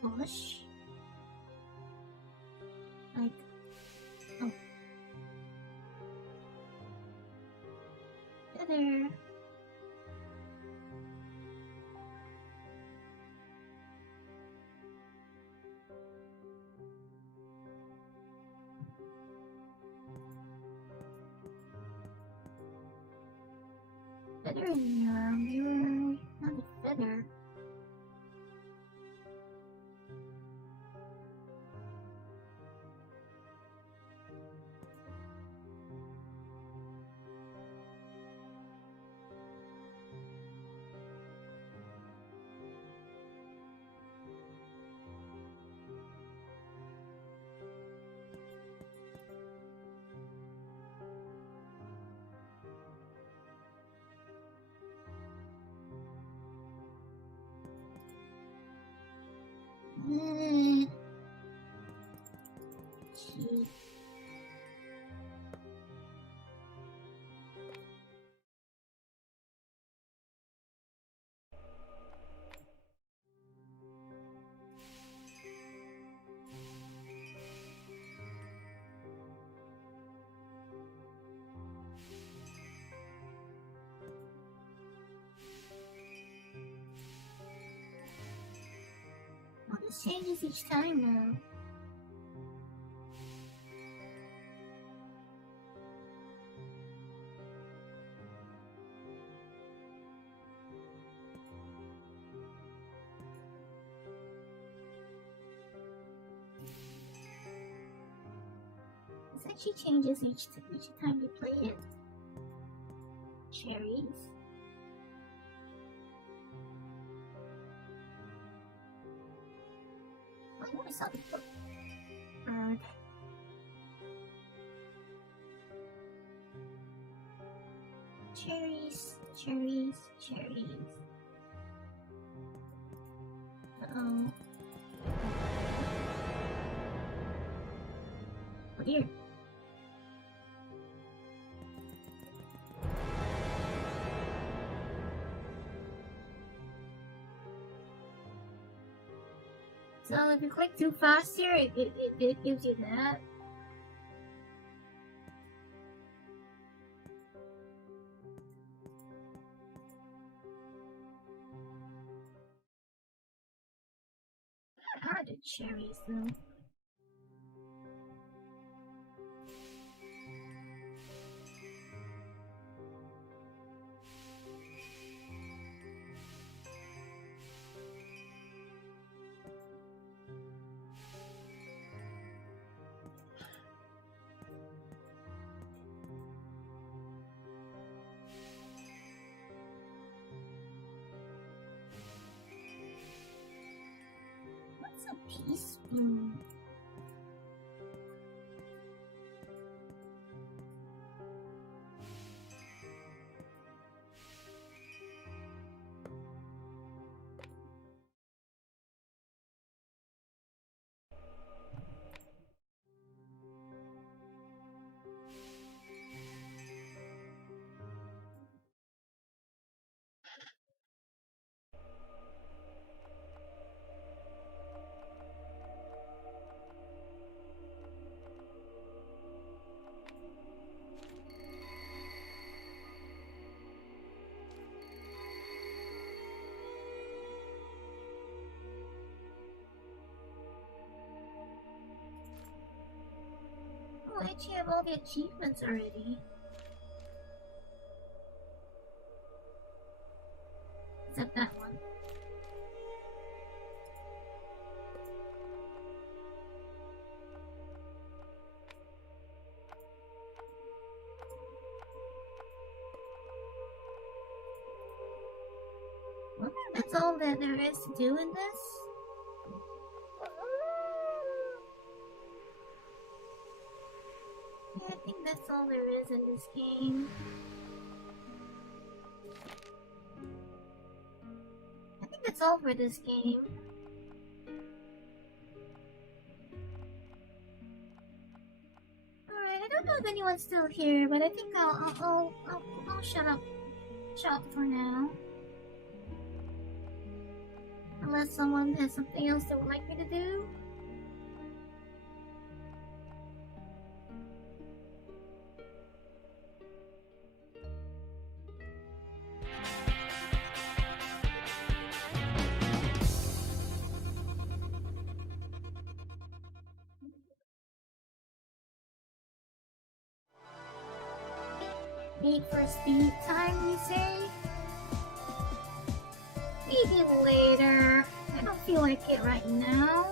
Bush? Like, oh. Feather. Feather in mirror, not a feather. Gee. Well, this changes each time though. This actually changes each time you play it. Cherries. I saw the bird. Cherries, cherries, cherries. Uh-oh. Oh dear. So if you click too fast here, it gives you that. How are the cherries though? What's a teaspoon? Why'd you have all the achievements already? Except that one. Well, that's all that there is to do in this? Yeah, I think that's all there is in this game. I think that's all for this game. Alright, I don't know if anyone's still here, but I think I'll shut up shop for now. Unless someone has something else they would like me to do. Need for speed time, you say? Maybe later. I don't feel like it right now.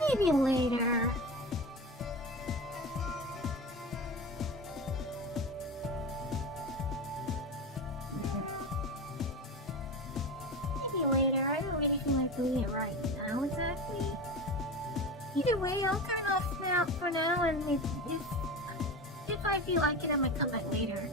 Maybe later. Maybe later. I don't really feel like doing it right now, exactly. Either way, I'll turn off now for now, and if I feel like it, I might come back later.